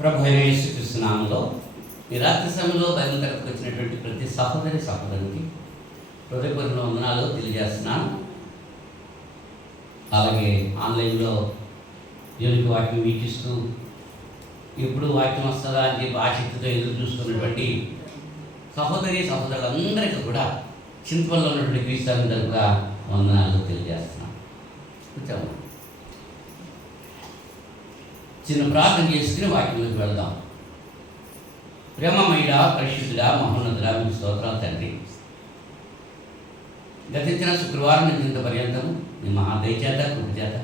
ప్రభు అయిన యేసుక్రీస్తు నామములో ఈ రాత్రి సమయంలో బైబిల్ తరగతికి వచ్చినటువంటి ప్రతి సహోదరికి హృదయపూర్వక వందనాలు తెలియజేస్తున్నాను. అలాగే ఆన్లైన్లో దేవునికి వాక్యం వీక్షిస్తూ ఎప్పుడు వాక్యం వస్తుందా అని చెప్పి ఆసక్తితో ఎదురు చూస్తున్నటువంటి సహోదరులందరికీ కూడా చింతపల్లిలో ఉన్నటువంటి క్రీస్తుని తరపుగా వందనాలు తెలియజేస్తున్నాను. కూర్చోము. చిన్న ప్రార్థన చేసుకుని వాక్యంలోకి వెళ్దాం. ప్రేమమయుడా, పరిశుద్ధుడా, మహోన్నతుడా, మీ స్తోత్రాలు తండ్రి. గతించిన శుక్రవారం నుంచి ఇంత పర్యంతం మీ మహాదయచేత కృపచేత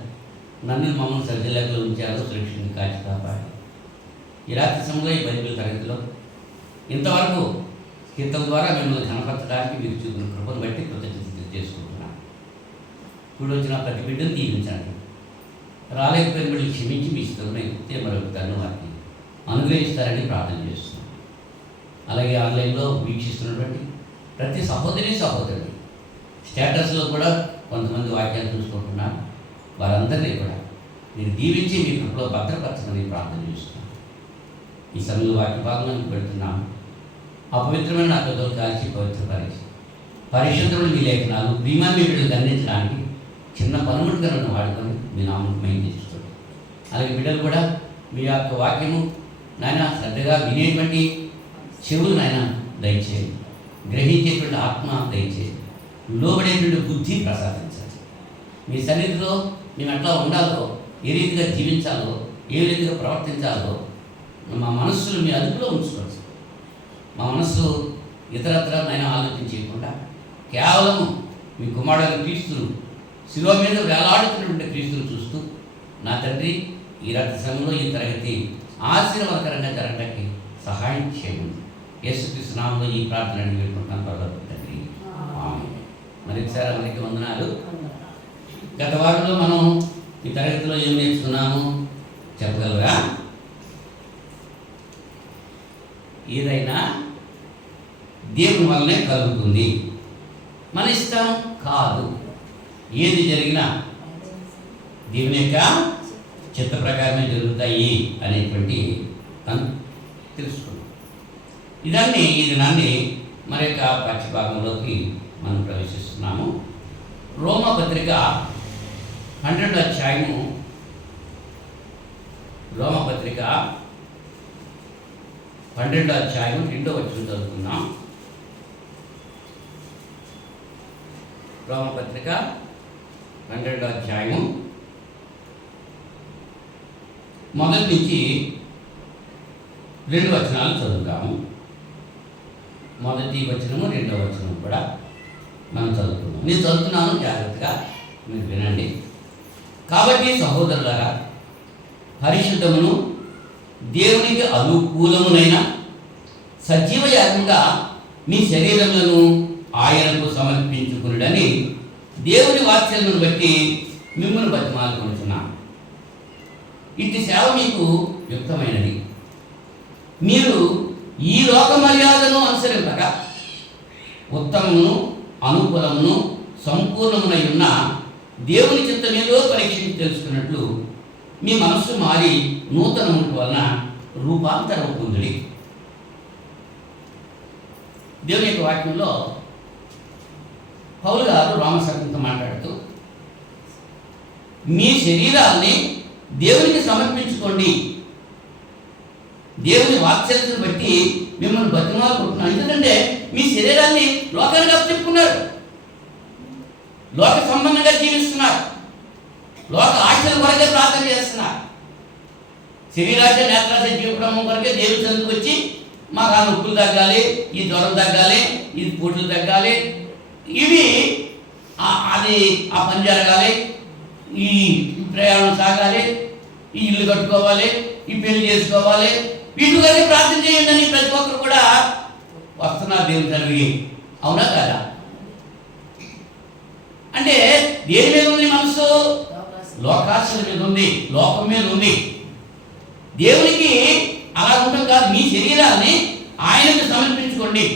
నన్ను మమ్మల్ని సజ్జలకులు ఉంచారు, సురక్షితంగా కాచి కాపాడు. ఈ రాత్రి సమయంలో ఈ బైబిల్ తరగతిలో ఇంతవరకు కీర్తన ద్వారా మిమ్మల్ని కనపరచడానికి మీరు చూపిన కృపను బట్టి కృతజ్ఞతలు చేసుకుంటున్నాను. ఇప్పుడు వచ్చిన ప్రతి బిడ్డను దీవించండి. రాలేకపోయిన బిడ్డలు క్షమించి మీ స్థితిలో ఎత్తే మరొకతాను వారికి అనుగ్రహిస్తారని ప్రార్థన చేస్తున్నాను. అలాగే ఆన్లైన్లో వీక్షిస్తున్నటువంటి ప్రతి సహోదరుడు స్టేటస్లో కూడా కొంతమంది వాక్యాలు చూసుకుంటున్నారు. వారందరినీ కూడా మీరు దీవించి మీ కృపలో భద్రపరచమని ప్రార్థన చేస్తున్నాను. ఈ సమయంలో వాక్య భాగంలోకి పెడుతున్నాను. అపవిత్రమైన నా పెద్దలు కాల్చి పవిత్రపరిచి పరిశుద్ధులు మీ లేఖనాలు ప్రియమైన మీ బిడ్డలకు అందించడానికి చిన్న పనుముట్టుగా నన్ను వాడుకొని మీ నామకు మహిమ తెచ్చుకోండి. అలాగే బిడ్డలు కూడా మీ యొక్క వాక్యము నాయన శ్రద్ధగా వినేటువంటి చెవులు నాయన దయచేయండి, గ్రహించేటువంటి ఆత్మ దయచేయండి, లోబడేటువంటి బుద్ధి ప్రసాదించాలి. మీ సన్నిధిలో మేము ఎట్లా ఉండాలో, ఏ రీతిగా జీవించాలో, ఏ రీతిగా ప్రవర్తించాలో మా మనస్సులు మీ అదుపులో ఉంచుకోవచ్చు. మా మనస్సు ఇతరత్ర నాయన ఆలోచించకుండా కేవలం మీ కుమారుడు క్రీస్తును శిలువ మీద వేలాడుతున్నటువంటి క్రీస్తును చూస్తూ నా తండ్రి ఈ రాత్రి సమయంలో ఈ తరగతి ఆశీర్వాదకరంగా జరగడానికి సహాయం చేయండి. యేసుక్రీస్తు నామములో ఈ ప్రార్థన వేడుకుంటున్నాను పరలోక తండ్రి, ఆమేన్. మరొకసారి అందరికీ వందనాలు. గత వారంలో మనం ఈ తరగతిలో ఏం నేర్చుకున్నాము చెప్పగలరా? ఏదైనా దేవుని వల్లనే కలుగుతుంది, మన ఇష్టం కాదు. ఏది జరిగినా దేవుని యొక్క చిత్త ప్రకారమే జరుగుతాయి అనేటువంటి తెలుసుకున్నాం. ఈ దినాన్ని మరి యొక్క పక్షభాగంలోకి మనం ప్రవేశిస్తున్నాము. రోమపత్రిక 12వ అధ్యాయము, రోమపత్రిక 12వ అధ్యాయం 2వ వచనం చదువుకుందాం. రోమపత్రిక 12వ అధ్యాయం మొదటి నుంచి 2 వచనాలు చదువుతాము. మొదటి వచనము 2వ వచనం కూడా మనం చదువుకుందాం. నేను చదువుతున్నాను, జాగ్రత్తగా మీరు వినండి. కాబట్టి సహోదరులారా, పరిశుద్ధమును దేవునికి అనుకూలమునైన సజీవ యాగంగా మీ శరీరములను ఆయనకు సమర్పించుకునుడని దేవుని వాత్సల్యమును బట్టి మిమ్మల్ని బతిమాలుకొనుచున్నాను. ఇట్టి సేవ మీకు యుక్తమైనది. మీరు ఈ లోక మర్యాదను అనుసరింపక ఉత్తమమును అనుకూలమును సంపూర్ణమునై ఉన్న దేవుని చిత్తమేదో పరీక్షించి తెలుసుకున్నట్లు మీ మనస్సు మారి నూతనముల వలన రూపాంతరం పొందుడి. దేవుని యొక్క వాక్యంలో పౌలు గారు రామసంతో మాట్లాడుతూ మీ శరీరాన్ని దేవునికి సమర్పించుకోండి, దేవుని వాత్సల్యతను బట్టి మిమ్మల్ని బతిమాలుకుంటున్నాను. ఎందుకంటే మీ శరీరాన్ని లోకానికి అప్పచెప్పుకున్నారు, లోక సంబంధంగా జీవిస్తున్నారు, లోక ఆశల కొరకే ప్రార్థన చేస్తున్నారు. శరీరాశ నేత్రాశ జీవితం కొరకే దేవుని సన్నిధికి వచ్చి మాకు ఆ నొప్పులు తగ్గాలి, ఈ జ్వరం తగ్గాలి, ఇది పూటలు తగ్గాలి, ఇవి అది ఆ పని జరగాలి, ఈ ప్రయాణం సాగాలి, ఈ ఇల్లు కట్టుకోవాలి, ఈ పెళ్లి చేసుకోవాలి, వీటి కొరకే ప్రార్థన చేయండి అని ప్రతి ఒక్కరు కూడా వస్తున్నారు దేవుని సన్నిధికి. అవునా కాదా? అంటే దేని మీద ఉంది మనసు? లోకాశల మీద ఉంది, లోకం మీద ఉంది. దేవునికి అలా ఉండడం కాదు. మీ శరీరాన్ని ఆయనకు సమర్పించుకోండి.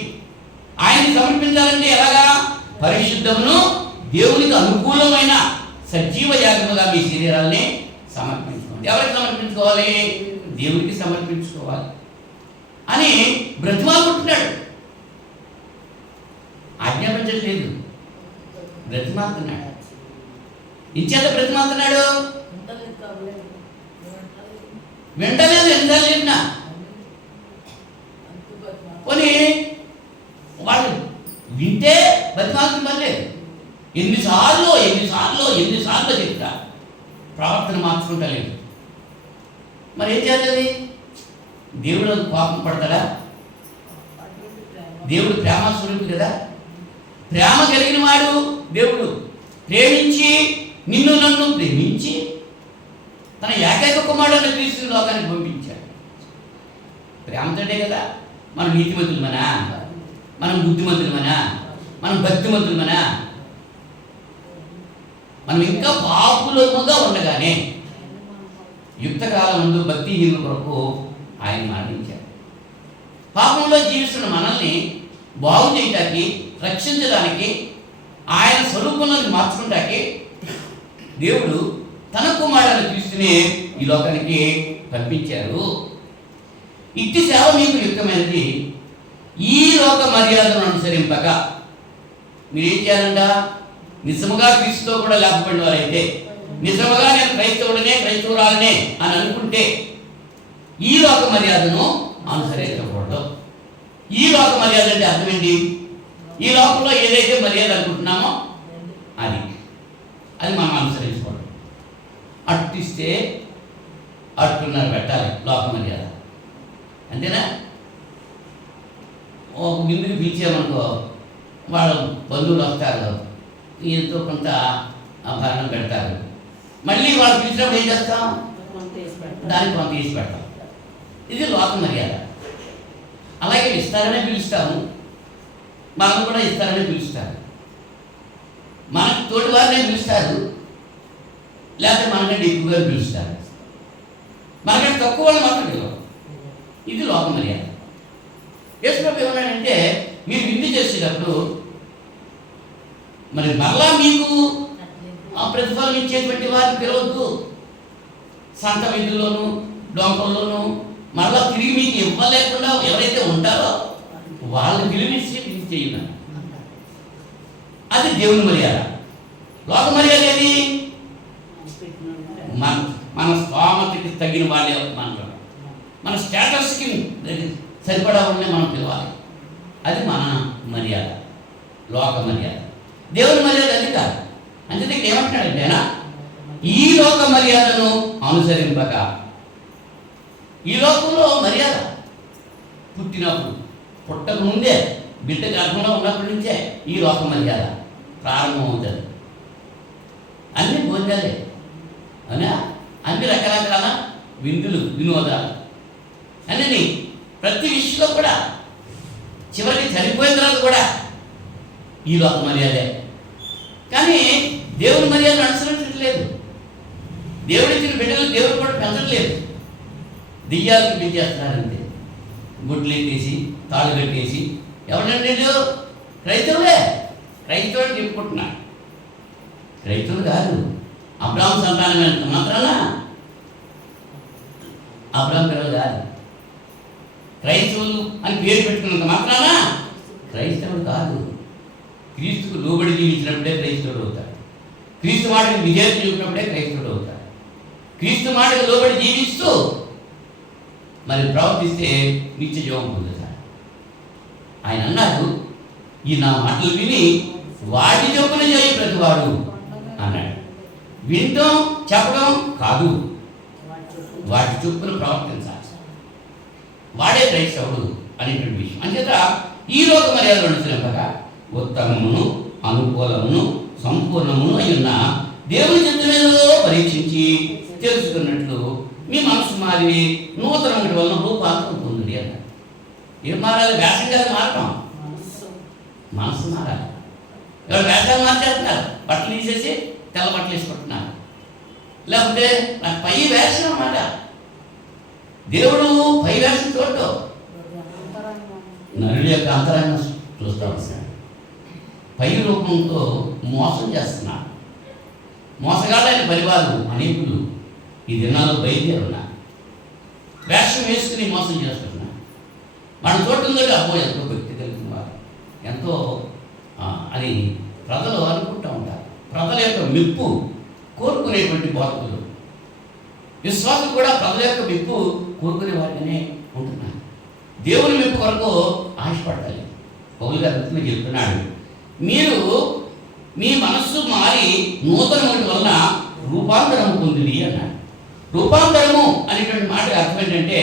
ఆయనకు సమర్పించాలంటే ఎలాగా? పరిశుద్ధమును దేవునికి అనుకూలమైన సజీవ యాగముగా మీ శరీరాన్ని సమర్పించుకోండి. ఎవరికి సమర్పించుకోవాలి? దేవుడికి సమర్పించుకోవాలి అని బ్రతిమాలుకుంటున్నాడు. ఆజ్ఞాపించట్లేదు, బ్రతిమాలుతున్నాడు. ఇంచేత బ్రతిమాలుతున్నాడు, వింటలేదు. ఎంతలేనా పోనీ వాళ్ళు వింటే బ్రతిమాలుతుంది పర్లేదు. ఎన్నిసార్లు చెప్తా, ప్రవర్తన మార్చుకుంటలేదు. మరి ఏం చేయాలి? దేవుడు కోపం పడతాడా? దేవుడు ప్రేమ స్వరూపి కదా. ప్రేమ కలిగిన వాడు దేవుడు. ప్రేమించి నిన్ను నన్ను ప్రేమించి తన ఏకైక కుమారుడైన క్రీస్తుని లోకానికి పంపించాడు. ప్రేమతోటే కదా మనం నీతిమంతులమనా, మనం బుద్ధిమంతులమనా, మనం భక్తిమంతులమనా. మనం ఇంకా పాపులముగా ఉండగానే యుక్తకాలం ముందు భక్తిహీనుల కొరకు ఆయన మరణించారు. పాపంలో జీవిస్తున్న మనల్ని బాగు చేయడానికి, రక్షించడానికి, ఆయన స్వరూపంలోకి మార్చుకోవడానికి దేవుడు తన కుమారుడు క్రీస్తునే ఈ లోకానికి పంపించారు. ఇట్టి సేవ మీకు యుక్తమైనది. ఈ లోక మర్యాదను అనుసరింపక మీరేం చేయాలంట? నిజముగా క్రీస్తుతో కూడా లేకపోయిన వారైతే, నిజముగా నేను క్రైస్తవురాలనే అని అనుకుంటే ఈ లోక మర్యాదను అనుసరించకూడదు. ఈ లోక మర్యాద అంటే అర్థం ఏంటి? ఈ లోకంలో ఏదైతే మర్యాద అనుకుంటున్నామో అది మనం అనుసరించకూడదు. అట్టిస్తే అట్టున్నర పెట్టాలి లోక మర్యాద, అంతేనా? ఒక విందుకు పిలిచామనుకో, వాళ్ళ బంధువులు వస్తారు, ఈయనతో కొంత ఆభరణం పెడతారు. మళ్ళీ వాళ్ళు పిలిచినప్పుడు ఏం చేస్తాం? దానికి కొంత తీసి పెడతాం. ఇది లోక మర్యాద. అలాగే ఇస్తారనే పిలుస్తాము, మనం కూడా ఇస్తారనే పిలుస్తారు. మనకు తోటి వారినే పిలుస్తారు, లేకపోతే మనకంటే ఎక్కువగా పిలుస్తారు. మనకంటే తక్కువ వాళ్ళు మాత్రం పిలవరు. ఇది లోక మర్యాద. యేసుప్రభు ఏమన్నాడంటే, మీరు విందు చేసేటప్పుడు మరి మరలా మీకు ప్రతిఫలం ఇచ్చేటువంటి వారిని పిలవద్దు. సంత విధుల్లోనూ డొంకల్లోనూ మరలా తిరిగి మీకు ఇవ్వలేకుండా ఎవరైతే ఉంటారో వాళ్ళని పిలిపించి చేయున్నారు. అది దేవుని మర్యాద. లోక మర్యాద ఏది? మన స్తోమతకి తగిన వాళ్ళే మనకు, మన స్టేటస్కి సరిపడా ఉండే మనం పిలవాలి. అది మన మర్యాద, లోక మర్యాద. దేవుని మర్యాద అది కాదు. అంటే ఏమంటున్నాడంటే, ఈ లోక మర్యాదను అనుసరింపక. ఈ లోకంలో మర్యాద పుట్టినప్పుడు, పుట్టక ముందే, బిడ్డ గర్భంలో ఉన్నప్పటి నుంచే ఈ లోక మర్యాద ప్రారంభమవుతుంది. అన్ని భోజనాలే, అవునా? అన్ని రకరకాల విందులు, వినోదాలు, అన్నీ ప్రతి విషయంలో కూడా, చివరికి చనిపోయిన తర్వాత కూడా ఈ లోక మర్యాదే. కానీ దేవుని మర్యాదను అనుసరించట్లేదు. దేవుడు ఇచ్చిన బిడ్డలు దేవుడు కూడా పెంచట్లేదు. దెయ్యాలకు పెంచేస్తున్నారంతే. గుడ్లు ఎత్తేసి, తాళ్ళు కట్టేసి. ఎవరంటే క్రైస్తవులే, క్రైస్తవుడు చెప్పుకుంటున్నాడు. క్రైస్తవులు కాదు, అబ్రాహం సంతానం మాత్రాన అబ్రాహం పిల్లలు కాదు. క్రైస్తవులు అని పేరు పెట్టుకున్నంత మాత్రాన క్రైస్తవుడు కాదు. క్రీస్తుకు లోబడి జీవించినప్పుడే క్రైస్తవుడు అవుతాడు. క్రీస్తు మాటకు విజయం చూపినప్పుడే క్రైస్తవుడు అవుతాడు. క్రీస్తు మాటకు లోబడి జీవిస్తూ మరి ప్రవర్తిస్తే నిత్య జీవం పొందుతాడు. ఆయన అన్నాడు, ఈ నా మాటలు విని వాటి చొప్పున చేయి ప్రతివాడు అన్నాడు. వినటం చెప్పడం కాదు, వాటి చొప్పున ప్రవర్తించాలి. వాడే క్రైస్తవుడు అనేటువంటి విషయం. అంచేత ఈ లోక మర్యాదలు అనుసరింపక ఉత్తమమును, అనుకూలమును, సంపూర్ణమును అయ్యున్న దేవుని చిత్తమేదో పరీక్షించి తెలుసుకున్నట్లు మీ మనసు మారి నూతనముటి వలన రూపాంతరం పొందుడి అన్నాడు. ఏం మారాలి? వేషం కాదు మారటం, మనసు మారాలి. ఎవరు వేషాలు మార్చేస్తున్నారు, బట్టలు తీసేసి తెల్ల బట్టలు వేసుకుంటున్నారు. లేకపోతే నాకు పై వేషం అన్నమాట. దేవుడు పై వేషం చూడటం, నరుడి యొక్క అంతరంగం చూస్తూ వస్తున్నాడు. పై రూపంతో మోసం చేస్తున్నాడు. మోసగాళ్ళైన పరివారు అనేకులు ఈ దినాల్లో బయలుదేరున్నారు. వేషం వేసుకుని మోసం చేస్తున్నారు. మనం చూడటంతో అబ్బో ఎంతో భక్తి కలిగిన వారు, ఎంతో అని ప్రజలు అనుకుంటూ ఉంటారు. ప్రజల యొక్క మెప్పు కోరుకునేటువంటి బోధకులు, విశ్వాసులు కూడా ప్రజల యొక్క మెప్పు కోరుకునే వాటినే ఉంటున్నారు. దేవుని మెప్పు కొరకు ఆశపడాలి. పౌలు గారు వృత్తిని చెప్తున్నాడు, మీరు మీ మనస్సు మారి నూతనమైన వలన రూపాంతరం పొందింది అన్నాడు. రూపాంతరము అనేటువంటి మాట అర్థం ఏంటంటే,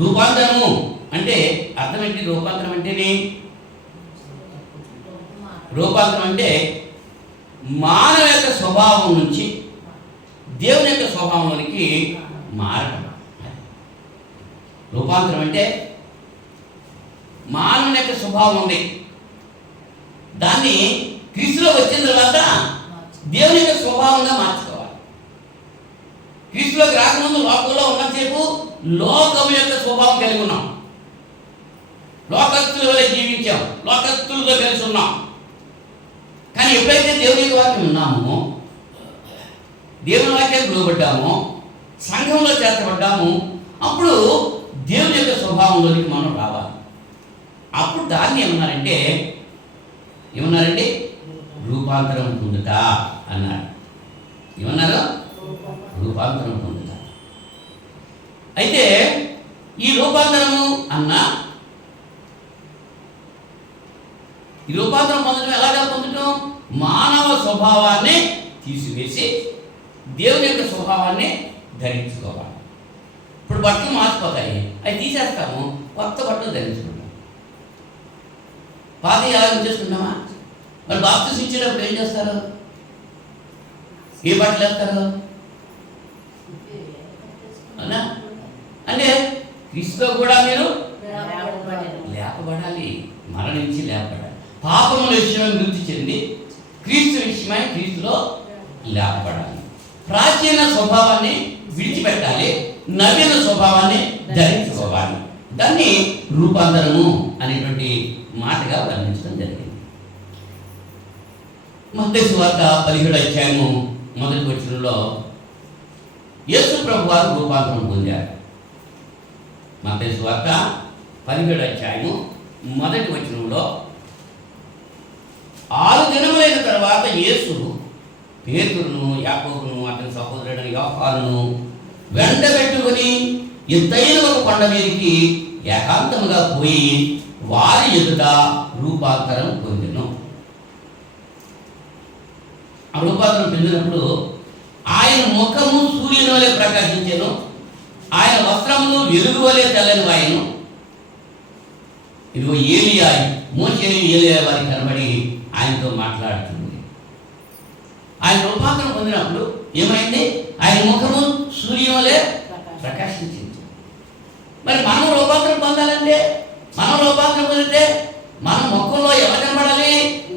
రూపాంతరము అంటే అర్థం ఏంటి? రూపాంతరం అంటేనే, రూపాంతరం అంటే మానవ యొక్క స్వభావం నుంచి దేవుని యొక్క స్వభావంలోనికి మారడం. రూపాంతరం అంటే మానవుని యొక్క స్వభావం ఉంది, దాన్ని క్రీస్తులో వచ్చిన తర్వాత దేవుని యొక్క స్వభావంగా మార్చుకోవాలి. క్రీస్తులోకి రాకముందు లోకంలో ఉన్నసేపు లోకం యొక్క స్వభావం కలిగి ఉన్నాం, లోకస్తుల వల్ల జీవించాం, లోకస్తులతో కలిసి ఉన్నాం. కానీ ఎప్పుడైతే దేవుని యొక్క వాక్యం ఉన్నామో, దేవుని వాక్యానికి లోబడ్డామో, సంఘంలో చేర్చబడ్డాము, అప్పుడు దేవుని యొక్క స్వభావంలోనికి మనం రావాలి. అప్పుడు దాన్ని ఏమన్నారంటే రూపాంతరం పొందుట అన్నారు. ఏమన్నారు? రూపాంతరం పొందుట. అయితే ఈ రూపాంతరము ఈ రూపాంతరం పొందడం ఎలాగా పొందడం? మానవ స్వభావాన్ని తీసివేసి దేవుని యొక్క స్వభావాన్ని ధరించుకోవాలి. ఇప్పుడు బట్టలు మార్చిపోతాయి, అవి తీసేస్తాము, కొత్త బట్టలు ధరించుకుంటాం. పాత ఎలా చేసుకుంటామా? మరి బాప్తిసం ఇచ్చేటప్పుడు ఏం చేస్తారు? ఏ బట్టలు వేస్తారు? అవునా? అంటే క్రీస్తులో కూడా మీరు లేపబడాలి, మరణించి లేపబడాలి. పాపముల విషయమై మృతి చెంది క్రీస్తు విషయమై క్రీస్తులో లేపబడాలి. ప్రాచీన స్వభావాన్ని విడిచిపెట్టాలి, నవీన స్వభావాన్ని ధరించుకోవాలి. దాన్ని రూపాంతరము అనేటువంటి మాటగా వర్ణించడం జరిగింది. మత్తయి సువార్త 17వ అధ్యాయము 1వ వచనంలో యేసు ప్రభువు వారు రూపాంతరం పొందారు. మత్తయి సువార్త 17వ అధ్యాయము 1వ వచనంలో 6 దినములైన తర్వాత యేసు పేతురును, యాకోబును, అతని సహోదరుడైన యోహానును వెంటబెట్టుకుని ఎత్తైన ఒక కొండ మీదకి ఏకాంతముగా పోయి వారి ఎదుట రూపాంతరం పొందెను. ఆ రూపాంతరం పొందినప్పుడు ఆయన ముఖము సూర్యుని వలె ప్రకాశించెను, ఆయన వస్త్రములు వెలుగు వలె తెల్లని వాయెను. ఇదిగో ఏలియా, మోషే ఏలియా వారికి కనబడి ఆయనతో మాట్లాడుతుంది. ఆయన రూపాంతరం పొందినప్పుడు ఏమైంది? ఆయన ముఖము సూర్యుని వలె ప్రకాశించింది. మరి మనం రూపాంతరం పొందాలంటే, మనం రూపాంతరం పొందితే మన ముఖంలో ఎవరు కనబడాలి?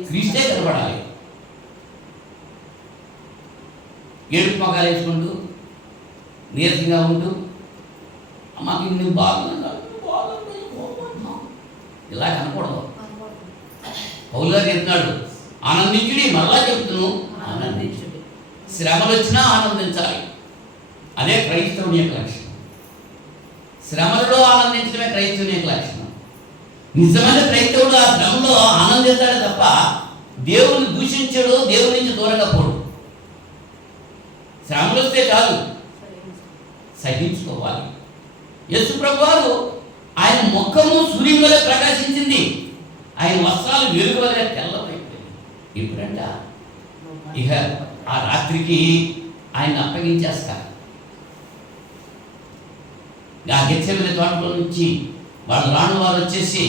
క్రీస్తే కనబడాలి. ఏడుపు మొగాలు వేసుకుంటూ నీరసంగా ఉంటూ మాకు ఇన్ని బాగుండాలి ఇలా కనకూడదు. పౌలు గారు చెప్తున్నాడు, ఆనందించుడి. మరలా చెప్తున్నాను, ఆనందించుడి. శ్రమలు వచ్చినా ఆనందించాలి. అదే క్రైస్తవుని యొక్క లక్షణం. శ్రమలలో ఆనందించడమే క్రైస్తవుని యొక్క లక్షణం. నిజమైన క్రైస్తవుడు ఆ శ్రమలో ఆనందిస్తాడే తప్ప దేవుని దూషించడు, దేవుని నుంచి దూరంగా పోడు. శ్రమలు వస్తే చాలు, సహించుకోవాలి. యేసు ప్రభువు వారు ఆయన ముఖము సూర్యుని వలె ప్రకాశించింది, ఆయన వస్త్రాలు వెలుగు వలె తెల్లమైపోయింది. ఇప్పుడంట ఇక ఆ రాత్రికి ఆయన అప్పగించేస్తారు. ఆ గెత్సేమనే తోటలో నుంచి వాళ్ళు రాను వారు వచ్చేసి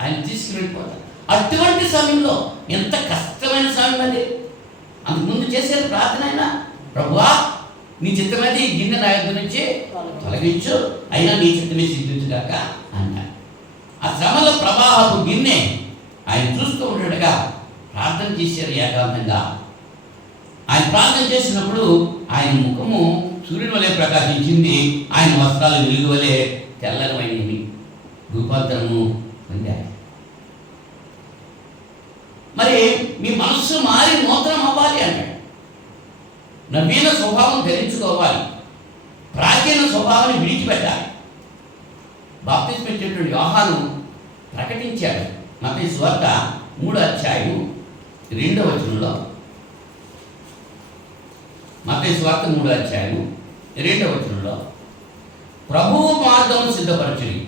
ఆయన తీసుకుని వెళ్ళిపోతారు. అటువంటి సమయంలో ఎంత కష్టమైన సమయం అది. అంతకుముందు చేసేది ప్రార్థన అయినా, ప్రభువా నీ చిత్తమైతే ఈ గిన్నె నా యొద్ద నుంచి తొలగించు, అయినా నీ చిత్తమే సిద్ధించుగాక అన్నారు. ఆ శ్రమల ప్రవాహపు గిన్నె ఆయన చూస్తూ ఉండగా ప్రార్థన చేశారు ఏకాంతంగా. ఆయన ప్రార్థన చేసినప్పుడు ఆయన ముఖము సూర్యుని వలె ప్రకాశించింది, ఆయన వస్త్రాలు వెలుగు వలె తెల్లనివైనవి. రూపాంతరము పొందారు. మరి మీ మనస్సు మారి నూతనం అవ్వాలి అన్నాడు. నవీన స్వభావం ధరించుకోవాలి. ప్రాచీన స్వభావాన్ని విడిచిపెట్టాలి. బాప్తిస్మం ఇచ్చేటువంటి యోహాను ప్రకటించాడు. మత్తయి సువార్త 3:2 మత్తయి సువార్త 3:2 ప్రభువు మార్గం సిద్ధపరచుడి,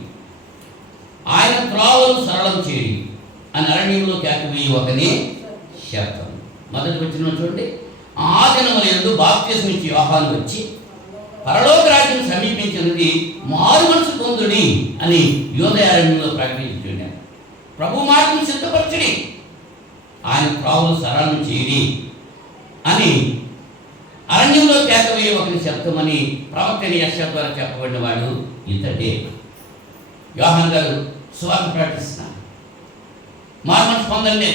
ఆయన త్రోవలు సరళం చేయి అని అరణ్యంలో కేకవేయి ఒకనే శబ్దం. మొదటి వచనం చూడండి. ఆ దినములందు బాప్తిస్మం ఇచ్చి యోహాను వచ్చి పరలోక రాజ్యం సమీపించినది, మారు మనసు పొందుడి అని యోదయారణ్యంలో ప్రకటించుచున్నాడు. ప్రభు మార్గం సిద్ధపరచుడి, ఆయన త్రోవలు సరళం చేయడి అని అరణ్యంలో కేకవేయ ఒకని శబ్దమని ప్రవక్త యెషయా ద్వారా చెప్పబడిన వాడు ఇతడే. యోహాను గారు సువార్త ప్రకటిస్తున్నారు. మారు మనసు పొందండి.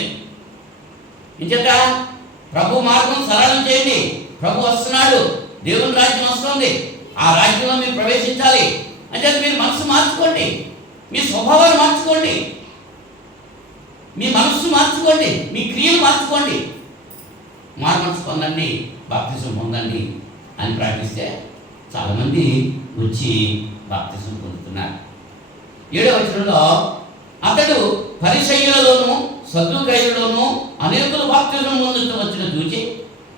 ఇంచేత ప్రభు మార్గం సరళం చేయండి. ప్రభు వస్తున్నాడు, దేవుని రాజ్యం వస్తుంది, ఆ రాజ్యంలో మీరు ప్రవేశించాలి. అంటే మీరు మనసు మార్చుకోండి, మీ స్వభావాన్ని మార్చుకోండి, మీ మనస్సు మార్చుకోండి, మీ క్రియలు మార్చుకోండి. మారు మనసు పొందండి, బాప్తిజం పొందండి అని ప్రార్థిస్తే చాలామంది వచ్చి బాప్తిజం పొందుతున్నారు. 7వ వచనంలో అతడు పరిసయ్యులలోనూ సద్దుకయ్యులలోనూ అనేకులు బాప్తిజం పొందుతూ వచ్చిన చూచి,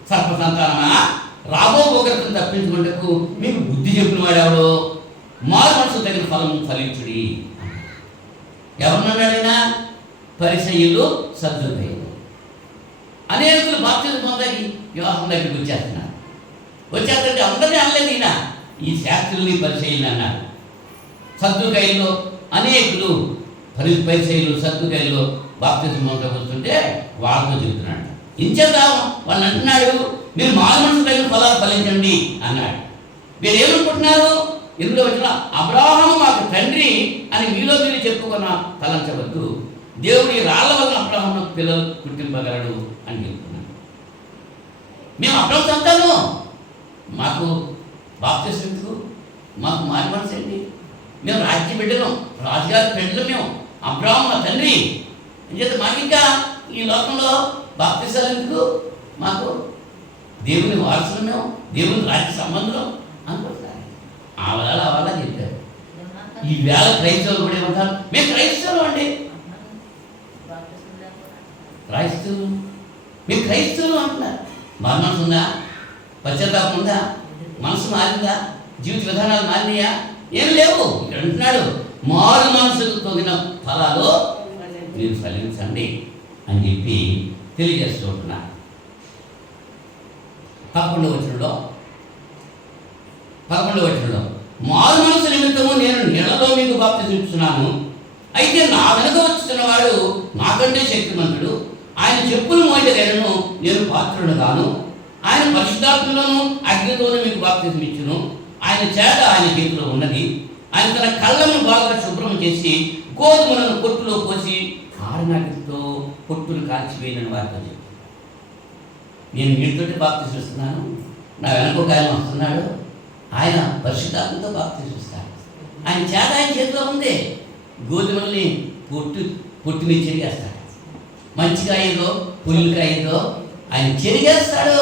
సర్ప సంతానమా, రాబో ఉగ్రతను తప్పించుకుంటకు మీకు బుద్ధి చెప్పిన వాడెవడో, మారు మనసు తగిన ఫలం ఫలించుడి. ఎవరున్నాడైనా? పరిసయ్యులు, సద్దుకయ్యులు. అనేకులు బాప్తిజం పొందని యోహాను దగ్గరికి వచ్చేస్తుంటే అందరినీ అనలేదు ఈయన, ఈ శాస్త్రుల్ని పరిసయ్యులు అన్నారు. సద్దుకయ్యులు అనేకులు, పరిసయ్యులు సద్దుకయ్యులు బాప్తిజం పొందకొస్తుంటే వాళ్ళతో చెబుతున్నాడు. ఇంచేద్దాం వాళ్ళు అంటున్నాడు, మీరు మారు మనసు తగిన ఫలాలు ఫలించండి అన్నాడు. మీరు ఏమనుకుంటున్నారు? ఎందులో వచ్చిన అబ్రాహాము మాకు తండ్రి అని మీలో మీరు చెప్పుకున్న తలంచవద్దు. దేవుడి రాళ్ల వలన అబ్రాహాము పిల్లలు పుట్టింపగలడు అని చెప్తున్నాను. మేము అబ్రాహాము సంతానం, మాకు బాప్తిజం ఎందుకు? మాకు మారు మనసు ఏంటి? మేము రాజ్య బిడ్డలం, రాజుగారి బిడ్డలు మేము. అబ్రాహాము మా తండ్రి అని చెప్తే మాకు ఇంకా ఈ లోకంలో బాప్తిజాలు ఎందుకు? మాకు దేవుని వారసులు, మేము దేవుని రాజ్య సంబంధం అనుకుంటున్నారు. అలా చెప్పారు. ఈ వేళ క్రైస్తవులు కూడా ఏమంటారు? మేము క్రైస్తవులు అండి, క్రైస్తవులు, మీరు క్రైస్తవులు అంటున్నారు. మారు మనసు ఉందా? పశ్చాత్తాపం ఉందా? మనసు మారిందా? జీవిత విధానాలు మారినాయా? ఏం లేవు. ఇక్కడ అంటున్నాడు, మారు మనసుకు తగిన ఫలాలు మీరు ఫలించండి అని చెప్పి తెలియజేస్తూ ఉంటున్నారు. 11వ వచనంలో మారు మనసు నిమిత్తము నేను నీళ్లలో మీకు బాప్తిజం ఇస్తున్నాను, అయితే నా వెనుక వచ్చుతున్న వాడు నాకంటే శక్తిమంతుడు, ఆయన చెప్పులు మోయలేను, నేను పాత్రుడు కాను. ఆయన పరిశుద్ధాత్మలోను అగ్నితోనూ మీకు బాప్తిజం ఇచ్చును. ఆయన చేత ఆయన చేతిలో ఉన్నది. ఆయన తన కళ్ళను బాగా శుభ్రం చేసి గోధుమలను కొట్టులో పోసి కారణాగ్నితో కొట్టును కాల్చివేయనని వారితో చెప్పి, నేను వీటితోటి బాప్తిజం ఇస్తున్నాను, నా వెనక ఒక ఆయన వస్తున్నాడు, ఆయన పరిశుద్ధాత్మతో బాప్తిజం ఇస్తాడు. ఆయన చేత ఆయన చేతిలో ఉంది. గోధుమల్ని పొట్టుని చెరిగేస్తాడు. మంచిగా ఏదో పుల్లిగా ఏదో ఆయన చెరిగేస్తాడు.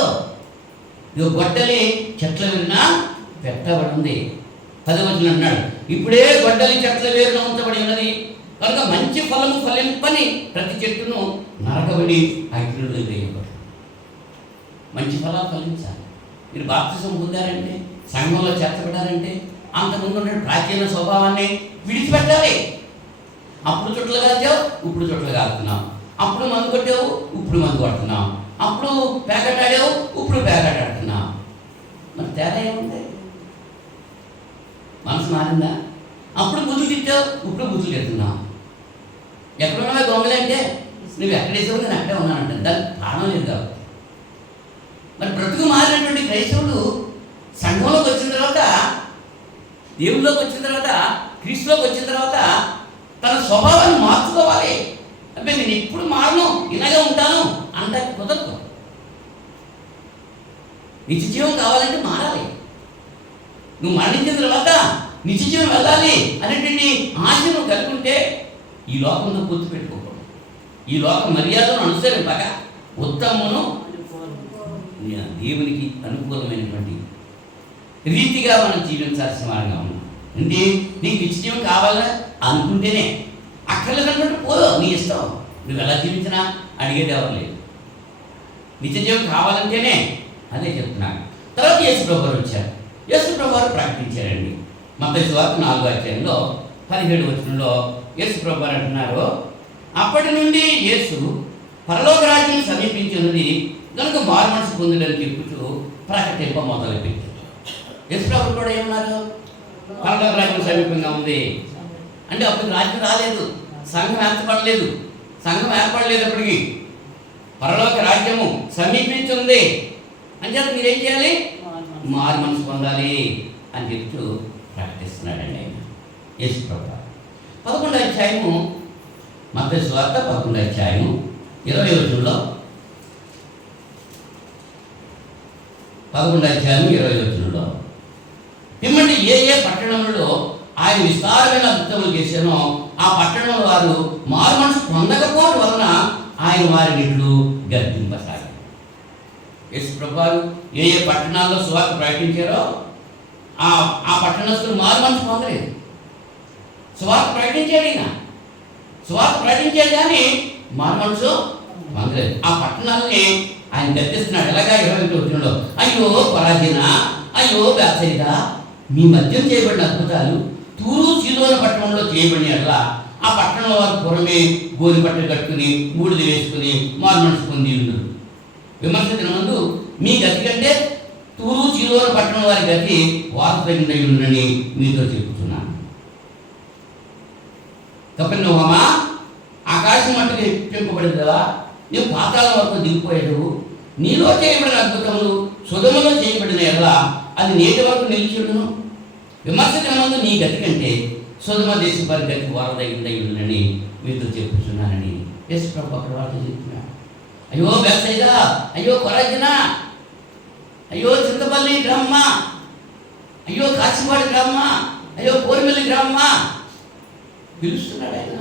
ఇక గొడ్డలి చెట్ల విరినా పెట్టబడి ఉంది. 10వ వచనం అంటున్నాడు, ఇప్పుడే గొడ్డలి చెట్ల వేరున ఉంచబడి ఉన్నది కనుక మంచి ఫలము ఫలింపని ప్రతి చెట్టును నరకబడి అగ్నిలో వేయబడి. మంచి ఫలాలు ఫలించాలి. మీరు బాప్తిజం పొందారంటే, సంఘంలో చేర్చబడారంటే అంతకుముందు ఉన్న ప్రాచీన స్వభావాన్ని విడిచిపెట్టాలి. అప్పుడు చుట్టలు కాల్చావు, ఇప్పుడు చుట్టలు కాలుతున్నావు. అప్పుడు మందు కొట్టావు, ఇప్పుడు మందు కొడుతున్నావు. అప్పుడు ప్యాకెట్ ఆడావు, ఇప్పుడు ప్యాకెట్ ఆడుతున్నావు. మరి తేడా ఏముంది? మనసు మారిందా? అప్పుడు బుద్ధులు తిట్టావు, ఇప్పుడు బుద్ధులు తిడుతున్నావు. ఎక్కడున్నావే దొంగలంటే నువ్వు ఎక్కడేసావు, నేను అక్కడే ఉన్నానంటే దానికి కారణం లేదు కాబట్టి. మరి బ్రతుకు మారినటువంటి క్రైస్తవుడు సంఘంలోకి వచ్చిన తర్వాత, దేవుళ్ళలోకి వచ్చిన తర్వాత, క్రీస్తులోకి వచ్చిన తర్వాత తన స్వభావాన్ని మార్చుకోవాలి. అబ్బాయి నేను ఇప్పుడు మారను, ఇలాగే ఉంటాను అంటే కుదరదు. నిత్య జీవం కావాలంటే మారాలి. నువ్వు మరణించిన తర్వాత నిత్య జీవం వెళ్ళాలి అనేటువంటి ఆశ నువ్వు కలిగి ఉంటే ఈ లోకంలో గుర్తు పెట్టుకోకూడదు. ఈ లోక మర్యాదను అనుసరింపక ఉత్తమమును దేవునికి అనుకూలమైనటువంటి రీతిగా మనం జీవించాల్సిన వారిగా ఉన్నాం. అంటే నీకు నిత్య జీవం కావాలా అనుకుంటేనే, అక్కర్లేదన్నట్టు పోదు, నీ ఇష్టం, నువ్వు ఎలా జీవించినా అడిగేది ఎవరు లేదు. నిత్య జీవం కావాలంటేనే అదే చెప్తున్నాను. తర్వాత యేసుప్రభు వారు వచ్చారు. యేసుప్రభు వారు ప్రకటించారండి. మత్తయి సువార్త 4వ అధ్యాయంలో 17వ వచనంలో యేసుప్రభు వారు అంటున్నారు, అప్పటి నుండి యేసు పరలోక రాజ్యం సమీపించినది కనుక మారు మనసు పొందుడని చెప్పుతూ ప్రకటింప మొదలుపెట్టారు. యేసుప్రభు కూడా ఏమన్నారు? పరలోక రాజ్యం సమీపంగా ఉంది అంటే అప్పుడు రాజ్యం రాలేదు, సంఘం ఏర్పడలేదు. సంఘం ఏర్పడలేదు అప్పటికి. పరలోక రాజ్యము సమీపించింది అని చెప్పి మీరేం చేయాలి? మారు మనసు పొందాలి అని చెప్తూ ప్రకటిస్తున్నాడండి ఆయన యేసుప్రభు. 11వ అధ్యాయము మత్తయి సువార్త 11వ అధ్యాయము 20వ వచనంలో 11వ అధ్యాయం 20వ వచనంలో మిమ్మల్ని ఏ ఏ పట్టణంలో ఆయన విస్తారమైన అద్భుతములు చేశానో ఆ పట్టణంలో వారు మారు మనసు పొందకపోవడం వలన ఆయన వారిని ఇట్లు గర్తింపసాగారు. యేసుప్రభు వారు ఏ ఏ పట్టణాల్లో సువార్త ప్రకటించారో ఆ పట్టణస్తులు మారు మనసు పొందలేదు. సువార్త ప్రకటించాడు ఈయన, సువార్త ప్రకటించాడు కానీ మారు మనసు పొందలేదు. ఆ పట్టణాలని ఆయన గర్తిస్తున్నాడు. ఎలాగా 21వ వచనంలో, అయ్యో కొరాజిన, అయ్యో బేత్సయిదా, మీ మధ్యం చేయబడిన అద్భుతాలు తూరు సీదోను పట్టణంలో చేయబడినట్లా ఆ పట్టణంలో వారు పురమే గోని బట్టలు కట్టుకుని బూడిద వేసుకుని మారు మనసు పొంది ఉండరు. విమర్శ దినమందు మీ గతి కంటే తూరు సీదోను పట్టణం వారి గతి వారు తగినై ఉందని మీతో చెప్పుతున్నాను. కపెర్నహూమా, ఆకాశం మట్టుకు పెంపబడింది కదా, నీవు పాతాళం వరకు దిగిపోయాడు. నీలో చేయబడిన అద్భుతములు సొదొమలో చేయబడిన ఎలా అది నేటి వరకు నిలిచిడును. విమర్శ దినమందు నీ గతి కంటే సొదొమ దేశం వారి గతి వారదగిందై ఉందని మీతో చెప్పుతున్నానని యేసుప్రభు అక్కడ వారితో చెప్తున్నాడు. అయ్యో బేత్సయిదా, అయ్యో కొరాజిన, అయ్యో చింతపల్లి గ్రామమ్మ, అయ్యో కాచివాడి గ్రామమ్మ, అయ్యో కోరిమిల్లి గ్రామమ్మ పిలుస్తున్నాడు ఆయన.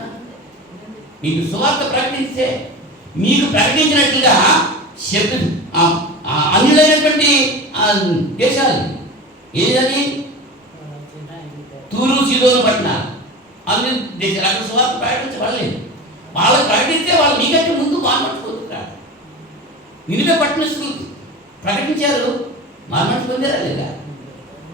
మీకు సువార్త ప్రకటిస్తే మీకు ప్రకటించినట్లుగా అన్యులైనటువంటి దేశాలు ఏదని తూరు సీదోను పట్టణాలు అన్ని దేశాలు అక్కడ సువార్త ప్రకటించబడలేదు. వాళ్ళకి ప్రకటిస్తే వాళ్ళు మీకంటే ముందు మాట్లాడుకుంటున్నారు. నినివే పట్టణస్తులు ప్రకటించారు, మార్పు పొందారా లేదా?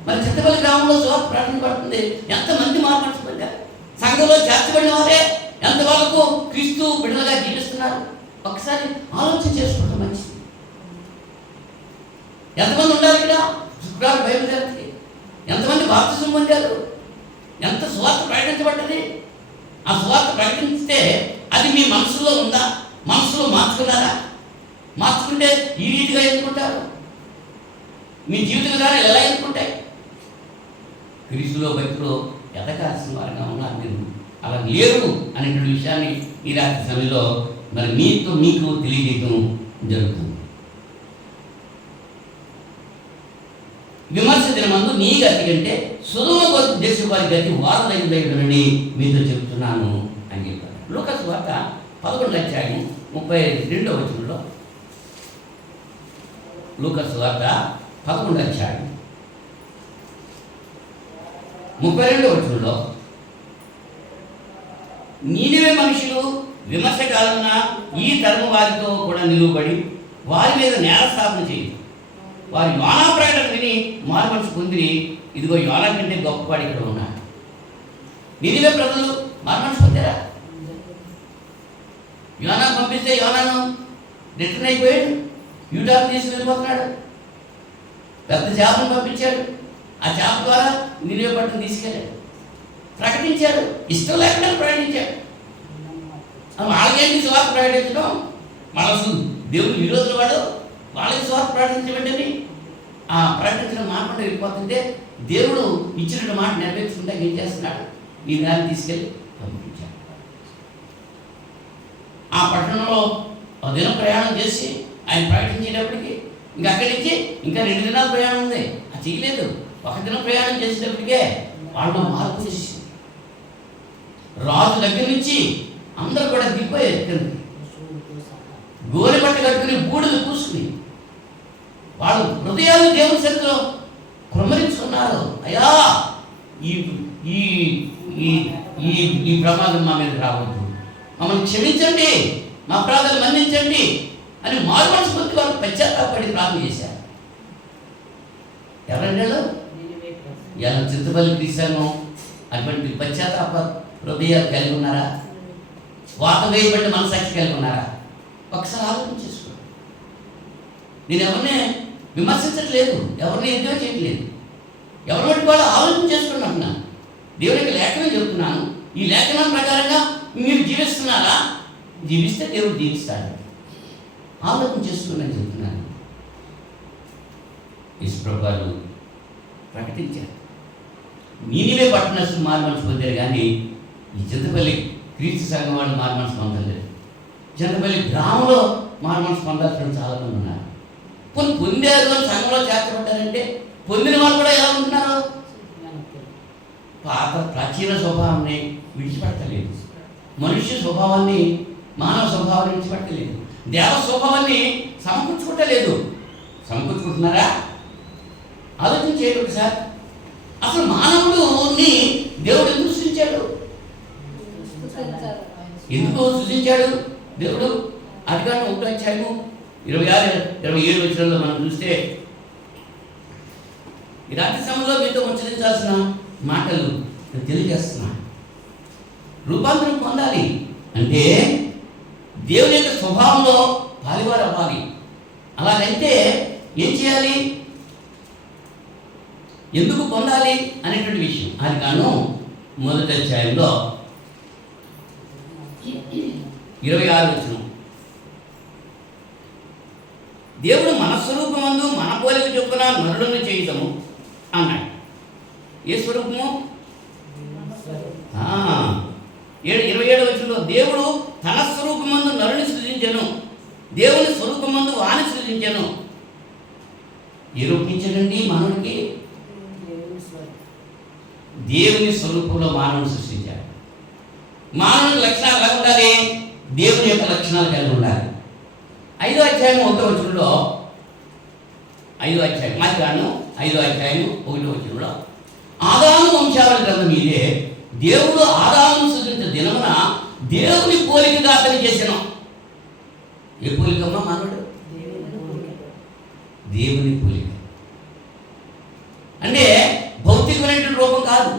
మరి చింతపల్లి గ్రామంలో సువార్త ప్రకటించబడుతుంది, ఎంతమంది మార్పు పొందారు? సంఘంలో చేర్చబడిన వారే ఎంతవరకు క్రీస్తు బిడ్డలుగా జీవిస్తున్నారు? ఒకసారి ఆలోచన చేసుకోవడం మంచిది. ఎంతమంది ఉండాలి ఇక్కడ శుక్రవారం బైబిల్ చదివితే? ఎంతమంది బాప్తిసం పొందారు? ఎంత సువార్త ప్రకటించబడ్డది? ఆ సువార్త ప్రకటిస్తే అది మీ మనసులో ఉందా? మనసులో మార్చుకున్నారా? మార్చుకుంటే ఈ రీతిగా ఎన్నుకుంటారు. మీ జీవిత విధానాలు ఎలా ఎన్నుకుంటాయి? క్రీస్తులో భక్తులు ఎదగాల్సిన వారిగా ఉన్నారు. మీరు అలా లేరు అనేటువంటి విషయాన్ని ఈ రాత్రి సమయంలో మరి మీకు తెలియజేయడం జరుగుతుంది. విమర్శ దినమందు నీ గతి కంటే సొదొమ దేశం వారి గతి వారదగిందని మీతో చెప్తున్నాను అని చెప్పారు. లూకా సువార్త 11వ అధ్యాయం 32వ వచనంలో, లూకా సువార్త 11వ అధ్యాయం 32వ వచనంలో, నీనివే మనుషులు విమర్శ కాలమున ఈ తరము వారితో కూడా నిలువబడి వారి మీద నేరస్థాపన చేయి. వారు యోనా ప్రకటన విని మారు మనసు పొందిరి. ఇదిగో యోనా కంటే గొప్పవాడు ఇక్కడ ఉన్నాడు. నినివే ప్రజలు మారు మనసు పొందారా? యోనా పంపిస్తే యోనాను రిటర్న్ అయిపోయాడు, యూటర్న్ తీసుకుని వెళ్ళిపోతున్నాడు. పెద్ద చేపను పంపించాడు, ఆ చేప ద్వారా నినివే పట్టణం తీసుకెళ్ళాడు, ప్రకటించాడు. ఇష్టం లేకుండా ప్రకటించాడు. వాళ్ళకేంటి సువార్త ప్రకటించడం? వాళ్ళ దేవుని విరోధులు వాడు, వాళ్ళకి సువార్త ప్రకటించబడ్డని ఆ ప్రకటించిన మాట వెళ్ళిపోతుంటే దేవుడు ఇచ్చిన మాట నెరవేర్చుకుంటే ఏం చేస్తున్నాడు? ఈ దాన్ని తీసుకెళ్ళి పంపించాడు. ఆ పట్టణంలో ఒక దినం ప్రయాణం చేసి ఆయన ప్రకటించేటప్పటికి ఇంకా అక్కడి నుంచి ఇంకా 2 దినాల ప్రయాణం ఉంది. అది చేయలేదు. ఒక దినం ప్రయాణం చేసేటప్పటికే వాళ్ళు మార్పు చేసి రాజు దగ్గర నుంచి అందరూ కూడా దిగిపోయారు. గోనె బట్ట కట్టుకుని బూడిద పూసుకుని వాళ్ళు హృదయాలు దేవుని సన్నిధిలో కృమ్మరించుకున్నారు. అయ్యా ఈ ఈ ఈ ఈ ఈ ప్రమాదం మా మీద రావద్దు, మమ్మల్ని క్షమించండి, మా అపరాధాలు మన్నించండి అని మారు మనసు పొంది వారు పశ్చాత్తాపడి ప్రార్థన చేశారు. ఎవరండి ఇలా చింతపల్లి తీశాను అటువంటి పశ్చాత్తాప హృదయాలు కలిగి ఉన్నారా? వాత వేయబడ్డ మనసాక్షి కలిగి ఉన్నారా? ఒకసారి ఆలోచన చేసుకోండి. నేను ఎవరిని విమర్శించట్లేదు, ఎవరిని ఎంజాయ్ చేయట్లేదు, ఎవరి బట్టి వాళ్ళు ఆలోచన చేసుకోండి అంటున్నాను. దేవునికి లేఖనం చెప్తున్నాను. ఈ లేఖనం ప్రకారంగా మీరు జీవిస్తున్నారా? జీవిస్తే దేవుడు జీవిస్తాడు. ఆలోచన చేసుకోండి చెప్తున్నాను. యేసుప్రభువు గారు ప్రకటించారు. నీనివే పట్టణస్తులు మారు మనసు పొందారు, కానీ ఈ చింతపల్లి క్రీస్తు సంఘం వాళ్ళు మారు మనసు పొందలేదు. చింతపల్లి గ్రామంలో మారు మనసు పొందాల్సిన చాలామంది ఉన్నారు. కొన్ని పొందారు అని సంఘంలో చేర్చబడ్డారంటే పొందిన వాళ్ళు కూడా ఎలా ఉంటున్నారు? పాత ప్రాచీన స్వభావాన్ని విడిచిపెట్టలేదు, మనుష్య స్వభావాన్ని, మానవ స్వభావాన్ని విడిచిపెట్టలేదు, దేవ స్వభావాన్ని సమకూర్చుకుంటలేదు. సమకూర్చుకుంటున్నారా? ఆలోచన చేయలేదు సార్. అసలు మానవుడిని దేవుడు ఎందుకు సృష్టించాడు? ఎందుకు సృష్టించాడు దేవుడు? అధికారం 1:26-27 వచనంలో మనం చూస్తే, ఈ రాత్రి సమయంలో మీతో ముచ్చరించాల్సిన మాటలు నేను తెలియజేస్తున్నా. రూపాంతరం పొందాలి అంటే దేవుని యొక్క స్వభావంలో పాలివారు అవ్వాలి. అలాగైతే ఏం చేయాలి, ఎందుకు పొందాలి అనేటువంటి విషయం ఆదికాండం 1:26 వచనం. దేవుడు మన స్వరూపమందు మన పోలిక చొప్పున నరులను చేయటము అన్నాడు. ఏ స్వరూపము? 27 వచనంలో దేవుడు తన స్వరూపమందు నరుని సృజించెను, దేవుని స్వరూపమందు వాని సృజించెను. ఏ రూపించడండి మానవుడికి? దేవుని స్వరూపంలో మానవుని సృష్టించాడు. మానవుని లక్షణాలు ఎలా ఉండాలి? దేవుని యొక్క లక్షణాలు కలిగి ఉండాలి. 5వ అధ్యాయం 1వ వచనంలో, 5వ అధ్యాయం ఆదికాండం 5వ అధ్యాయం 1వ వచనంలో, ఆదాము వంశావళి గ్రంథం మీదే దేవుడు ఆదామును సృజించిన దినమున దేవుని పోలికగా అతని చేసిన. ఏ పోలికమ్మా మానవుడు? దేవుని పోలిక అంటే భౌతికమైన రూపం కాదు,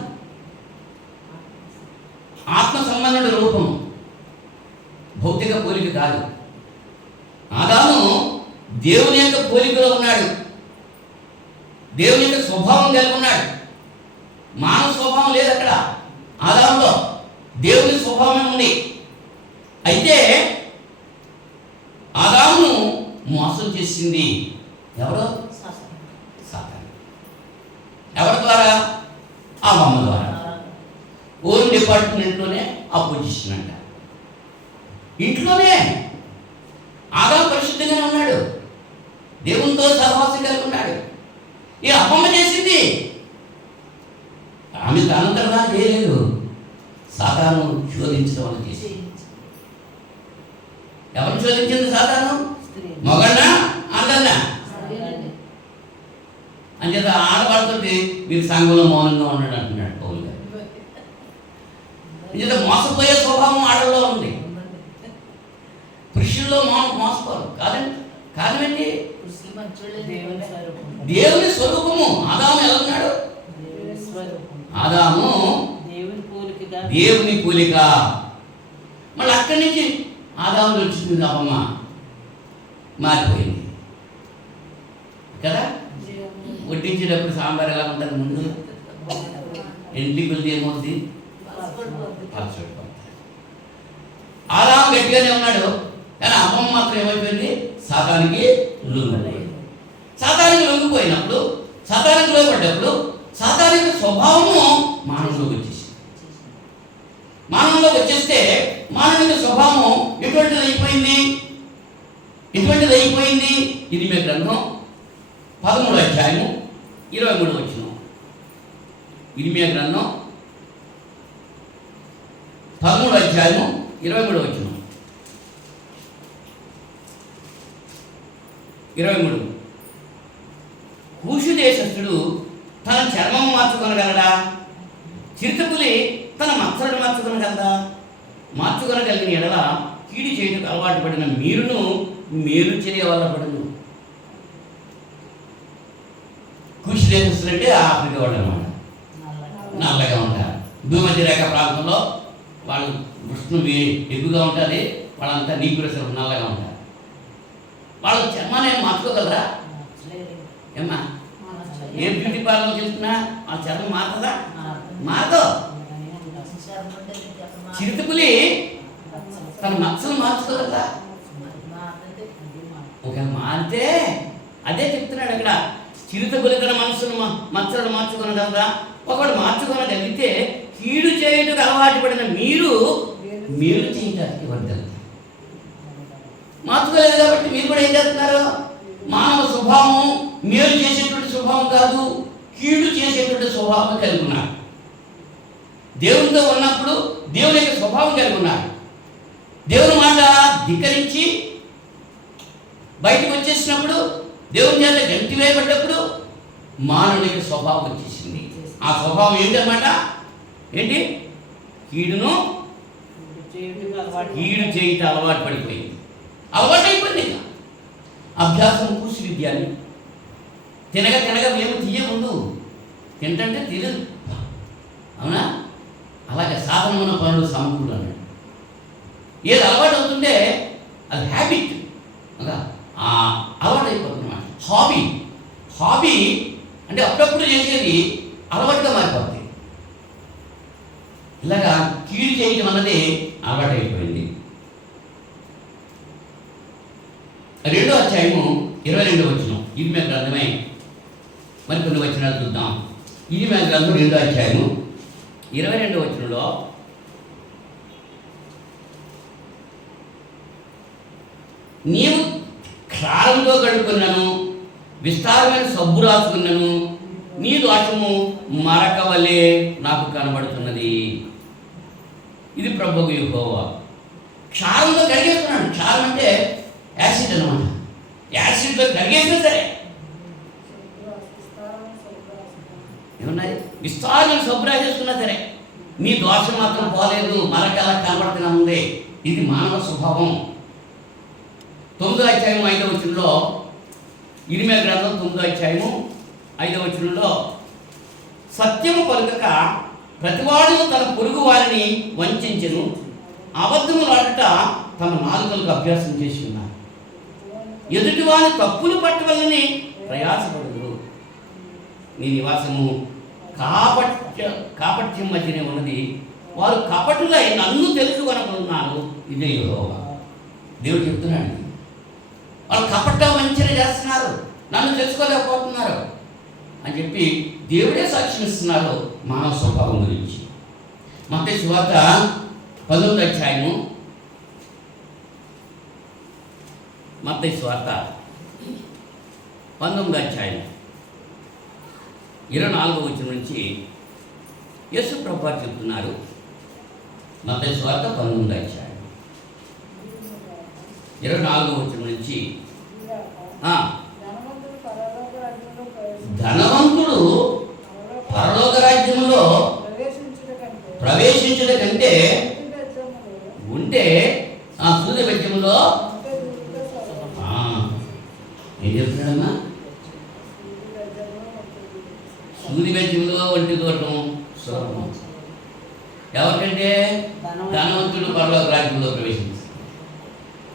ఆత్మ సంబంధమైన రూపం, భౌతిక పోలిక కాదు. ఆదాము దేవుని యొక్క పోలికలో ఉన్నాడు, దేవుని యొక్క స్వభావం కలిగి ఉన్నాడు. మానవ స్వభావం లేదు అక్కడ. ఆదాములో దేవుని స్వభావం ఉంది. అయితే ఆదామును మోసం చేసింది ఎవరు? సాతాను. ఎవరి ద్వారా? ఆ అమ్మ ద్వారా. ఓన్ డిపార్ట్మెంట్లోనే ఆ పొజిషన్ అంట. ఇంట్లోనే ఆదాము పరిశుద్ధంగానే ఉన్నాడు, దేవునితో సహవాసం కలిగి ఉన్నాడు. ఈ అమ్మమ్మ చేసింది, ఆమె తనంతరగా చేయలేదు, సాతాను శోధించడం వల్ల చేసింది. ఎవరిని శోధించింది సాతాను? మగన్నా ఆడన్నా? అంచేత ఆడవాళ్ళతో మీరు సంఘంలో మౌనంగా ఉన్నాడు అంటున్నాడు పౌలు గారు. అంచేత మోసపోయే స్వభావం ఆడల్లో ఉంది. పురుషుల్లో మోసపోరు కాదండి. కారణం ఏంటి? దేవుని స్వరూపము. ఆదాము ఎలా ఉన్నాడు? ఆదాము దేవుని పోలిక. మళ్ళీ అక్కడి నుంచి ఆదాము వచ్చింది అమ్మమ్మ మారిపోయింది కదా. వడ్డించేటప్పుడు సాంబార్ ఎలా ఉంటుంది? ముందు ఎండి కొద్ది ఏమవుతుంది? ఆదాము గట్టిగానే ఉన్నాడు, కానీ అమ్మమ్మ మాత్రం ఏమైపోయింది? సాతానికి లొంగిపోయింది. సాతానికి లొంగిపోయినప్పుడు, సాతానికి లోపడ్డప్పుడు సాతానికి స్వభావము మానవులోకి వచ్చేసింది. మానవులోకి వచ్చేస్తే మానవుని స్వభావం ఎటువంటిది అయిపోయింది? ఇర్మియా గ్రంథం 13వ అధ్యాయము 23వ వచనం. ఇర్మియా గ్రంథం 13వ అధ్యాయము 23వ వచనం. 23. కూషు దేశస్థుడు చిరుతపులి తన మచ్చలను మార్చుకొనగలిగిన ఎడల కీడు చేయటకు అలవాటు పడిన మీరును మేలు చేయవలపడను. కుష్ దేశస్తులు అంటే ఆఫ్రికా వాళ్ళు అనమాట, నల్లగా ఉంటారు. భూమధ్య రేఖ ప్రాంతంలో వాళ్ళు ఉష్ణం ఎక్కువగా ఉంటుంది, వాళ్ళంతా నీకురసలు నల్లగా ఉంటారు. వాళ్ళు చర్మాన్ని మార్చుకోగలరా? ఏమ్మా, ఏ బ్యూటీ పార్లర్కి వెళ్తున్నా వాళ్ళ చర్మం మారుతుందా? మారదు. చిరుతపులి తన మచ్చలు మార్చుకోగలరా? ఒక మారితే అదే చెప్తున్నాడు అక్కడ. చిరుతపులి తన మనసును మచ్చలను మార్చుకోగలరా? ఒకడు మార్చుకోగలిగితే కీడు చేయటకు అలవాటు పడిన మీరు మేలు చేయడానికి వర్ధలు. మార్చుకోలేదు కాబట్టి మీరు కూడా ఏం చేస్తున్నారు? మానవ స్వభావం మేలు చేసేటువంటి స్వభావం కాదు, కీడు చేసేటువంటి స్వభావం కలిగి ఉన్నారు. దేవునితో ఉన్నప్పుడు దేవుని యొక్క స్వభావం కలిగి ఉన్నారు. దేవుని మాట ధిక్కరించి బయటకు వచ్చేసినప్పుడు, దేవుని చేత గంటి వేయబడ్డప్పుడు మానవునికి స్వభావం వచ్చేసింది. ఆ స్వభావం ఏంటన్నమాట? ఏంటి? కీడు చేయటం అలవాటు పడిపోయింది, అలవాటు అయిపోయింది. ఇక అభ్యాసం కూసి విద్యాన్ని తినగా మేము తీయముందు తింటే తెలియదు, అవునా? అలాగే సాధనమైన పనులు సమకూడు అన్నాడు. ఏది అలవాటు అవుతుంటే అది హ్యాబిట్, అలవాటు అయిపోతుందన్నమాట. హాబీ అంటే అప్పుడప్పుడు చేసేది అలవాటుగా మారిపోతుంది. ఇలాగా కీడు చేయటం అన్నది అలవాటు అయిపోయింది. 2వ అధ్యాయము 22వ వచనం, ఇర్మియా గ్రంథమే మరికొన్ని వచనాలు చూద్దాం. ఇర్మియా గ్రంథం 2వ అధ్యాయము 22వ వచనంలో, నీవు క్షారంతో కడుక్కున్నాను, విస్తారమైన సబ్బు రాసుకున్నాను, నీ దోషము మరక వలె నాకు కనబడుతున్నది. ఇది ప్రభువు యెహోవా. క్షారంతో కడిగేస్తున్నాడు. క్షారం అంటే యాసిడ్ అనమాట. యాసిడ్తో కడిగేసినా సరే ఏమున్నాయి? విస్తారమైన సబ్బు రాసేసుకున్నా సరే నీ దోషం మాత్రం పోలేదు, మరక అలా కనబడుతూనే ఉంది. ఇది మానవ స్వభావం. 9వ అధ్యాయం 5వ వచనంలో, ఇర్మియా గ్రంథం 9వ అధ్యాయము 5వ వచనంలో, సత్యము పలుకక ప్రతివాడు తన పొరుగు వారిని వంచెను, అబద్ధములాడుట తమ నాలుకలకు అభ్యాసం చేసి ఉన్నారు. ఎదుటి వారి తప్పులు పట్టవలని ప్రయాసపడదు. నీ నివాసము కాపట్యం మధ్యనే ఉన్నది, వారు కపటులై నన్ను తెలుసుకొనకున్నారు. ఇదే యెహోవా. దేవుడు చెప్తున్నాడు, వాళ్ళు కపట వంచన చేస్తున్నారు, నన్ను తెలుసుకోలేకపోతున్నారు అని చెప్పి దేవుడే సాక్ష్యం ఇస్తున్నారు మానవ స్వభావం గురించి. మత్తయి సువార్త 19వ అధ్యాయము, మత్తయి సువార్త 19వ అధ్యాయం 24వ వచనం నుంచి యేసు ప్రభువు చెప్తున్నారు. మత్తయి సువార్త 19వ అధ్యాయం 24వ వచనం నుంచి, ధనవంతుడు పరలోక రాజ్యములో ప్రవేశించుట కంటే ఉంటే సూది బెజ్జములో ఏం చెప్తున్నాడమ్మా? సూది బెజ్జములో వంటి దూరటం సులభం. ఎవరికంటే ధనవంతుడు పరలోక రాజ్యంలో ప్రవేశించాడు.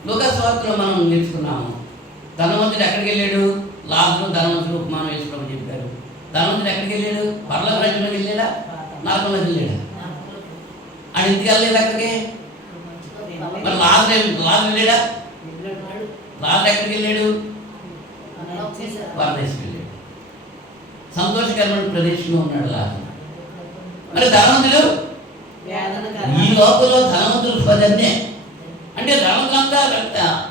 లూకా సువార్తలో మనం నేర్చుకున్నాము. ధనవంతుడు ఎక్కడికి వెళ్ళాడు? లాజరు ధనవంతుడు ఉపమానం వేసుకోమని చెప్పారు. ధనవంతుడు ఎక్కడికి వెళ్ళాడు? పరలోక రాజ్యంలోకి వెళ్ళాడా? నరకంలోకి వెళ్ళాడా? ఆయన ఇంటికి వెళ్ళలేదు అక్కడికి. మరి లాజరు వెళ్ళాడా? లాజరు ఎక్కడికి వెళ్ళాడు? పరదేశం వెళ్ళాడు. సంతోషకరమైన ప్రదేశంలో ఉన్నాడు లాజరు. మరి ధనవంతుడు ఈ లోకంలో ధనవంతుడు పదంతే అంటే ధనవంతులంతా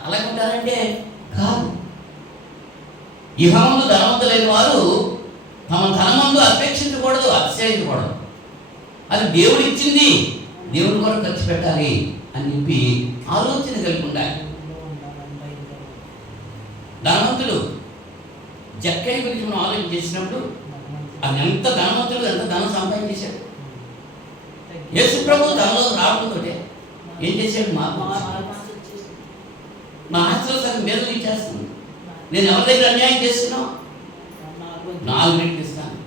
అలాగే ఉంటారంటే కాదు. ఇహమందు ధనవంతులైన వారు తమ ధనమందు అపేక్షించకూడదు, అతిశయించకూడదు. అది దేవుడు ఇచ్చింది, దేవుడి కొరకు ఖర్చు పెట్టాలి అని చెప్పి ఆలోచన కలిగి ఉండాలి. ధనవంతుడు జక్కయ్య గురించి మనం ఆలోచన చేసినప్పుడు అది ఎంత ధనవంతుడు, ఎంత ధనం సంపాదించేశాడు. యేసు ప్రభు తనలో రావడంతో ఏం చేశాడు? మా ఆస్తిలో సగం మీద ఇచ్చేస్తాను. నేను ఎవరి దగ్గర అన్యాయం చేస్తున్నావు? 4 రెట్లు ఇస్తాను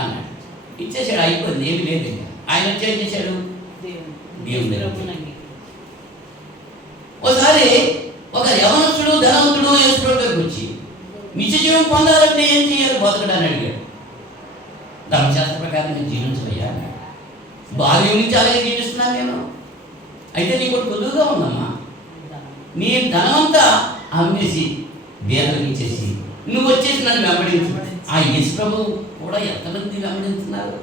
అన్నాడు. ఇచ్చేసాడు. అయిపోయింది, ఏమి లేదు. ఆయన వచ్చి ఏం చేశాడు? దేవుని దగ్గర. ఒకసారి ఒక యవనస్తుడు ధనవంతుడు యేసు ప్రభు దగ్గరికి వచ్చి నిత్య జీవం పొందాలంటే ఏం చేయాలి బతకడాన్ని అడిగాడు. ధర్మశాస్త్ర ప్రకారం నేను జీవించవయ్యా అన్నాడు. బాల్యం నుంచి అలాగే జీవిస్తున్నాను నేను. అయితే నీకు కొద్దుగా ఉందమ్మా, నీ ధనమంతా అమ్మేసి బీదలకు ఇచ్చేసి నువ్వు వచ్చేసి నన్ను వెంబడించు. ఆ యేసు ప్రభు కూడా ఎంతమంది వెంబడిస్తున్నారు?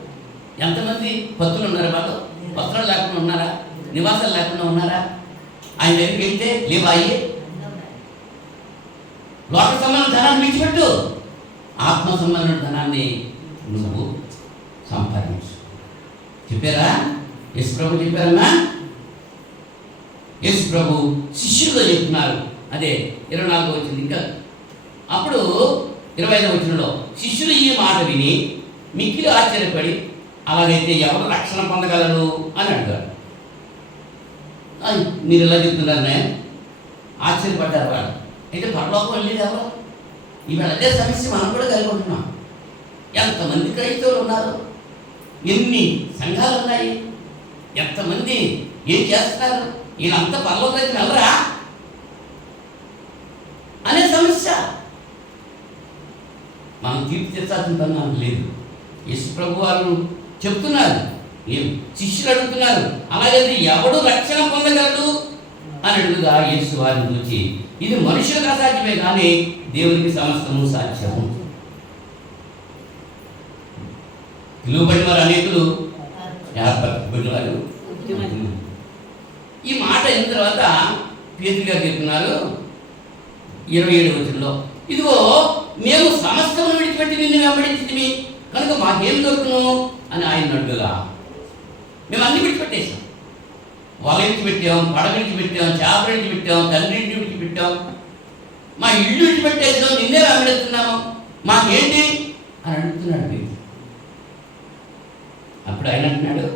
ఎంతమంది భక్తులు ఉన్నారు? వాళ్ళు వస్త్రాలు లేకుండా ఉన్నారా? నివాసాలు లేకుండా ఉన్నారా? ఆయన దగ్గరికి వెళ్తే లేవా? అయ్యే లోక సంబంధం ధనాన్ని విడిచిపెట్టు, ఆత్మ సంబంధం ధనాన్ని నువ్వు సంపాదించు. చెప్పారా? యేసు ప్రభు చెప్పారన్నా. యేసు ప్రభు శిష్యులుగా చెప్తున్నారు. అదే 24వ వచనం. ఇంకా అప్పుడు 25వ వచనంలో శిష్యులు ఈ మాట విని మిక్కిలి ఆశ్చర్యపడి, అలాగైతే ఎవరు రక్షణ పొందగలరు అని అడిగారు. మీరు ఎలా చెప్తున్నారనే ఆశ్చర్యపడ్డారు వాళ్ళు. అయితే పరలోకం వెళ్ళేది ఎవరు? ఇవాళ అదే సమస్య మనం కూడా కలిగి ఉంటున్నాం. ఎంతమంది క్రైస్తవులు ఉన్నారు, ఎన్ని సంఘాలు ఉన్నాయి, ఎంతమంది ఏం చేస్తున్నారు, ఈయనంతా పరలోకానికి వెళ్ళరా అనే సమస్య. మనం తీర్పు తెచ్చాల్సిన పని మనకు లేదు. యేసు ప్రభు వారు చెప్తున్నారు, ఏం శిష్యులు అడుగుతున్నారు, అలాగైతే ఎవడు రక్షణ పొందగలడు అని అడుగుగా యేసు వారిని చూచి, ఇది మనుషులకు అసాధ్యమే కానీ దేవునికి సమస్తము సాధ్యము. పిలువబడిన వారు అనేకులు, ఏర్పరచబడిన వారు. ఈ మాట అయిన తర్వాత పేతురు గారు చెప్తున్నారు 27వ వచనంలో, ఇదిగో మేము సమస్తమును విడిచిపెట్టి నిన్ను వెంబడించింది కనుక మాకేం దొరుకును అని ఆయన అడుగుగా, మేము అన్ని విడిచిపెట్టేసాం. వల విడిచిపెట్టాం, పడవ విడిచిపెట్టాం, చేప విడిచిపెట్టాం, తండ్రిని విడిచిపెట్టాం, మా ఇల్లు విడిచిపెట్టేసాం, నిన్నే వెంబడిస్తున్నాము, మాకేంటి అని అడుగుతున్నాడు మీరు. అప్పుడు ఆయన అంటున్నాడు,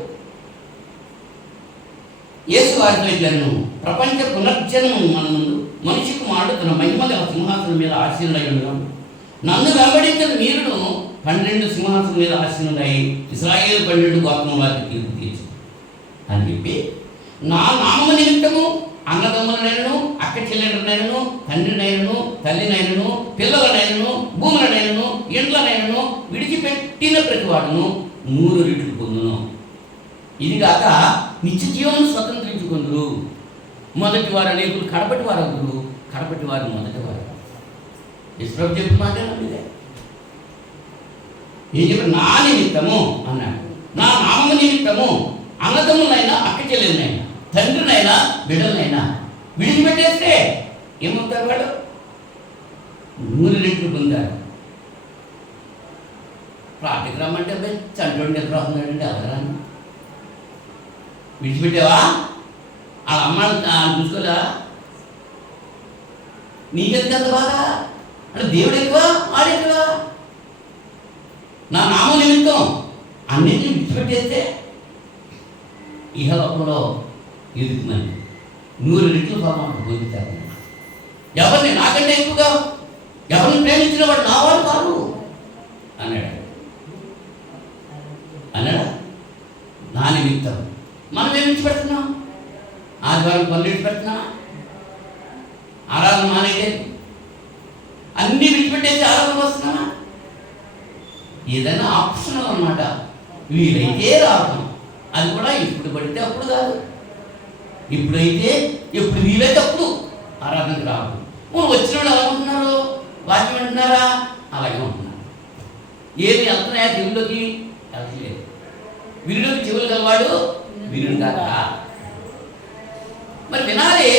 యేసు వారితో ఇట్లను ప్రపంచ పునర్జన్మం మనందు మనిషి కుమారుడు తన మహిమ గల సింహాసనం మీద ఆసీనుడై ఉండడం, నన్ను వెంబడించిన మీరును 12 సింహాసనం మీద ఆసీనుడై ఇశ్రాయేలు 12 గోత్రం వారికి తీర్పు తీర్చు అని చెప్పి, నా నామము నిమిత్తము అన్నదమ్ములనైనను, అక్క చెల్లెళ్ళనైనను, తండ్రినైనను, తల్లినైనను, పిల్లలనైనను, భూములనైనను, ఇండ్లనైనను విడిచిపెట్టిన ప్రతివాడును 100 రెట్లు పొందును. ఇది కాక నిత్య జీవనం స్వతంత్రించుకుందరు. మొదటి వారు అనేకులు కడపటి వారు అవుతురు, కడపటి వారు మొదటి వారు. యేసు చెప్పిన మాట ఇదే. ఏం చెప్పి నా నిమిత్తము అన్నాడు, నా నామము నిమిత్తము అన్నదమ్ములైనా, అక్క చెల్లెలనైనా, తండ్రినైనా, బిడ్డలనైనా విడిచిపెట్టేస్తే ఏమవుతారు? వాడు 100 రెట్లు పొందారు. ప్రాటికి రమ్మంటే చంటి నిద్ర వస్తున్నాడండి, ఎవరా విడిచిపెట్టావా? ఆ అమ్మాయి చూసుకోలే, నీకెంత బాగా అంటే దేవుడు ఎక్కువ, వాడు ఎక్కువ. నా నామం నిమిత్తం అన్నింటినీ విడిచిపెట్టేస్తే ఇహలోకంలో ఎదుగుతుందని 100 రెట్లు పరమాత్మ పొందుతారు. ఎవరిని నాకంటే ఎక్కువగా ఎవరిని ప్రేమించిన వాడు నా వాడు కాదు అన్నాడా? నా నిమిత్తం మనం ఏం విడిచిపెడుతున్నాం? ఆదివారం పనులు విడిచిపెడుతున్నామా? ఆరాధన మానేదే అన్నీ విడిచిపెట్టేసి ఆరాధన వస్తున్నామా? ఏదైనా ఆప్షనల్ అన్నమాట. వీలైతే రావడం, అది కూడా ఇప్పుడు పడితే అప్పుడు కాదు. ఇప్పుడైతే ఎప్పుడు వీలైతే అప్పుడు ఆరాధనకు రావడం. వచ్చిన వాళ్ళు ఎలా ఉంటున్నారు? వాక్యం అంటున్నారా? అలాగే ఉంటున్నారు. ఏమి వెళ్తున్నాయా చెవుల్లోకి? వెళ్ళట్లేదు. వినుడికి చెవులు గలవాడు వినుడు కాక. మరి వినాలి,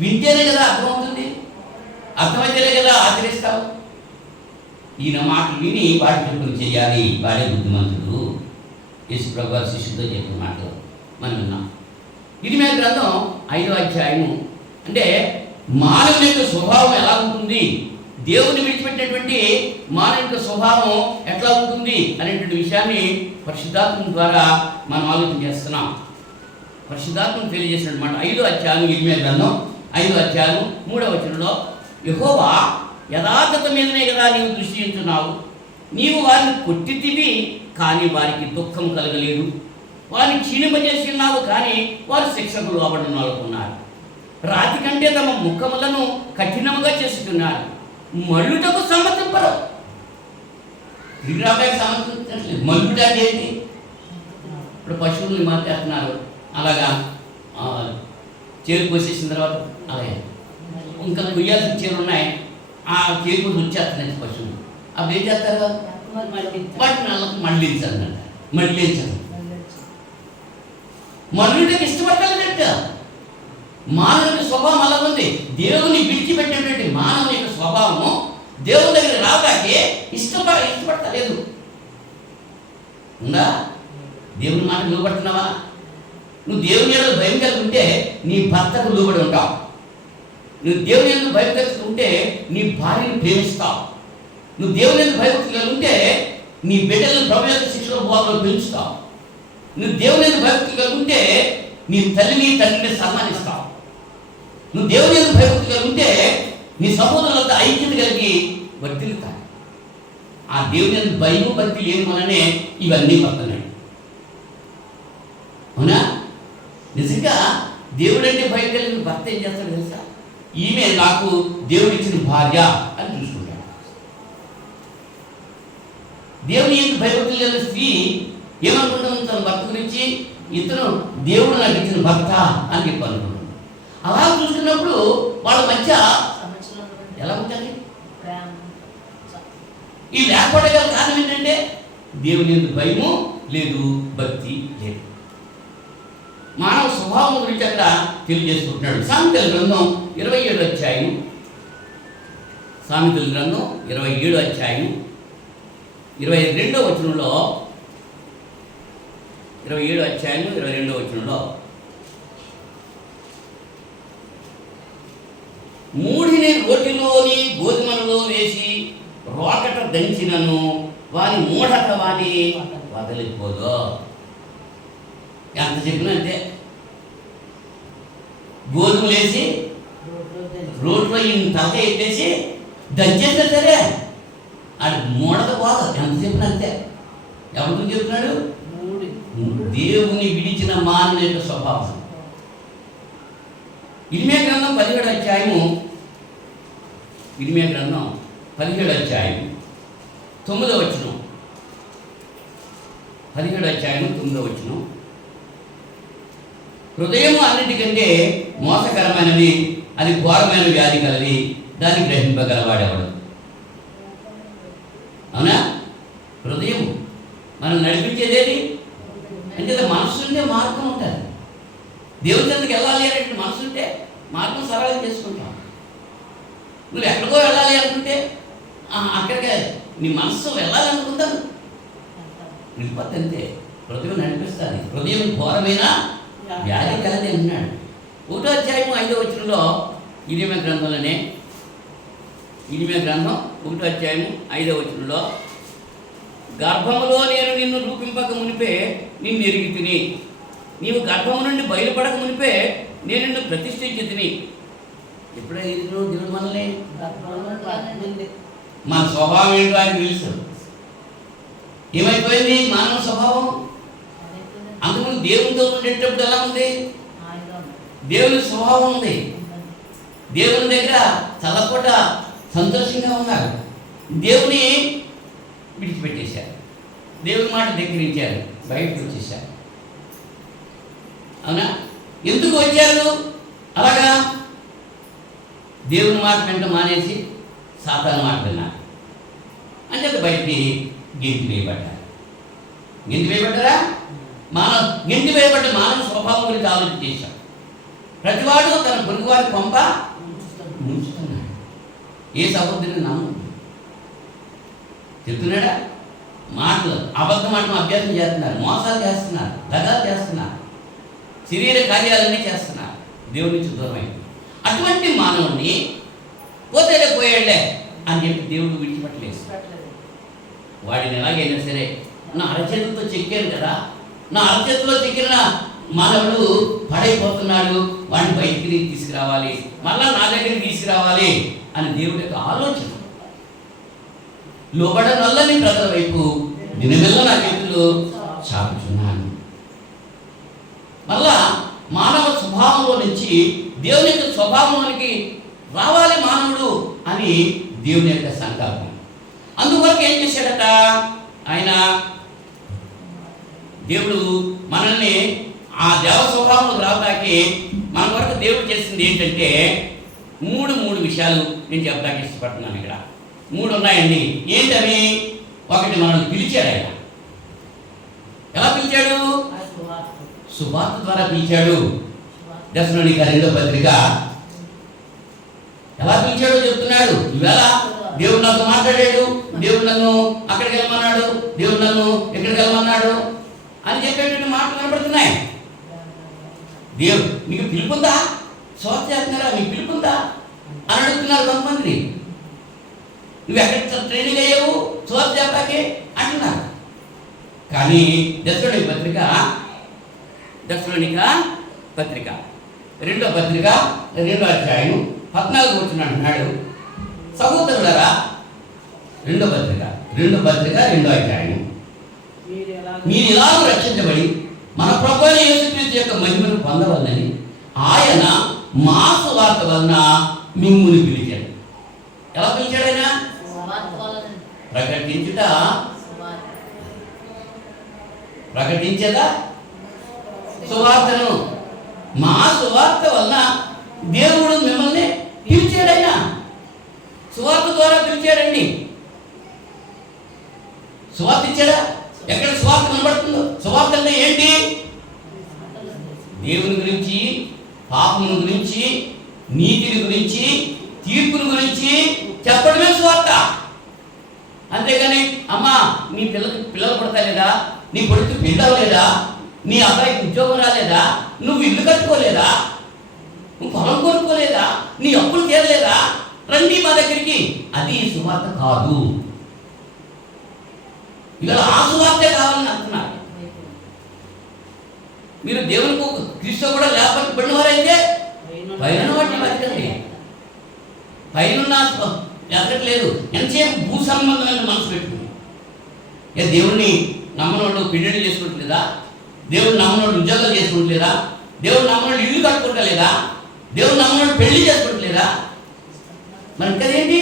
వింటేనే కదా అర్థమవుతుంది, అర్థమైతేనే కదా ఆచరిస్తావు. ఈయన మాటలు విని వాటి చెప్పులు చేయాలి, వాడే బుద్ధిమంతుడు. యేసు ప్రభు వారి శిష్యులతో చెప్పిన మాటలు మనం విన్నాం. ఇర్మీయా గ్రంథం 5వ అధ్యాయము అంటే మానవుని యొక్క స్వభావం ఎలా ఉంటుంది, దేవుని విడిచిపెట్టి విడిచిపెట్టినటువంటి మానవ స్వభావం ఎట్లా ఉంటుంది అనేటువంటి విషయాన్ని పరిశుద్ధాత్మ ద్వారా మనం ఆలోచన చేస్తున్నాం. పరిశుద్ధాత్మను తెలియజేసినమాట 5వ అధ్యాయం ఇర్మీయా గ్రంథం 5వ అధ్యాయం 3వ వచనంలో, యెహోవా యథార్థత మీదనే కదా నీవు దృష్టి ఉంచున్నావు, నీవు వారిని కొట్టితివి కానీ వారికి దుఃఖం కలగలేదు, వారిని క్షీణింపజేసి ఉన్నావు కానీ వారు శిక్షకు లోబడిన వాళ్ళకున్నారు. రాతి కంటే తమ ముఖములను కఠినముగా చేసుకున్నారు, మల్లుటకు సమ్మతింపరు. తిరిగి రాబోయే సమ్మతించట్లేదు. మల్లుట అంటే ఏంటి? ఇప్పుడు పశువుల్ని మార్చేస్తున్నారు, అలాగా చేరు కోసేసిన తర్వాత అలాగే ఇంకా కొయ్యాల్సిన చేరు ఉన్నాయి, ఆ చేరు కోసం వచ్చేస్తున్నాయి పశువులు. అవి ఏం చేస్తారు? వాటిని మళ్ళించాలి. మల్లుడికి ఇష్టపడలేదట. మానవుని స్వభావం అలా ఉంది. దేవుని విడిచిపెట్టినటువంటి మానవుని యొక్క స్వభావము దేవుని దగ్గర రావడానికి ఇష్టపడతలేదు. ఉందా? దేవుని మాట లోబడుతున్నావా? నువ్వు దేవుని యొక్క భయం కలిగి ఉంటే నీ భర్తకు లోబడి ఉంటావు. నువ్వు దేవుని యొక్క భయం కలిగి ఉంటే నీ భార్యను ప్రేమిస్తావు. నువ్వు దేవుని యొక్క భయభక్తి కలిగి ఉంటే నీ బిడ్డలను ప్రభు యొక్క శిక్షలో బోధనలో పెంచుతావు. నువ్వు దేవుని యొక్క భయభక్తి కలిగి ఉంటే నీ తల్లిని తండ్రిని సన్మానిస్తావు. నువ్వు దేవుని యొక్క భయభక్తి కలిగి ఉంటే నీ సహోదరులతో ఐక్యత కలిగి వర్తిల్లుతావు. ఆ దేవుని యొక్క భయము భక్తి లేని వలనే ఇవన్నీ పడుతున్నాయి. అవునా? నిజంగా దేవుడు అంటే భయం కలిగిన భర్త ఏం చేస్తాడు తెలుసా? ఈమె నాకు దేవుడు ఇచ్చిన భార్య అని చూసుకుంటాడు. దేవుని ఎందుకు భయభక్తులు కలిగిన స్త్రీ ఏమనుకుంటుంది తన భర్త గురించి? ఇతను దేవుడు నాకు ఇచ్చిన భర్త అని చెప్పి అనుకుంటుంది. అలా చూసుకున్నప్పుడు వాళ్ళ మధ్య ఎలా ఉంటుంది? ఈ లేకపోవడం గల కారణం ఏంటంటే దేవుని ఎందుకు భయము లేదు, భక్తి లేదు. మానవ స్వభావం గురించి అక్కడ తెలియజేసుకుంటున్నాడు. సామెతల గ్రంథం 27వ అధ్యాయం, సామెతల గ్రంథం 27వ అధ్యాయం 22వ వచనంలో, 27వ అధ్యాయం 22వ వచనంలో, మూఢిని రోటిలోని గోధుమలలో వేసి రోకట దంచినను వాని మూఢత వాని వదలిపోదు. ఎంత చెప్పినా అంతే. గోధుమలు వేసి రోడ్లో ఈ తలక ఎత్తేసి దంచేస్తే సరే అది మూఢత పోదు. ఎంత చెప్పినా అంతే. ఎవరికి చెప్తున్నాడు? దేవుని విడిచిన మానవుని యొక్క స్వభావం. ఇర్మీయా గ్రంథం 17వ అధ్యాయము, ఇర్మీయా గ్రంథం 17వ అధ్యాయం 9వ వచనం, 17వ అధ్యాయం 9వ వచనం, హృదయము అన్నిటికంటే మోసకరమైనది, అది ఘోరమైన వ్యాధి కలది, దాన్ని గ్రహింపగలవాడేవాడు. అవునా? హృదయం మనం నడిపించేదేది అంటే మనసు ఉంటే మార్గం ఉంటుంది. దేవుని చెంతకు వెళ్ళాలి అనేటువంటి మనసు ఉంటే మార్గం సరళం చేసుకుంటాం. నువ్వు ఎక్కడికో వెళ్ళాలి అనుకుంటే అక్కడికే నీ మనసు వెళ్ళాలనుకుంటాను వెళ్ళిపోద్ది అంతే. హృదయం నడిపిస్తుంది. హృదయం ఘోరమైన వ్యాధి కలది అంటున్నాడు. 1వ అధ్యాయం 5వ వచనంలో ఇర్మీయా గ్రంథంలోనే, ఇర్మీయా గ్రంథం 1వ అధ్యాయం 5వ వచనంలో, గర్భములో నేను నిన్ను రూపింపక మునిపే నిన్ను ఎరిగి తిని, నీవు గర్భము నుండి బయలుపడక మునిపే నేను నిన్ను ప్రతిష్ఠించి తిని. ఎప్పుడైతే దేవుడు మనల్ని మన స్వభావం ఏంటో ఆయన తెలుసు. ఏమైపోయింది మానవ స్వభావం? అందుకని దేవునితో ఉండేటప్పుడు ఎలా ఉంది? దేవుని స్వభావం ఉంది. దేవుని దగ్గర చల్లపూట సంతోషంగా ఉన్నారు. దేవుని విడిచిపెట్టేశారు. దేవుని మాట దగ్గరించారు, బయటకు వచ్చేసారు. అవునా? ఎందుకు వచ్చారు అలాగా? దేవుని మాట వెంట మానేసి సాతాను మాట విన్నారు. అంటే బయటికి గెంటి వేయబడ్డారు. గెంటి వేయబడ్డారా? గెంటి వేయబడ్డ మానవ స్వభావం గురించి ఆలోచన చేశాం. ప్రతివాడు తన పొరుగువారి కొంప ముంచుతున్నాడు. ఏ సహోదరుని నమ్ము చెప్తున్నాడా? మాటలు అబద్ధ మాటలు అభ్యాసం చేస్తున్నారు, మోసాలు చేస్తున్నారు, దగాలు చేస్తున్నారు, శరీర కార్యాలన్నీ చేస్తున్నారు, దేవుడి నుంచి దూరమైంది. అటువంటి మానవుడిని పోతేలే పోయాడులే అని చెప్పి దేవుడు విడిచిపెట్టలేదు. వాడిని ఎలాగైనా సరే నా అరచేతితో చెక్కారు కదా, నా అరచేతిలో చెక్కిన మానవుడు పడైపోతున్నాడు, వాడిని బయటికి తీసుకురావాలి, మళ్ళా నా దగ్గరికి తీసుకురావాలి అని దేవుడి యొక్క ఆలోచన. లోబడ నల్లని ప్రజల వైపు దినమెల్ల నా చేతులు చాపుచున్నాను. మళ్ళా మానవ స్వభావంలో నుంచి దేవుని యొక్క స్వభావంలోనికి రావాలి మానవుడు అని దేవుని యొక్క సంకల్పం. అందువరకు ఏం చేశాడట ఆయన? దేవుడు మనల్ని ఆ దేవ స్వభావంలోకి రావడానికి మన వరకు దేవుడు చేసింది ఏంటంటే మూడు విషయాలు నేను చెప్పడానికి ఇష్టపడుతున్నాను. ఇక్కడ 3 ఉన్నాయండి. ఏంటవి? ఒకటి, మనల్ని పిలిచాడు. ఆయన ఎలా పిలిచాడు? సువార్త ద్వారా పిలిచాడు. దశలోనిక 2వ పత్రిక ఎలా పిలిచాడో చెప్తున్నాడు. ఈవేళ దేవుడు నాతో మాట్లాడాడు, దేవుడు నన్ను అక్కడికి వెళ్ళమన్నాడు, దేవుడు నన్ను ఎక్కడికి వెళ్ళమన్నాడు అని చెప్పేటువంటి మాటలు కనబడుతున్నాయి. దేవుడు మీకు పిలుపుందా? స్వార్థ చేస్తున్నారా? మీకు పిలుపుందా అని అడుగుతున్నారు కొంతమంది. నువ్వు ఎక్కడ ట్రైనింగ్ అయ్యావు స్వార్థ చేపకే అంటున్నారు. కానీ దశలోనిక పత్రిక 2వ పత్రిక 2వ అధ్యాయం 14 కూర్చుని అంటున్నాడు, సహోదరులారా, 2వ పత్రిక 2వ అధ్యాయం, మీరు ఇలాగూ రక్షించబడి మన ప్రభువైన యేసుక్రీస్తు యొక్క మహిమను పొందవలనని ఆయన మా సువార్త వలన మిమ్ముని పిలిచాడు. ఎలా పిలిచాడు ఆయన? ప్రకటించదా సువార్తను. మా సువార్త వలన దేవుడు మిమ్మల్ని పిలిచాడైనా, సువార్త ద్వారా పిలిచాడండి. సువార్త ఇచ్చాడా? ఎక్కడ సువార్త కనబడుతుందో? సువార్త అంటే ఏంటి? దేవుని గురించి, పాపమును గురించి, నీతిని గురించి, తీర్పుని గురించి చెప్పడమే సువార్త. అంతేగాని అమ్మా నీ పిల్లలు పుడతలేదా, నీ కొడుకు పెళ్ళి అవ్వలేదా, నీ అబ్బాయికి ఉద్యోగం రాలేదా, నువ్వు ఇల్లు కట్టుకోలేదా, నువ్వు పొలం కొనుక్కోలేదా, నీ అప్పులు తీరలేదా, రండి మా దగ్గరికి, అది సువార్త కాదు. ఇలా ఆ సువార్తే కావాలని అంటున్నారు. మీరు దేవునికి క్రీస్తు కూడా లేకపోతే పడినవారైతే పైన వాటిని బతకండి. పైన ఎదగట్లేదు. ఎంతసేపు భూ సంబంధమైన మనసు పెట్టుకుని దేవుణ్ణి నమ్మనోళ్ళు పెళ్ళిళ్ళు చేసుకుంటలేదా, దేవుడు నమ్మనోళ్ళు ఉద్యోగాలు చేసుకుంటలేదా, దేవుడు నమ్మనోళ్ళు ఇల్లు కట్టుకుంటలేదా, దేవుడు నమ్మనోళ్ళు పెళ్లి చేసుకుంటలేదా? మరి ఇంకదేంటి?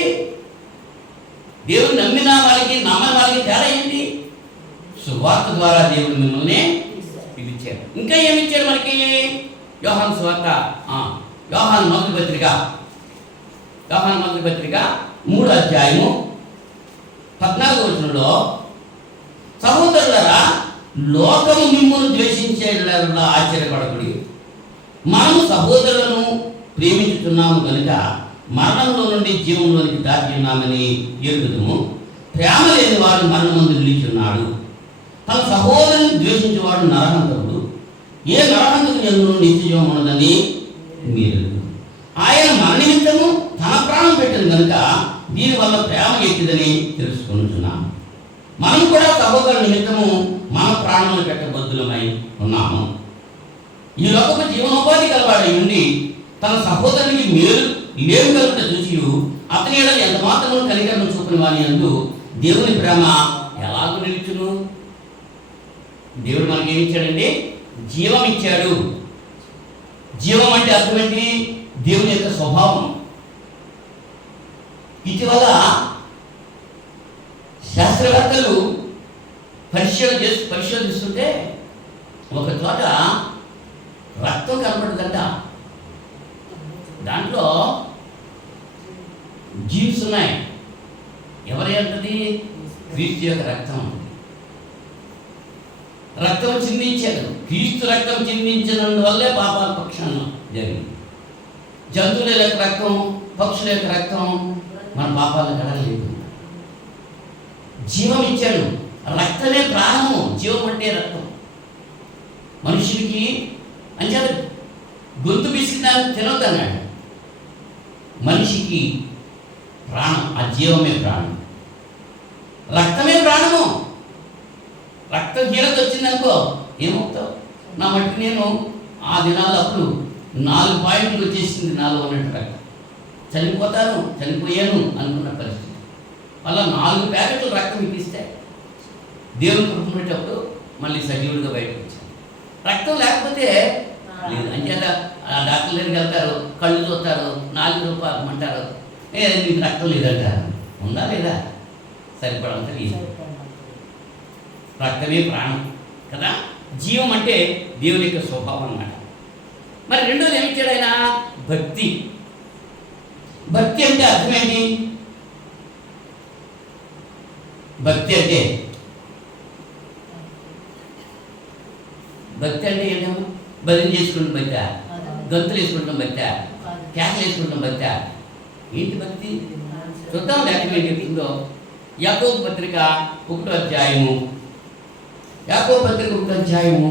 దేవుడు నమ్మిన వాళ్ళకి నమ్మని వాళ్ళకి తేడా ఏంటి? సువార్త ద్వారా దేవుడు మిమ్మల్ని పిలిచాడు. ఇంకా ఏమిచ్చాడు మనకి? యోహాను సువార్త, యోహాను మొదటి పత్రిక 3వ అధ్యాయము 14వ వచనంలో, సహోదరులారా, లోకము మిమ్మును ద్వేషించేలా ఆశ్చర్యపడకుడి, మనము సహోదరులను ప్రేమించుతున్నాము కనుక మరణంలో నుండి జీవంలోనికి దాటి ఉన్నామని ఎరుగుదుము. ప్రేమ లేని వాడు మరణమందు నిలిచున్నాడు. తన సహోదరుని ద్వేషించేవాడు నరహంతకుడు. ఏ నరహంతకు ఎందుకు నిత్యజీవం ఉన్నదని మీరు. ఆయన మన నిమిత్తము తన ప్రాణం పెట్టింది కనుక దీనివల్ల ప్రేమ ఎట్టిదని తెలుసుకుంటున్నాము. మనం కూడా సహోదరు నిమిత్తము మన ప్రాణములు పెట్టబద్దులమై ఉన్నాము. ఈ లోకపు జీవనోపాధి కలవాడై ఉండి తన సహోదరునికి మేలు లేవు కలుగుట చూసి అతని ఎంత మాత్రము కనికరణ చూపిన వాని యందు దేవుని ప్రేమ ఎలాగూ నిలుచును? దేవుడు మనకి ఏమి ఇచ్చాడండి? జీవం ఇచ్చాడు. జీవం అంటే అర్థం ఏంటి? దేవుని యొక్క స్వభావం. ఇటీవల శాస్త్రవేత్తలు పరిశోధిస్తుంటే ఒక చోట రక్తం కనబడుతుందంట. దాంట్లో జీన్స్ ఉన్నాయి. ఎవరి అంటది? క్రీస్తు యొక్క రక్తం. రక్తం చిందించాడు. క్రీస్తు రక్తం చిందించినందువల్లే పాపాల పక్షాన జరిగింది. జంతువుల యొక్క రక్తం, పక్షుల యొక్క రక్తం మన పాపాలను కడగలేదు. జీవం ఇచ్చాడు. రక్తమే ప్రాణము. జీవం అంటే రక్తం. మనుషుడికి అంచేత గొంతు బిసికినా తినొద్దన్నాడు. మనిషికి ప్రాణం, ఆ జీవమే ప్రాణం. రక్తమే ప్రాణము. రక్తహీనత వచ్చిందనుకో ఏమవుతావు? నా మట్టి నేను ఆ దినాలు అప్పుడు 4 పాయింట్లు వచ్చేసింది నాలో ఉన్నట్టు రక్తం. చనిపోయాను అనుకున్న పరిస్థితి. అలా 4 ప్యాకెట్లు రక్తం ఇప్పిస్తే దేవుని కుటుంబేటప్పుడు మళ్ళీ సజీవుడిగా బయటకు వచ్చాను. రక్తం లేకపోతే లేదు. అంచేత డాక్టర్ దగ్గరికి వెళ్తారు, కళ్ళు చూస్తారు, 4 రూపాయలు అంటారు, మీకు రక్తం లేదంటారు. ఉందా లేదా? సరిపడంత లేదు. రక్తమే ప్రాణం కదా. జీవం అంటే దేవుని యొక్క స్వభావం అన్నమాట. మరి రెండోది ఏమిచ్చాడు ఆయన? భక్తి. భక్తి అంటే అర్థమేంటి? భక్తి అంటే ఏంటమ్మా? భజన చేసుకుంటాం భక్త, గంతులు వేసుకుంటాం భక్త, కేకలు వేసుకుంటాం భక్త. ఏంటి భక్తి? చూద్దాం లేకపోతే చెప్పిందో. యాకోబు పత్రిక 1వ అధ్యాయము, యాకోబు పత్రిక 1వ అధ్యాయము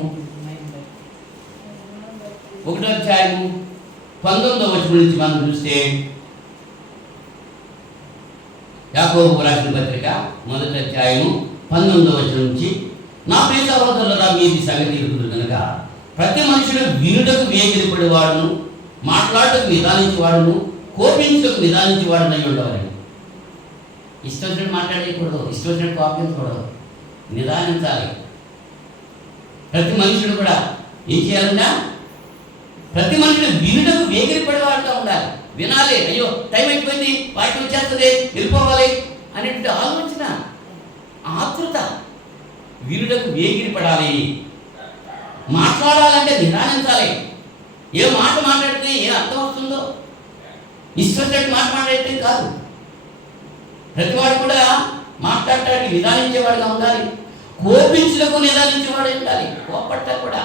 19వ వచనం నుంచి మనం చూస్తే, యాకోబు రాసిన పత్రిక 1వ అధ్యాయము 19వ వచనం నుంచి, నా ప్రియ సహోదరులారా, మీది సంగతి ఎరుగుదురు కనుక ప్రతి మనుషుడు వినుటకు వేగిరపడేవాడును, మాట్లాడటకు నిదానించేవాడును, కోపించుటకు నిదానించేవాడునై ఉండవాలని. ఇష్టం వచ్చినట్టు మాట్లాడకూడదు, ఇష్టం వచ్చినట్టు కోపించకూడదు, నిదానించాలి. ప్రతి మనుషుడు కూడా ఏం చేయాలంట? ప్రతి మనుషుడు వినుటకు వేగిరపడేవాడుగా ఉండాలి. వినాలి. అయ్యో టైం అయిపోయింది, వాక్యం వచ్చేస్తుంది, వెళ్ళిపోవాలి అనేటువంటి ఆలోచన, ఆతృత. వినుటకు వేగిరపడాలి. మాట్లాడాలంటే నిదానించాలి. ఏ మాట మాట్లాడితే ఏ అర్థం వస్తుందో ఇష్టం మాట్లాడేటే కాదు. ప్రతివాడు కూడా మాట్లాడటానికి నిదానించేవాడుగా ఉండాలి. కోపించులకు నిదానించేవాడు ఉండాలి. కోపట్ట కూడా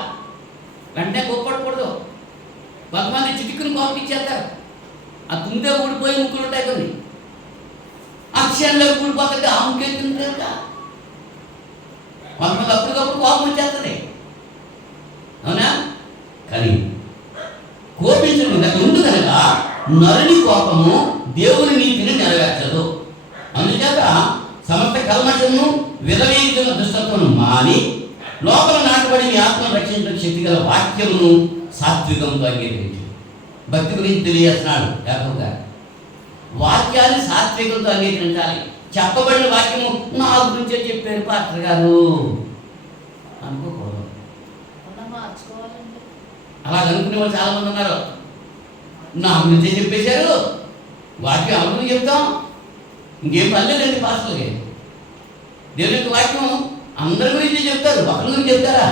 వెంటనే కోపడకూడదు. కొంతమంది చిటిక్కుని కోపించేస్తారు. ఆ తుందే ఊడిపోయి ముక్కులు ఉంటాయి కొన్ని. అక్షరంలో ఊడిపోతుంది, ఆ ముక్కెత్తుంది కనుక కొంతమంది అప్పటికప్పుడు కోపం వచ్చేస్తుంది. అవునా? కానీ కోపించడం ఉంది కనుక నరుని కోపము దేవుని నీతిని నెరవేర్చదు. అందుచేత సమస్త కల్మషము విరవీయుతున్న దుష్టత్వను మాని లోపల నాటబడి మీ ఆత్మను రక్షించిన శక్తి గల వాక్యమును సాత్వికంతో అంగీకరించు. భక్తి గురించి తెలియజేస్తున్నాడు యాకోబు గారు. వాక్యాన్ని సాత్వికంతో అంగీకరించాలి. చెప్పబడిన వాక్యము నా గురించే చెప్పారు పాస్టర్ గారు అనుకోకూడదు. అలా అనుకునే వాళ్ళు చాలా మంది ఉన్నారు. నా గురించే చెప్పేశారు, వాక్యం అమలు చెప్తాం, ఇంకేం పర్లేదండి పాస్టర్కి. దేవుని యొక్క వాక్యం అందరి గురించి చెప్తారు, ఒకరి గురించి చెప్తారా?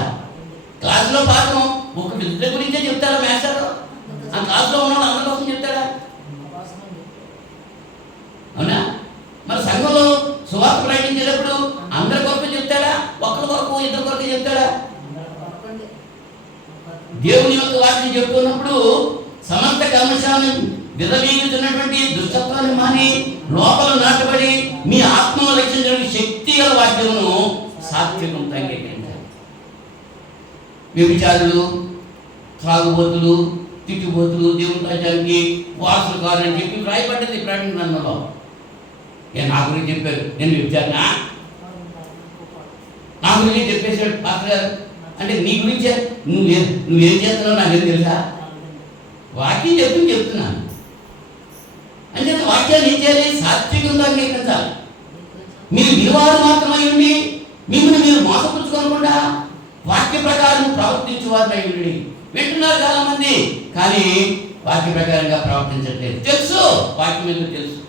క్లాసులో పాఠం ఒక ఇద్దరి గురించే చెప్తారా మేస్టర్? ఆ క్లాసులో ఉన్న అందరి కోసం చెప్తాడా? అవునా? మరి సంఘంలో సువార్త ప్రకటించేటప్పుడు అందరి కొరకు చెప్తాడా? ఒకరి కొరకు ఇద్దరు కొరకు చెప్తాడా? దేవుని యొక్క వాక్యం చెప్తున్నప్పుడు సమస్త కల్మషాన్ని విరవీగుతున్నటువంటి దుష్టత్వాన్ని మాని లోపల నాటబడి మీ ఆత్మను రక్షించడానికి శక్తి గల వాక్యమును సాత్వికంతో అంగీకరించాలి. వ్యభిచారులు, త్రాగుబోతులు, తిట్టుబోతులు దేవుని రాజ్యానికి వారసులు కావాలని చెప్పి రాయబడ్డది ప్రకటన గ్రంథంలో. నా గురించి చెప్పారు, నేను వ్యభిచారినా? నా గురించి చెప్పేశాడు పాస్టర్ గారు అంటే నీ గురించే నువ్వేం చేస్తున్నావు నాకేం తెలుసా? వాక్యం చెప్తున్నాను. అంటే వాక్యాన్ని ఏం చేయాలి? సాత్వికంగా అంగీకరించాలి. మీరు విలువారు మాత్రమై ఉండి మిమ్మల్ని మీరు మోసపుచ్చుకోకుండా వాక్య ప్రకారం ప్రవర్తించేవారు అయి ఉండి వింటున్నారు చాలా మంది, కానీ వాక్య ప్రకారంగా ప్రవర్తించట్లేదు. తెలుసు, వాక్యం మీద తెలుసు,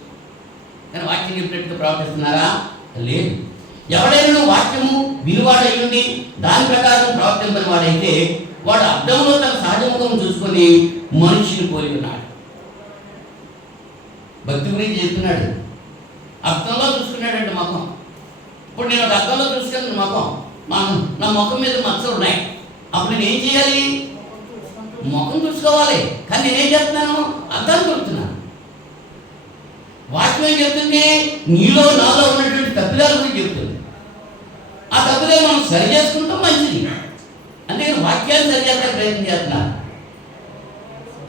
కానీ వాక్యం చెప్పినట్టుగా ప్రవర్తిస్తున్నారా? లేదు. ఎవడైనా వాక్యము విలువాడై ఉండి దాని ప్రకారం ప్రవర్తింపని వాడైతే వాడు అర్థంలో తన సహజముఖం చూసుకొని మనిషిని పోలి ఉన్నాడు. భక్తి గురించి చెప్తున్నాడు. అర్థంలో చూసుకున్నాడంటే ముఖం. ఇప్పుడు నేను ఒక అర్థంలో చూసుకున్నాను ముఖం, నా ముఖం మీద మచ్చలు ఉన్నాయి. అప్పుడు నేను ఏం చేయాలి? ముఖం చూసుకోవాలి. కానీ నేనేం చెప్తున్నాను? అర్థం చూపుతున్నాను. వాక్యం ఏం చెప్తుంది? నీలో నాలో ఉన్నటువంటి తప్పిదాల గురించి చెప్తుంది. ఆ తప్పిదాలు మనం సరి చేసుకుంటాం, మంచిది. అందుకని వాక్యాన్ని సరి చేస్తానికి ప్రయత్నం చేస్తున్నారు.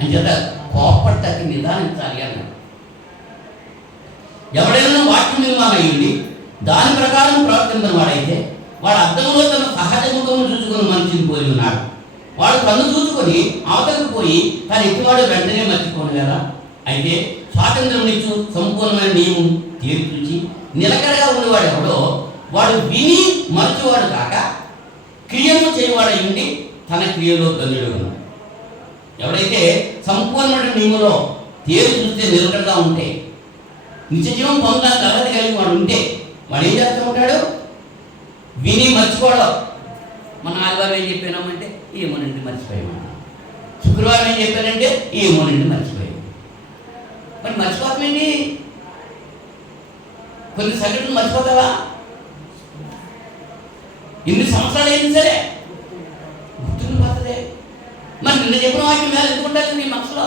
అంచేత కోపట్టకి నిదానించాలి అన్నాడు. ఎవడైనా వాక్యం నిర్మాణయ్యండి దాని ప్రకారం ప్రవర్తించిన వాడైతే వాడు అర్థంలో తన సహజ ముఖము చూసుకొని మనిషిని పోయి ఉన్నాడు. వాడు కన్ను చూసుకొని అవతలకు పోయి తను ఎత్తివాడు వెంటనే మర్చిపోను కదా. అయితే స్వాతంత్రం ఇచ్చు సంపూర్ణమైన నియమం తీర్చి చూచి నిలకడగా ఉండేవాడు ఎవడో వాడు విని మరచువాడు కాక క్రియను చేయవాడు ఉండి తన క్రియలో గల్లుడు ఉన్నాడు. ఎవడైతే సంపూర్ణమైన నియమంలో తేరు చూస్తే నిలకడగా ఉంటే నిత్యజీవం పొందడానికి అర్హత కలిగి వాడు ఉంటే వాడు ఏం చేస్తూ ఉంటాడు? విని మర్చిపోవడం. మన ఆదివారం ఏం చెప్పానామంటే ఏమోనండి మర్చిపోయామన్నా, శుక్రవారం ఏం చెప్పానంటే ఏమోనండి మర్చిపోయాము. మరి మర్చిపోతామేంటి? కొన్ని సంఘటనలు మర్చిపోతావా? ఎన్ని సంవత్సరాలు అయింది సరే గుర్తుండిపోతుంది. మరి నిన్న చెప్పిన వాక్యం మీద ఎందుకు ఉండాలి నీ మనసులో?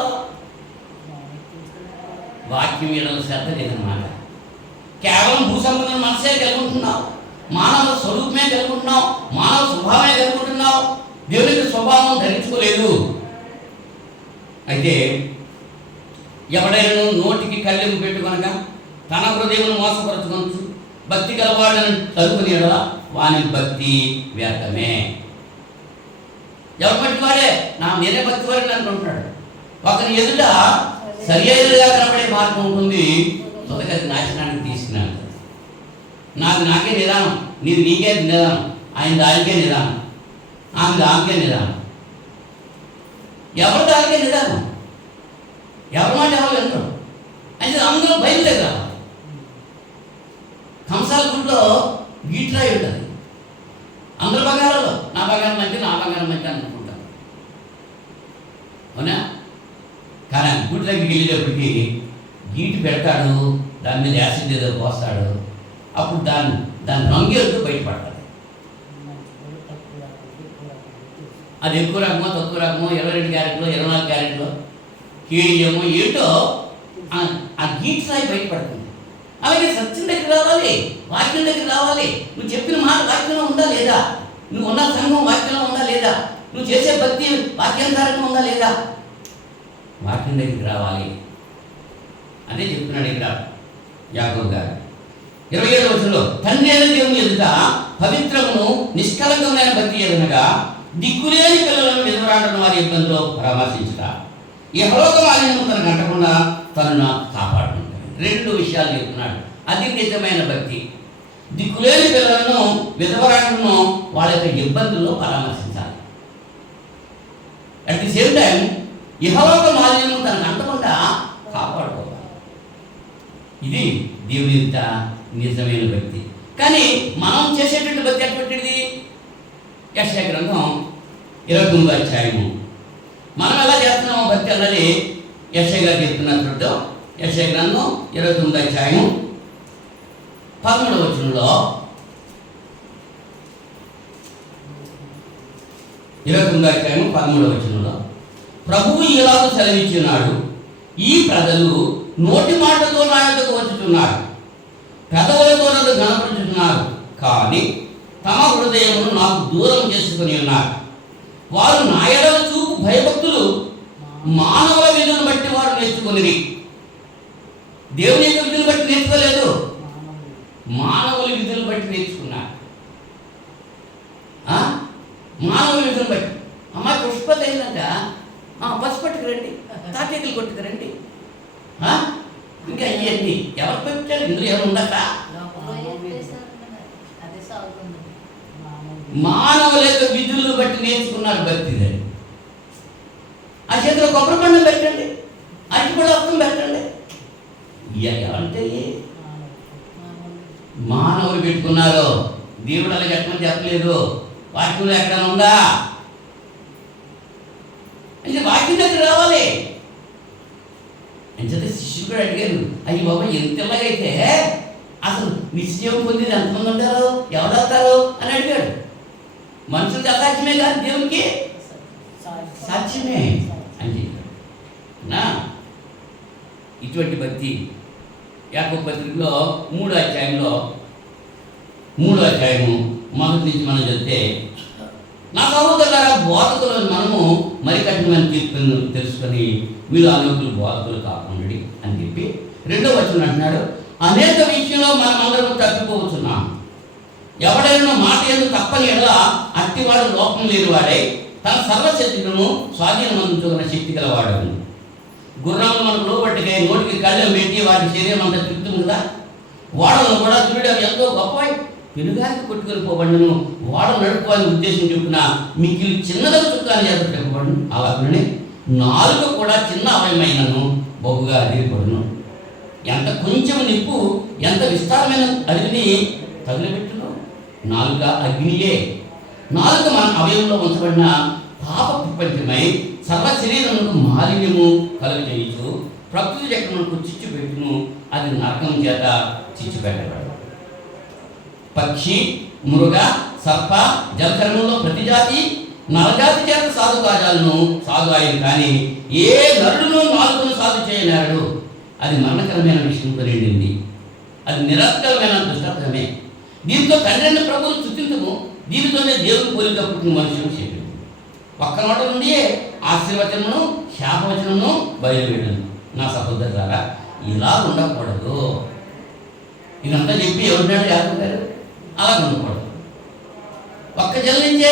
వాక్యం మీద శ్రద్ధ లేదన్నమాట. కేవలం భూ సంబంధం మనసే కలుగుతున్నావు, మానవ స్వరూపమే కలుగుతున్నావు, మానవ స్వభావమే కలుగుతున్నావు, దేవునికి స్వభావం ధరించుకోలేదు. అయితే ఎవడైనా నోటికి కళ్ళెము పెట్టుకొనక తన హృదయమును మోసపరచుకొనచ్చు భక్తి గలవాడని తలుపుని ఎడల వాని భక్తి వ్యర్థమే. ఎవరు బట్టి వాడే నేనే భక్తి వాడిని అనుకుంటున్నాడు. ఒకరి ఎదుట సరి అయినగా కనబడే మార్గం ఉంటుంది, తొలగది నాశనానికి తీసుకున్నాను. నాకే నిదానం, నీకే నిదానం, ఆయన దానికే నిదానం, ఆమె దానికే నిదానం. ఎవరు దానికే నిదానం? ఎవరి మాట ఎవరు వింటారు? అయితే అందరూ బయలుదేరా. కంసాల గుడిలో గీట్లాయి ఉంటుంది. అందరు బంగారాలు నా బంగారం మంచి అనుకుంటాను, అవునా? కానీ ఆ గుడి దగ్గరికి వెళ్ళేటప్పటికి గీటు పెడతాడు, దాని మీద యాసిడ్ ఏదో పోస్తాడు, అప్పుడు దాని రంగేరుతో బయటపడతాడు. అది ఎక్కువ రకమో తక్కువ రకమో 22 క్యారెట్లో 24 క్యారెట్లో కేడియమో ఏంటో ఆ గీట్ స్థాయి బయటపడుతుంది. అలాగే సత్యం దగ్గర రావాలి, వాక్యం దగ్గర రావాలి. నువ్వు చెప్పిన మాట వాక్యంలో ఉందా లేదా? నువ్వు ఉన్న సంఘం వాక్యంలో ఉందా లేదా? నువ్వు చేసే భక్తి వాక్యానుసారంగా ఉందా లేదా? వాక్యం దగ్గరికి రావాలి అదే చెప్తున్నాడు ఇక్కడ యాకోబు గారు. 27వ వచనంలో తండ్రి అయిన దేవుని ఎదుట పవిత్రమును నిష్కలంకమైన భక్తి ఎదునగా దిక్కులేని పిల్లలను విధవరాండ్రని వారి ఇబ్బందిలో పరామర్శించుట యెహోవా మాలిన్యము తనకు అంటకుండా తనను కాపాడుకుంటాడు. 2 విషయాలు చెప్తున్నాడు. అది నిజమైన భక్తి. దిక్కులేని పిల్లలను విధవరాండ్రను వాళ్ళ యొక్క ఇబ్బందుల్లో పరామర్శించాలి. అట్ ది సేమ్ టైం యెహోవా మాలిన్యము తనకు అంటకుండా కాపాడుకోవాలి. ఇది దేవుని యొక్క నిజమైన భక్తి. కానీ మనం చేసేటువంటి భక్తి ఎటువంటిది? యెషయా గ్రంథం 29వ అధ్యాయము. మనం ఎలా చేస్తున్నామో భక్తి అన్నది యెషయా గారు చెప్తున్నట్టు. యెషయా గ్రంథం 29వ అధ్యాయం 13వ వచనంలో 29వ అధ్యాయం 13వ వచనంలో ప్రభువు ఇలాగ సెలవిచ్చున్నాడు, ఈ ప్రజలు నోటి మాటతో నా యొద్దకు వచ్చుచున్నారు, పెదవులతో నన్ను గణపరుచుతున్నారు, కానీ తమ హృదయమును నాకు దూరం చేసుకుని ఉన్నారు. వారు నా ఎడల చూపు భయభక్తులు మానవుల విధులను బట్టి వారు నేర్చుకుని, దేవుని యొక్క విధులు బట్టి నేర్చుకోలేదు, మానవుల విధులు బట్టి నేర్చుకున్నారు. మానవుల విధులు బట్టి అమ్మాయి పుష్పత అయిందంట, పసుపు పట్టుకురండి, తాటేకలు కొట్టుకురండి, ఇంకా ఇవన్నీ ఎవరు పెట్టారు? ఇందులో ఎవరు ఉండక మానవుల యొక్క విధులను బట్టి నేర్చుకున్నారు భక్తి. ఆ చేతిలో కొబ్బరి పండు పెట్టండి, అరటిపళ్ళు అర్థం పెట్టండి, అంటే మానవులు పెట్టుకున్నారు. దేవుడు అలాగే ఎట్లా చెప్పలేదు. వాక్యంలో ఎక్కడ ఉందా అంటే వాక్యం దగ్గర రావాలి. అంచేత శిష్యుడు కూడా అడిగారు, అయ్యి బాబా ఎంత ఎలాగైతే అసలు నిశ్చయం పొందిది ఎంతమంది ఉంటారు, ఎవరు వస్తారు అని అడిగాడు. మనుషులకి అసాధ్యమే కాదు, దేవునికి సాధ్యమే అని చెప్పాడు. ఇటువంటి భక్తి యాకోబు పత్రికలో 3వ అధ్యాయంలో 3వ అధ్యాయము మొదటి నుంచి మనం చెప్తే, నా సహోదరులారా బోధకులు మనము మరి కఠినమైన తీర్పును తెలుసుకొని మీరు అనేకులు బోధకులు కాకుండా అని చెప్పి 2వ వచనం అంటున్నాడు, అనేక విషయంలో మనం అందరం తప్పిపోతున్నాం. ఎవడైనా మాట ఎందుకు తప్పని ఎలా అట్టివాడు లోపం లేనివాడై తన సర్వశక్తులను స్వాధీనమందుకున్న శక్తి గలవాడు. గుర్రాలు మనకు లోబట్టిగా నోటికి కళ్ళెం పెట్టి వాటి శరీరం అంతా తిప్పుతుంది కదా. ఓడలను కూడా చూడడం ఎంతో గొప్ప పెనుగాలికి కొట్టుకొని పోబడిను. ఓడ నడుపుకోవాలని ఉద్దేశం చెప్పిన మిగిలి చిన్నదకు చుక్కాన్ని చెప్పబడును. అలాగనే నాలుక కూడా చిన్న అవయమైనను బహుగా అదిరిపడును. ఎంత కొంచెం నిప్పు ఎంత విస్తారమైన అదిని తగిలిపెట్టును. నాలుక అగ్నియే. నాలుక మన అవయంలో ఉంచబడిన పాప ప్రపంచమై సర్వ శరీరములకు మాలిన్యము కలుగజేయచ్చు. ప్రకృతి చక్రములకు చిచ్చు పెట్టును. అది నరకం చేత చిచ్చు పెట్టబడదు. పక్షి, మృగ, సర్ప, జలచరములో ప్రతి జాతి నరజాతి చేత సాధు కార్యాలను సాధు ఆయన, కానీ ఏ నరుడును నాలుగును సాధు చేయలేడు. అది మరణకరమైన విషయంతో నిండింది. అది నిరర్థకమైన దుష్టత్వమే. దీంతో తండ్రిని ప్రభువును స్తుతించము. దీనితోనే దేవుడు పోలిక పుట్టిన మనుషులు చెప్పాడు. ఒక్క నోట నుండి ఆశీర్వచనమును శాపవచనమును బయలుపెట్టను. నా సహోదరులారా, ఇలా ఉండకూడదు. ఇదంతా చెప్పి ఎవరినాడు యాదగారు అలా ఉండకూడదు. ఒక్క జల నుంచే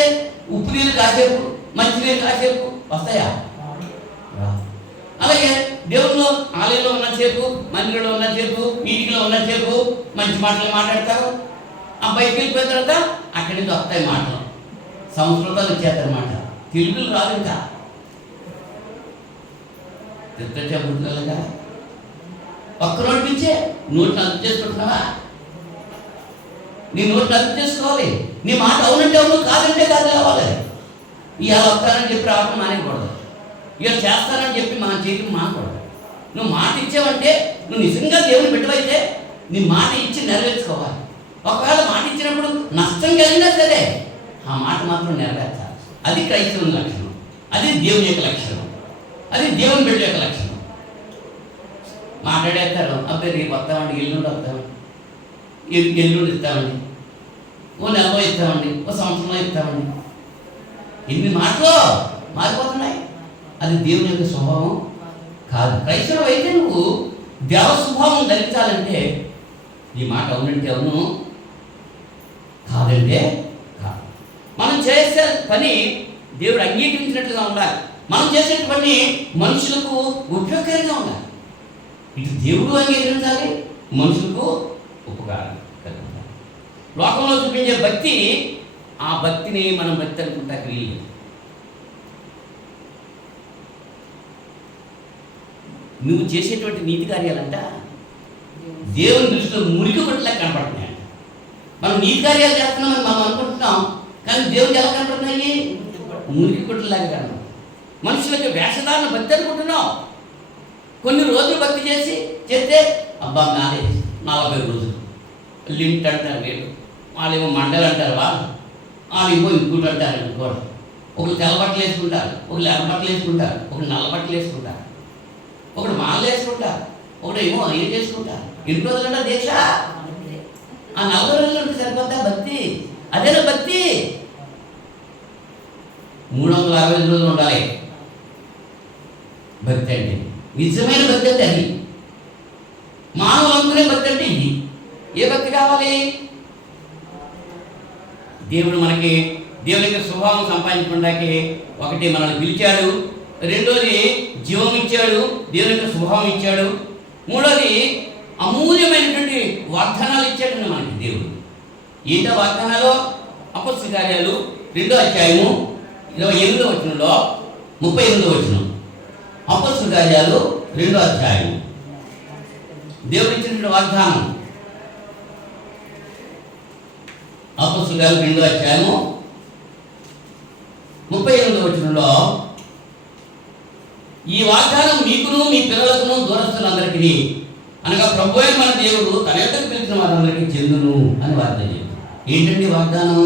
ఉప్పు నీళ్ళు కాసేపు మంచి నీళ్ళు కాసేపు వస్తాయా? అలాగే దేవుళ్ళు ఆలయంలో ఉన్నసేపు, మందిరంలో ఉన్నసేపు, మీటింగ్లో ఉన్నసేపు మంచి మాటలు మాట్లాడతారు. ఆ బయటికి వెళ్ళిపోయిన తర్వాత అక్కడి నుంచి వస్తాయి మాటలు, సంస్కృతాలు వచ్చేస్తారన్నమాట. తెలుగులు రాదు. ఇంకా గుర్తుగా ఒక్క నోటి నుంచే నోటిని అర్థం చేసుకుంటున్నావా? నీ నోటిని అర్థం చేసుకోవాలి. నీ మాట అవునంటే అవును, కాదంటే కాదు కావాలి. ఇవాళ వస్తానని చెప్పి రావడం మానేయకూడదు. ఇవాళ చేస్తానని చెప్పి మనం చేయడం మానకూడదు. నువ్వు మాట ఇచ్చావంటే నువ్వు నిజంగా దేవుని బిడ్డవైతే నీ మాట ఇచ్చి నెరవేర్చుకోవాలి. ఒకవేళ మాట ఇచ్చినప్పుడు నష్టం కలిగినా సరే ఆ మాట మాత్రం నెరవేర్చాలి. అది క్రైస్తవుని లక్షణం. అది దేవుని యొక్క లక్షణం. అది దేవుని బిడ్డ యొక్క లక్షణం. మాట్లాడేస్తారు, అబ్బాయి రేపు వస్తామండి, ఎల్లుండి వస్తామండి, ఎల్లుండి ఇస్తామండి, ఓ నెలలో ఇస్తామండి, ఓ సంవత్సరంలో ఇస్తామండి. ఎన్ని మాటలు మారిపోతున్నాయి. అది దేవుని యొక్క స్వభావం కాదు. క్రైస్తవుడు అయితే నువ్వు దేవ స్వభావం ధరించాలంటే ఈ మాట అవునంటే అవును, కాదంటే కాదు. మనం చేసే పని దేవుడు అంగీకరించినట్లుగా ఉండాలి. మనం చేసే పని మనుషులకు ఉపయోగకరంగా ఉండాలి. ఇటు దేవుడు అంగీకరించాలి, మనుషులకు ఉపకారం కలిగించాలి. లోకంలో చూపించే భక్తి, ఆ భక్తిని మనం భక్తి అనుకుంటా వీలు. నువ్వు చేసేటువంటి నీతి కార్యాలంట దేవుని దృష్టిలో మురికి కొట్టలేక కనపడుతున్నాయంట. మనం నీతి కార్యాలు చేస్తున్నామని మనం అనుకుంటున్నాం, కానీ దేవుడికి ఎలా కనపడుతున్నాయి? మురికి కొట్టలేక కనపడుతుంది. మనుషులకి వేషధారణ భక్తి అనుకుంటున్నాం. కొన్ని రోజులు భక్తి చేస్తే అబ్బా నాదే 40 రోజులు లింట్ అంటారు వీళ్ళు, వాళ్ళేమో మండలు అంటారు, వాళ్ళేమో ఇంకోటి అంటారు ఇంకోటి. ఒకరు తెల్ల బట్టలు వేసుకుంటారు, ఒకరు ఎర్ర బట్టలు వేసుకుంటారు, ఒకరు నల్ల బట్టలు వేసుకుంటారు, ఒకడు మాలలు వేసుకుంటారు, ఒకడు ఏమో ఏం చేసుకుంటారు. ఎన్ని రోజులు అంటారు దీక్ష? ఆ 40 రోజులు ఉంటే సరిపోతా భక్తి? అదేనా భక్తి? 365 రోజులు ఉండాలి భక్తి అంటే. నిజమైన భక్తి అంటే అది. మానవులు అనుకునే భక్తి అంటే ఇది. ఏ భక్తి కావాలి? దేవుడు మనకి దేవుని యొక్క స్వభావం సంపాదించుకోవడానికి ఒకటి మనల్ని పిలిచాడు, రెండోది జీవం ఇచ్చాడు, దేవుని యొక్క స్వభావం ఇచ్చాడు, మూడోది అమూల్యమైనటువంటి వాగ్దానాలు ఇచ్చాడు మనకి దేవుడు. ఏంటో వాగ్దానాలు? అపొస్తలుల కార్యాలు 2వ అధ్యాయము 28వ వచనంలో 38వ వచనం. అపొస్తలుల కార్యాలు 2వ అధ్యాయం దేవుడు ఇచ్చినటువంటి వాగ్దానం. అపొస్తలుల కార్యాలు 2వ అధ్యాయము 38వ వచనంలో, ఈ వాగ్దానం మీకును మీ పిల్లలకును దూరస్తులందరికీ, అనగా ప్రభువైన మన దేవుడు తన యొద్దకు పిలిచిన వారందరికీ చెందును అని వాగ్దానం చెప్పారు. ఏంటండి వాగ్దానం?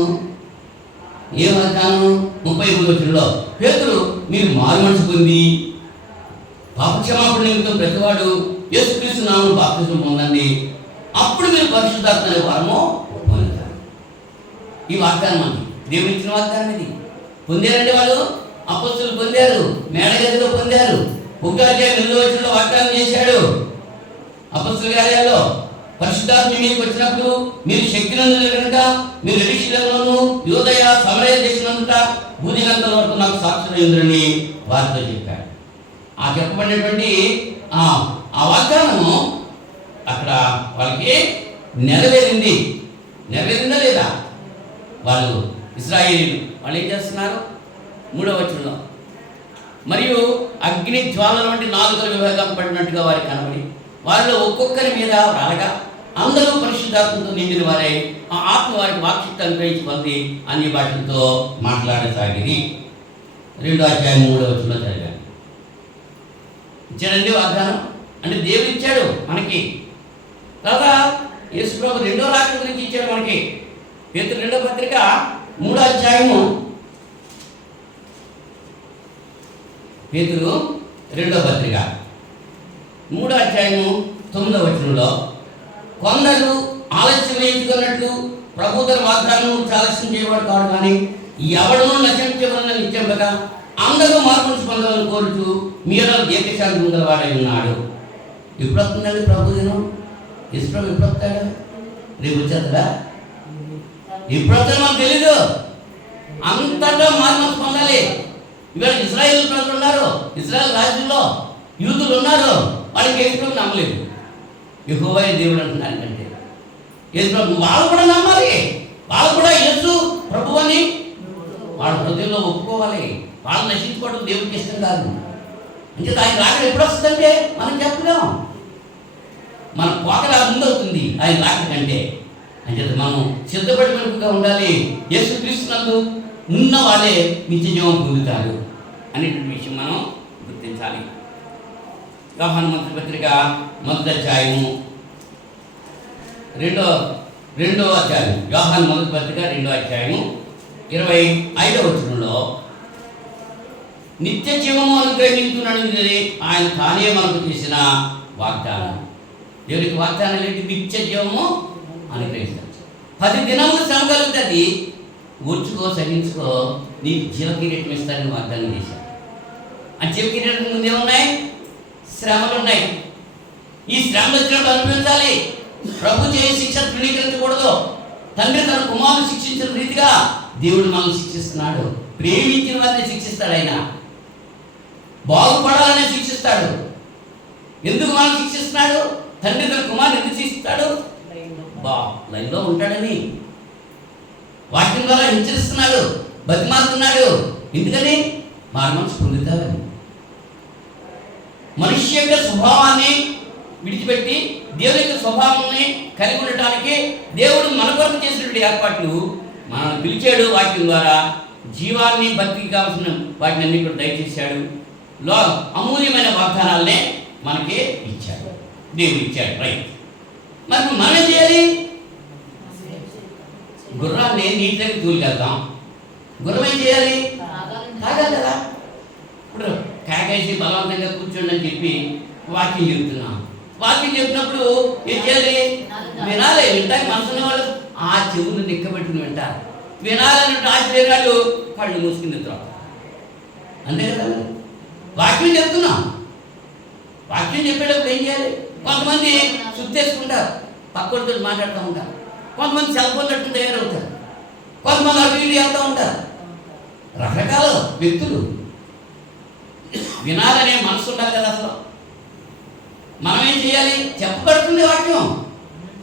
ఏ వాగ్దానం? 38వ వచనంలో, పేతురు మీరు మారు మనసు పొంది పాపక్షమాపణ నిమిత్తం ప్రతివాడు యేసుక్రీస్తు నామమున బాప్తిసం పొందండి, అప్పుడు మీరు పరిశుద్ధాత్మ అనే వరము పొందుతారు. ఈ వాగ్దానం అండి, దేవుడు ఇచ్చిన వాగ్దానం ఇది. పొందారంటే వాళ్ళు అపొస్తలులు పొందారు, మేడగదిలో పొందారు. 1వ అధ్యాయం 8వ వచనంలో వాగ్దానం చేశాడు అపొస్తలుల కార్యాల్లో. పరిశుద్ధాత్మ మీదకి వచ్చినప్పుడు మీరు శక్తి నందున కనుక మీరు యెరూషలేములోను యూదయ సమరయ దేశమంతటా భూదిగంతల వరకు నాకు సాక్షులు అయ్యుందని వారితో చెప్పాడు. ఆ చెప్పబడినటువంటి ఆ వాగ్దానము అక్కడ వాళ్ళకి నెరవేరిందా లేదా? వాళ్ళు ఇశ్రాయేలీయులు వాళ్ళు ఏం చేస్తున్నారు? 3వ వచనంలో, మరియు అగ్ని జ్వాలల వంటి 4 విభాగం పడినట్టుగా వారికి కనబడి వారిలో ఒక్కొక్కరి మీద రాలగా అందరూ పరిశుద్ధాత్మతో నిండిన వారై ఆ ఆత్మ వారికి వాక్శక్తి అనుగ్రహించి పొంది అన్ని భాషలతో మాట్లాడసాగిరి. 2వ అధ్యాయం 3వ వచనంలో చదివాను. ఇచ్చాడండి వాగ్దానం. అంటే దేవుడు ఇచ్చాడు మనకి. తర్వాత యేసు ప్రభు 2వ రాకడ గురించి ఇచ్చాడు మనకి. పేతురు 2వ పత్రిక 3వ అధ్యాయము, పేతురు 2వ పత్రిక 3వ అధ్యాయము 9వ వచనంలో, కొందరు ఆలస్యం వేయించుకున్నట్లు ప్రభు తన వాగ్దానం ఆలస్యం చేయబడి కాదు, కానీ ఎవడనూ నశించవలన నిత్యంగా అందరూ మార్పును పొందాలని కోరుతూ మీరు దీర్ఘశాంతి ముందరవాడై ఉన్నాడు. ఎప్పుడు వస్తుందండి ప్రభు దినం? యేసు ప్రభు ఎప్పుడు వస్తాడు? రేపు వచ్చేదా? ఎప్పుడు వస్తాడో మనకు తెలీదు. అంతటా మార్పు పొందాలి. ఇవాళ ఇశ్రాయేల్ ప్రజలు ఉన్నారు, ఇశ్రాయేల్ రాజ్యంలో యూదులు ఉన్నారు, వాళ్ళకి యేసు ప్రభు నమ్మలేదు. యెహోవా దేవుడు అంటున్నారు. అంటే యేసు ప్రభు వాళ్ళు కూడా నమ్మాలి, వాళ్ళు కూడా యేసు ప్రభు అని వాళ్ళ హృదయంలో ఒప్పుకోవాలి. వాళ్ళు నశించుకోవడం దేవుడికి ఇష్టం కాదు. అంటే ఆయన రాకడ ఎప్పుడు వస్తుందంటే మనం చెప్పలేం. మన పోకడ ముందు అవుతుంది ఆయన రాకడ కంటే. అంటే మనం సిద్ధపడినట్టుగా ఉండాలి. యేసు క్రీస్తునందు ఉన్న వాళ్ళే నిత్య జీవం పొందుతారు అనేటువంటి విషయం మనం గుర్తించాలి. యోహాను మొదటి పత్రిక 1వ అధ్యాయము 2వ అధ్యాయం, యోహాను మొదటి పత్రిక 2వ అధ్యాయము 25వ వచనంలో, నిత్య జీవము అనుగ్రహించునని ఆయన తానే మనకు చేసిన వాగ్దానం. దేవుడికి వాగ్దానం ఏంటి? నిత్య జీవము అనుగ్రహిస్తాడు. 10 దినములు శ్రమ కలుగుతుంది, ఓర్చుకో, సహించుకో, నీకు జీవకిరీటం ఇస్తాడని వాగ్దానం చేశాడు. ఆ జీవకిరీటం ముందు ఏమున్నాయి? శ్రమలు ఉన్నాయి. ఈ శ్రమలు వచ్చినప్పుడు అనుభవించాలి. ప్రభు చేయ శిక్ష తృణీకరించకూడదు. తండ్రి తన కుమారుని శిక్షించిన రీతిగా దేవుడు మనల్ని శిక్షిస్తున్నాడు. ప్రేమించిన వారిని శిక్షిస్తాడు. ఆయన బాగుపడాలని శిక్షిస్తాడు. ఎందుకు మనం శిక్షిస్తున్నాడు? తండ్రి తన కుమారుని ఎందుకు శిక్షిస్తాడు? లైన్లో ఉంటాడని, వాక్యం ద్వారా హెచ్చరిస్తున్నాడు, బతిమాలుతున్నాడు. ఎందుకని? మారు మనసు పొందుతాడని. మనిషి యొక్క స్వభావాన్ని విడిచిపెట్టి దేవుని యొక్క స్వభావాన్ని కలిగి ఉండటానికి దేవుడు మన కొరకు చేసినటువంటి ఏర్పాట్లు మనల్ని పిలిచాడు. వాక్యం ద్వారా జీవాన్ని, భక్తికి కావాల్సిన వాటిని అన్ని కూడా దయచేశాడు. అమూల్యమైన వాగ్దానాలనే మనకి ఇచ్చాడు, దేవుడు ఇచ్చాడు. రైట్. మరి మనం ఏం చేయాలి? గుర్రాన్ని నీటి దగ్గర తూలికెళ్తాం. గుర్రం ఏం చేయాలి? తాగాలి కదా. ఇప్పుడు కాకేసి బలవంతంగా కూర్చోండి అని చెప్పి వాక్యం చెప్తున్నాం. వాక్యం చెప్పినప్పుడు ఏం చేయాలి? వినాలి. వింటానికి మనసున్న వాళ్ళు ఆ చెవులు నిక్కబెట్టుకుని వింటారు. వినాలన్నట్టు ఆశ్చర్యాలు కళ్ళు మూసుకుని నిద్ర. అంతే కదా. వాక్యం చెప్తున్నాం. వాక్యం చెప్పేటప్పుడు ఏం చేయాలి? కొంతమంది సుత్తేసుకుంటారు, పక్కడితో మాట్లాడుతూ ఉంటారు. కొంతమంది సెల్ ఫోన్ తట్టుకుని తయారవుతారు. కొంతమంది అటు ఇటు వెళ్తూ ఉంటారు. రకరకాల వ్యక్తులు. వినాలనే మనసు ఉండాలి కదా. అసలు మనం ఏం చేయాలి? చెప్పబడుతుంది వాక్యం.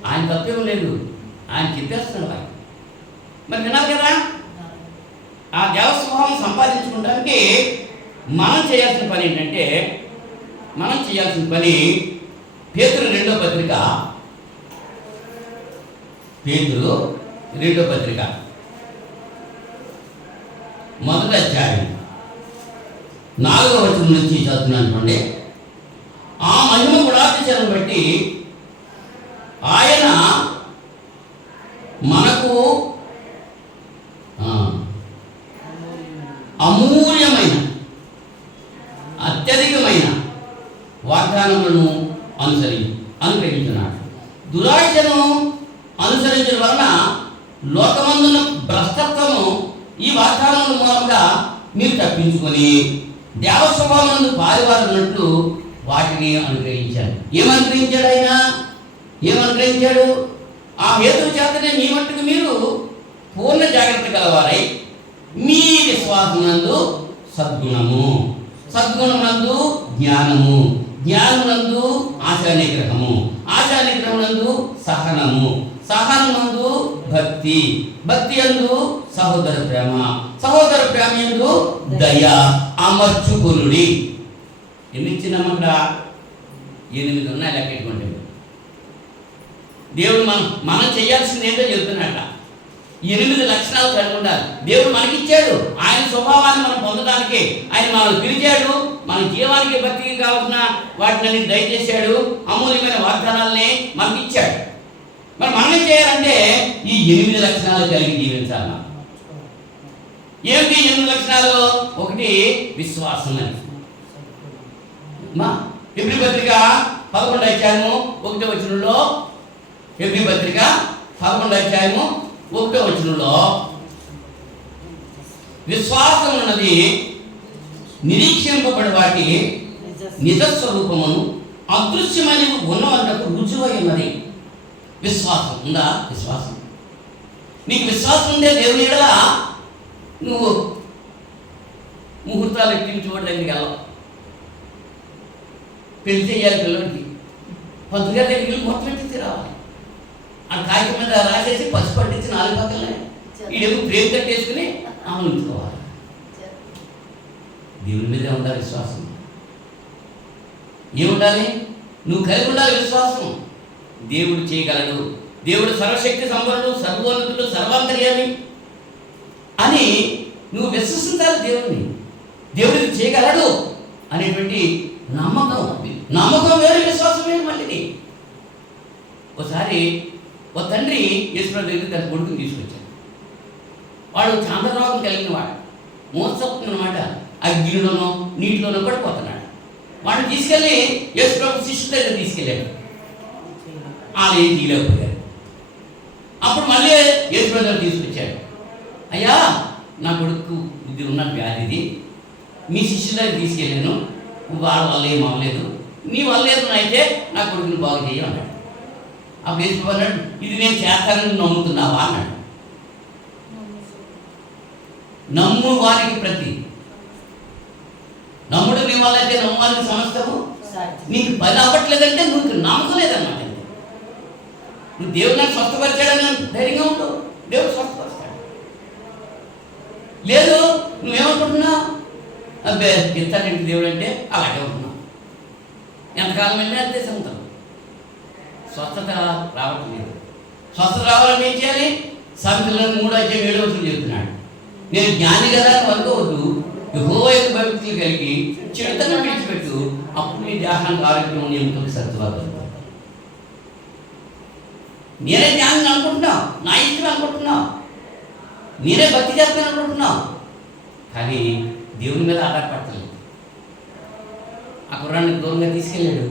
ఆయన తప్పేం లేదు, ఆయన చెప్పేస్తున్నాడు వాక్యం. మరి వినాలి కదా. ఆ దేవస్వభావం సంపాదించుకోవడానికి మనం చేయాల్సిన పని ఏంటంటే, పేతురు 2వ పత్రిక, పేతురు 2వ పత్రిక 1వ అధ్యాయం 4వ వచనం నుంచి చదువుతున్నాను చూడండి. ఆ మహిమ గుణాతిశయం బట్టి ఆయన మనకు అమూల్యమైన అత్యధికమైన వాగ్దానములను అనుగ్రహించున్నాడు. దురాశను అనుసరించడం వలన లోకమందున భ్రష్టత్వము ఈ వాగ్దానముల మూలంగా మీరు తప్పించుకొని దేవస్వభావం పారివారున్నట్లు వాటిని అనుగ్రహించాడు. ఏమనుగ్రహించాడు ఆయన? ఏమనుగ్రహించాడు? ఆ హేతువు చేతనే మీ మట్టుకు మీరు పూర్ణ జాగ్రత్త కలవారై మీ విశ్వాసమునందు సద్గుణము, సద్గుణమునందు జ్ఞానము, జ్ఞానమునందు ఆశానిగ్రహము, ఆశానిగ్రహమునందు సహనము, సహనమునందు భక్తి, భక్తి యందు సహోదర ప్రేమ, సహోదర ప్రేమ యందు దయ, అమర్చుకొనుడి. ఎన్ని ఇచ్చినామక్కడ? 8 ఉన్నాయి లెక్కెట్టుకుంటే. దేవుడు మనం చేయాల్సింది ఏంటో చెబుతున్నాడ. 8 లక్షణాలు కలిగి ఉండాలి. దేవుడు మనకిచ్చాడు. ఆయన స్వభావాన్ని మనం పొందడానికి ఆయన మనల్ని పిలిచాడు. మన జీవానికి భక్తికి కావాల్సిన వాటిని దయచేశాడు. అమూల్యమైన వాగ్దానాలని మనకి ఇచ్చాడు. మరి మనం ఏం చేయాలంటే ఈ 8 లక్షణాలు కలిగి జీవించాలి. ఏమిటి 8 లక్షణాలు? ఒకటి విశ్వాసం. హెబ్రీ పత్రిక 11వ అధ్యాయము 1వ వచనంలో, హెబ్రీ పత్రిక 11వ అధ్యాయము 1వ వచనంలో, విశ్వాసం ఉన్నది నిరీక్షింపబడి వాటి నిజస్వరూపమును అదృశ్యమైనవి ఉన్నవంతకు రుజువై ఉన్నది. విశ్వాసం ఉందా? విశ్వాసం. నీకు విశ్వాసం ఉంటే దేవుని ఎడల నువ్వు ముహూర్తాలు ఎక్కించుకోవడం దగ్గరికి వెళ్ళవు. పెళ్లి చేయాలి పిల్లలకి, పంతులు గారి దగ్గరికి వెళ్ళి మొత్తం ఎక్కించి రావాలి. ఆ కాగితం మీద రాసేసి పసుపు పట్టించి 4 పక్కలనే ఈడేమో ప్రేమ కట్టేసుకుని ఆనందించుకోవాలి. దేవుని మీదే ఉండాలి విశ్వాసం. ఏముండాలి? నువ్వు కలిగి ఉండాలి విశ్వాసం. దేవుడు చేయగలడు, దేవుడు సర్వశక్తి సంపన్నుడు, సర్వోన్నతుడు, సర్వాంతర్యామి అని నువ్వు విశ్వసించాలి. దేవుడికి చేయగలడు అనేటువంటి నమ్మకం వేరు, విశ్వాసం వేరు. మళ్ళీ ఒకసారి ఒక తండ్రి యేసుప్రభు దగ్గర తన కొడుకుని తీసుకొచ్చాడు. వాడు చాంద్రరోగం కలిగిన వాడు, మోసపోతున్నమాట. అగ్నిలోనో నీటిలోనో పడిపోతున్నాడు. వాడిని తీసుకెళ్ళి యేసుప్రభు శిష్యుల దగ్గర తీసుకెళ్ళాడు. వాళ్ళు ఏం తీయలేకపోయారు. అప్పుడు మళ్ళీ యేసుప్రభు దగ్గర తీసుకొచ్చాడు. అయ్యా, నా కొడుకు ఇది ఉన్న వ్యాధిది, మీ శిష్యుల దగ్గర తీసుకెళ్ళాను, వాళ్ళ వల్ల ఏం అవ్వలేదు, నీ వల్ల ఏదైనా అయితే నా కొడుకుని బాగు చేయ అన్నాడు. అప్పుడు యేసుప్రభు అన్నాడు, ఇది నేను చేస్తానని నమ్ముతున్నావా అన్నాడు. నమ్ము వారికి ప్రతి నమ్ముడు నీ వల్ల అయితే నమ్మాలని సమస్తము. నీకు పని అవ్వట్లేదంటే నువ్వు నమ్మకం లేదన్నమాట. నువ్వు దేవుడు నాకు స్వస్థపరిచాడని ధైర్యంగా ఉంటావు, దేవుడు స్వస్థపరుస్తాడు. లేదు నువ్వేమనుకుంటున్నావు, అబ్బే ఇస్తాడంటే దేవుడు అంటే అలాగే ఉంటున్నావు. ఎంతకాలం వెళ్ళినా అంతే సంగతం. స్వస్థత రావట్లేదు. స్వస్థత రావాలని ఏం చేయాలి? సామెతలో 3:7 చెబుతున్నాడు, నేను జ్ఞాని కదా అని అనుకోవద్దు, యెహోవా యొక్క భక్తులు కలిగి చెడుతనం విడిచిపెట్టు, అప్పుడు నీ దేహానికి ఆరోగ్యం నియమితం సత్వాలు. నేనే జ్ఞానం అనుకుంటున్నావు, నా ఇష్టం అనుకుంటున్నావు, నేనే భక్తి చేస్తాను అనుకుంటున్నావు, కానీ దేవుని మీద ఆధారపడతలేదు. ఆ కుర్రాన్ని దూరంగా తీసుకెళ్ళాడు.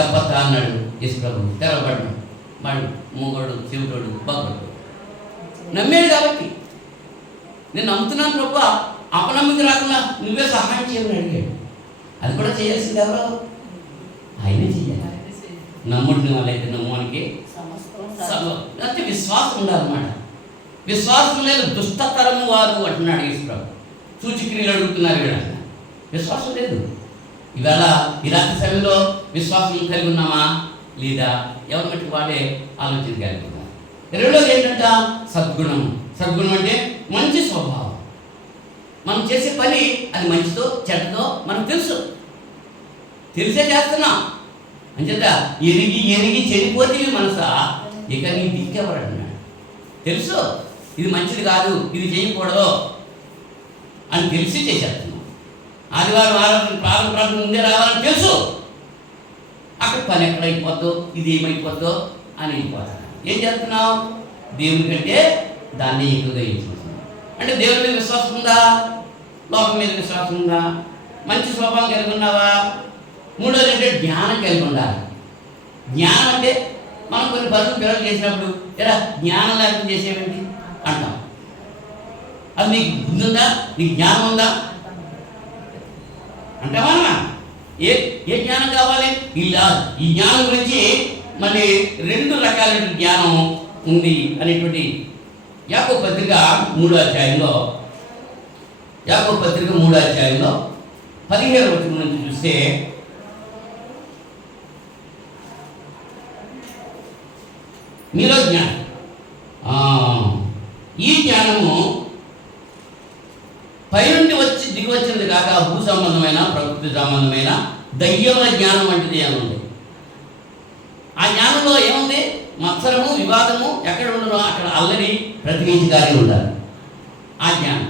ఎప్పత్తా అన్నాడు యేసుప్రభు, తెరవబడ్డాడు. వాడు మూగోడు, చెవిటోడు, బాగుపడ్డాడు. నమ్మాడు కాబట్టి, నేను నమ్ముతున్నాను ప్రభు, అపనమ్మిక రాకుండా నువ్వే సహాయం చేయమని అడిగాడు. అది కూడా చేయాల్సింది ఎవరో? ఆయనే చేయాలి. నమ్ముడిని వాళ్ళైతే నమ్మడానికి అంటే విశ్వాసం ఉండాలన్నమాట. విశ్వాసం లేదు దుష్టతరము వారు అంటున్నాడు యేసుప్రభు. సూచిక్రియలు అడుగుతున్నారు వీళ్ళ, విశ్వాసం లేదు. ఇవాళ ఈ రాత్రి సమయంలో విశ్వాసం కలిగి ఉన్నామా లేదా? ఎవరి మట్టి వాడే ఆలోచన కలిగి ఉన్నారు. రెండోది ఏంటంటే సద్గుణం. సద్గుణం అంటే మంచి స్వభావం. మనం చేసే పని అది మంచిదో చెడ్డదో మనకు తెలిసే చేస్తున్నాం. అంచేత ఎరిగి చెడిపోతే మనసా ఇక నీ దిక్కెవరన్నాడు. తెలుసు ఇది మంచిది కాదు, ఇది చేయకూడదు అని తెలిసి చేసేస్తున్నాం. ఆదివారం ప్రారంభ ముందే రావాలని తెలుసు, అక్కడ పని ఎక్కడైపోద్దో, ఇది ఏమైపోద్దో అని వెళ్ళిపోతాను. ఏం చేస్తున్నావు? దేవుని కంటే దాన్ని ఎక్కువగా ఎంచుకుంటున్నావు. అంటే దేవుని మీద విశ్వాసం ఉందా? లోకం మీద విశ్వాసం ఉందా? మంచి స్వభావం కలిగి ఉన్నావా? మూడోది అంటే జ్ఞానం కలిగి ఉండాలి. జ్ఞానం అంటే మనం కొన్ని పనులు పిల్లలు చేసినప్పుడు ఎలా జ్ఞానం లేకుండా చేసేవేంటి అంటాం. అది నీకు బుద్ధి ఉందా? నీకు జ్ఞానం ఉందా అంటావా? ఏ జ్ఞానం కావాలి? ఇలా ఈ జ్ఞానం గురించి మళ్ళీ 2 రకాలైన జ్ఞానం ఉంది అనేటువంటి యాకోబు పత్రిక 3వ అధ్యాయంలో 17వ వచనం నుంచి చూస్తే, మీలో జ్ఞానం, ఈ జ్ఞానము పైనుండి వచ్చి దిగి వచ్చినది కాక భూ సంబంధమైన ప్రకృతి సంబంధమైన దయ్యముల జ్ఞానం వంటిది అని ఉంది. ఆ జ్ఞానంలో ఏముంది? మత్సరము, వివాదము ఎక్కడ ఉండదో అక్కడ అల్లరి ప్రతినిధిగానే ఉండాలి. ఆ జ్ఞానం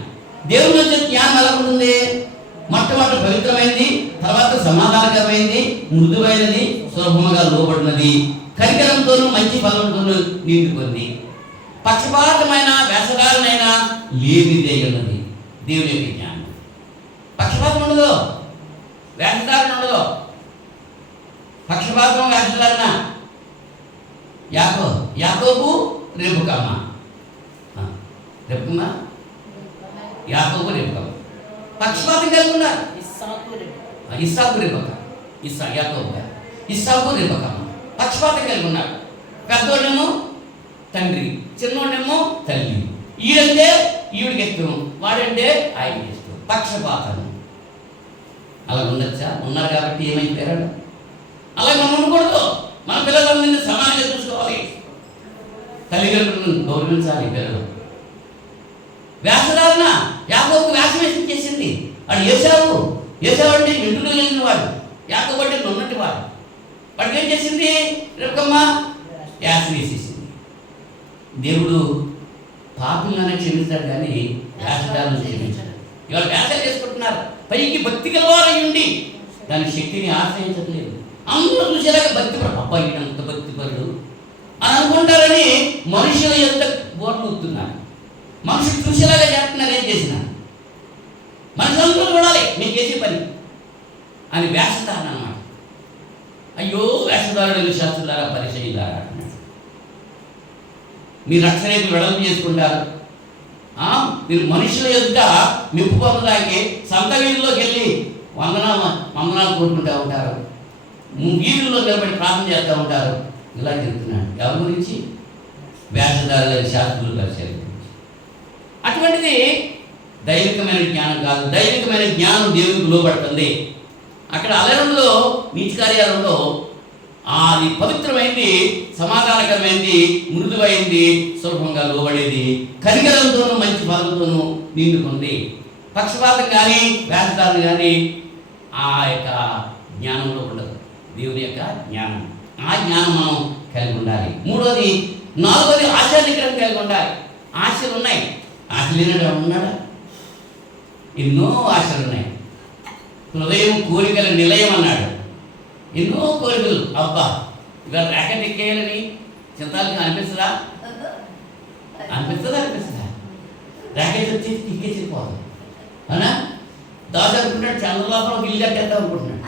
దేవుని వచ్చే జ్ఞానం ఎలా ఉంటుంది? మొట్టమొదటి పవిత్రమైనది, తర్వాత సమాధానకరమైనది, మృదువైనది, సులభముగా లోబడినది, కనికరంతోనూ మంచి ఫలంతోనూ నిండుకుంది, పక్షపాతమైన వేషధారణైన లేనిదే ఉన్నది. దేవుని యొక్క జ్ఞానం పక్షపాతం ఉండదు, వేషధారణ ఉండదు. పక్షపాతం, వేషధారణ యాకోబు రేపుకమ్మ, యాకోబు రేపుకమ్మ పక్షపాతం కలిగి ఉన్నారు. ఇస్సాకు రేపక, ఇస్సాకు రేపకమ్మ పక్షపాతం కలిగి ఉన్నారు. పెద్దోడేమో తండ్రి, చిన్నోడేమో తల్లి. ఈడంటే ఈవిడికి ఇష్టం, వాడంటే ఆయనకి ఇష్టం. పక్షపాతం అలా ఉండొచ్చా? ఉన్నారు కాబట్టి ఏమైపోయారు? అలా మనం ఉండకూడదు. మన పిల్లలందరినీ సమానంగా చూసుకోవాలి, తల్లిదండ్రులను గౌరవించాలి. పిల్లలు వేషధారణ, యాకోబుకు వేషం వేసి చేసింది. వాడు ఏసావు అంటే ఇంటిలో వెళ్ళిన వాడు, యాకోబు అంటే నున్నటి వాడు. వాడికి ఏం చేసింది? రేపకమ్మ వేషం వేసేసింది. దేవుడు పాపులనే క్షమిస్తాడు కానీ వేషధారణ క్షమించాడు. ఇవాళ వేషాలు చేసుకుంటున్నారు, పైకి భక్తి గలవారై ఉండి దాని శక్తిని ఆశ్రయించట్లేదు. అందరూ చూసేలాగా భక్తిపడు, అబ్బాయి అంత భక్తిపరుడు అని అనుకుంటారని మనుషుల ఎంత బోర్లుతున్నారు. మనుషులు చూసేలాగా చేస్తున్నారు. ఏం చేసినా మనుషులందరూ చూడాలి నేను చేసే పని అని వేషధారణ అన్నమాట. అయ్యో వేషధారుడు, శాస్త్రులారా, పరిచయులారా అంటున్నాడు. మీరు రక్షణకు వెడల్పు చేసుకుంటారు, మీరు మనుషుల ఎదుట మెప్పు పొందడానికి సంత వీధుల్లోకి వెళ్ళి వందనాలు కోరుకుంటూ ఉంటారు, వీధుల్లో నిలబడి ప్రార్థన చేస్తూ ఉంటారు. ఇలా చెప్తున్నాడు. ఎవరి గురించి? వేషధారుల, శాస్త్రులు, పరిచయం. అటువంటిది దైవికమైన జ్ఞానం కాదు. దైవికమైన జ్ఞానం దేవునికి లోబడుతుంది. అక్కడ అలరంలో, నీతి కార్యాలలో అది పవిత్రమైంది, సమాధానకరమైంది, మృదువైంది, సులభంగా లోబడేది, కనికరంతోనూ మంచి ఫలంతోనూ నిండుకుంది. పక్షపాతం కానీ వేషధారణ కానీ ఆ యొక్క జ్ఞానంలో ఉండదు. దేవుని యొక్క జ్ఞానం, ఆ జ్ఞానం మనం కలిగి ఉండాలి. 4వది ఆశా నిగ్రహం కలిగి ఉండాలి. ఆశలు ఉన్నాయి, ఆశ లేనడు ఉన్నాడా? ఎన్నో ఆశలు ఉన్నాయి. హృదయం కోరికల నిలయం అన్నాడు. ఎన్నో కోరికలు. అబ్బా ఇవాళ ర్యాకెట్ ఎక్కేయాలని చింతాలకి అనిపిస్తుందా? అనిపిస్తుందా? ర్యాకెట్ వచ్చి ఎక్కేసిపోదు. అవునా? దాదాపు అనుకుంటాడు చంద్రబాబు ఇల్లు కట్టేద్దాం అనుకుంటున్నాడు.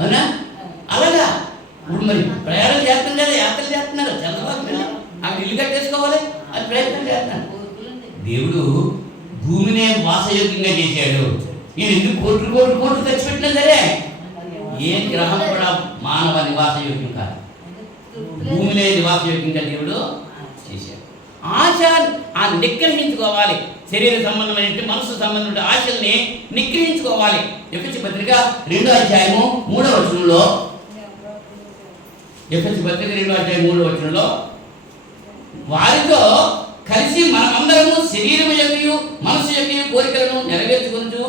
అవునా? అలాగా ఇప్పుడు మరి ప్రయాణం చేస్తున్నారు కదా, యాత్రలు చేస్తున్నారు. చంద్రబాబు ఆమె ఇల్లు కట్టేసుకోవాలి అది ప్రయత్నం చేస్తున్నాడు. దేవుడు భూమినే వాసయోగ్యంగా చేశాడు. ఈయన ఎందుకు కోట్లు ఖర్చు పెట్టినా సరే ఏ గ్రహం కూడా మానవ నివాసయోగ్యం కాదు. భూమినే నివాసయోగ్యంగా దేవుడు చేశాడు. ఆశ నిగ్రహించుకోవాలి. శరీర సంబంధమైన, మనసు సంబంధమైన ఆశల్ని నిగ్రహించుకోవాలి. ఎఫెసీ పత్రిక 2వ అధ్యాయము 3వ వచనంలో, ఎఫెసీ పత్రిక 2వ అధ్యాయం 3వ వచనంలో, వారితో కలిసి మనమందరము శరీరము యొక్క మనసు యొక్క కోరికలను నెరవేర్చుకుంటూ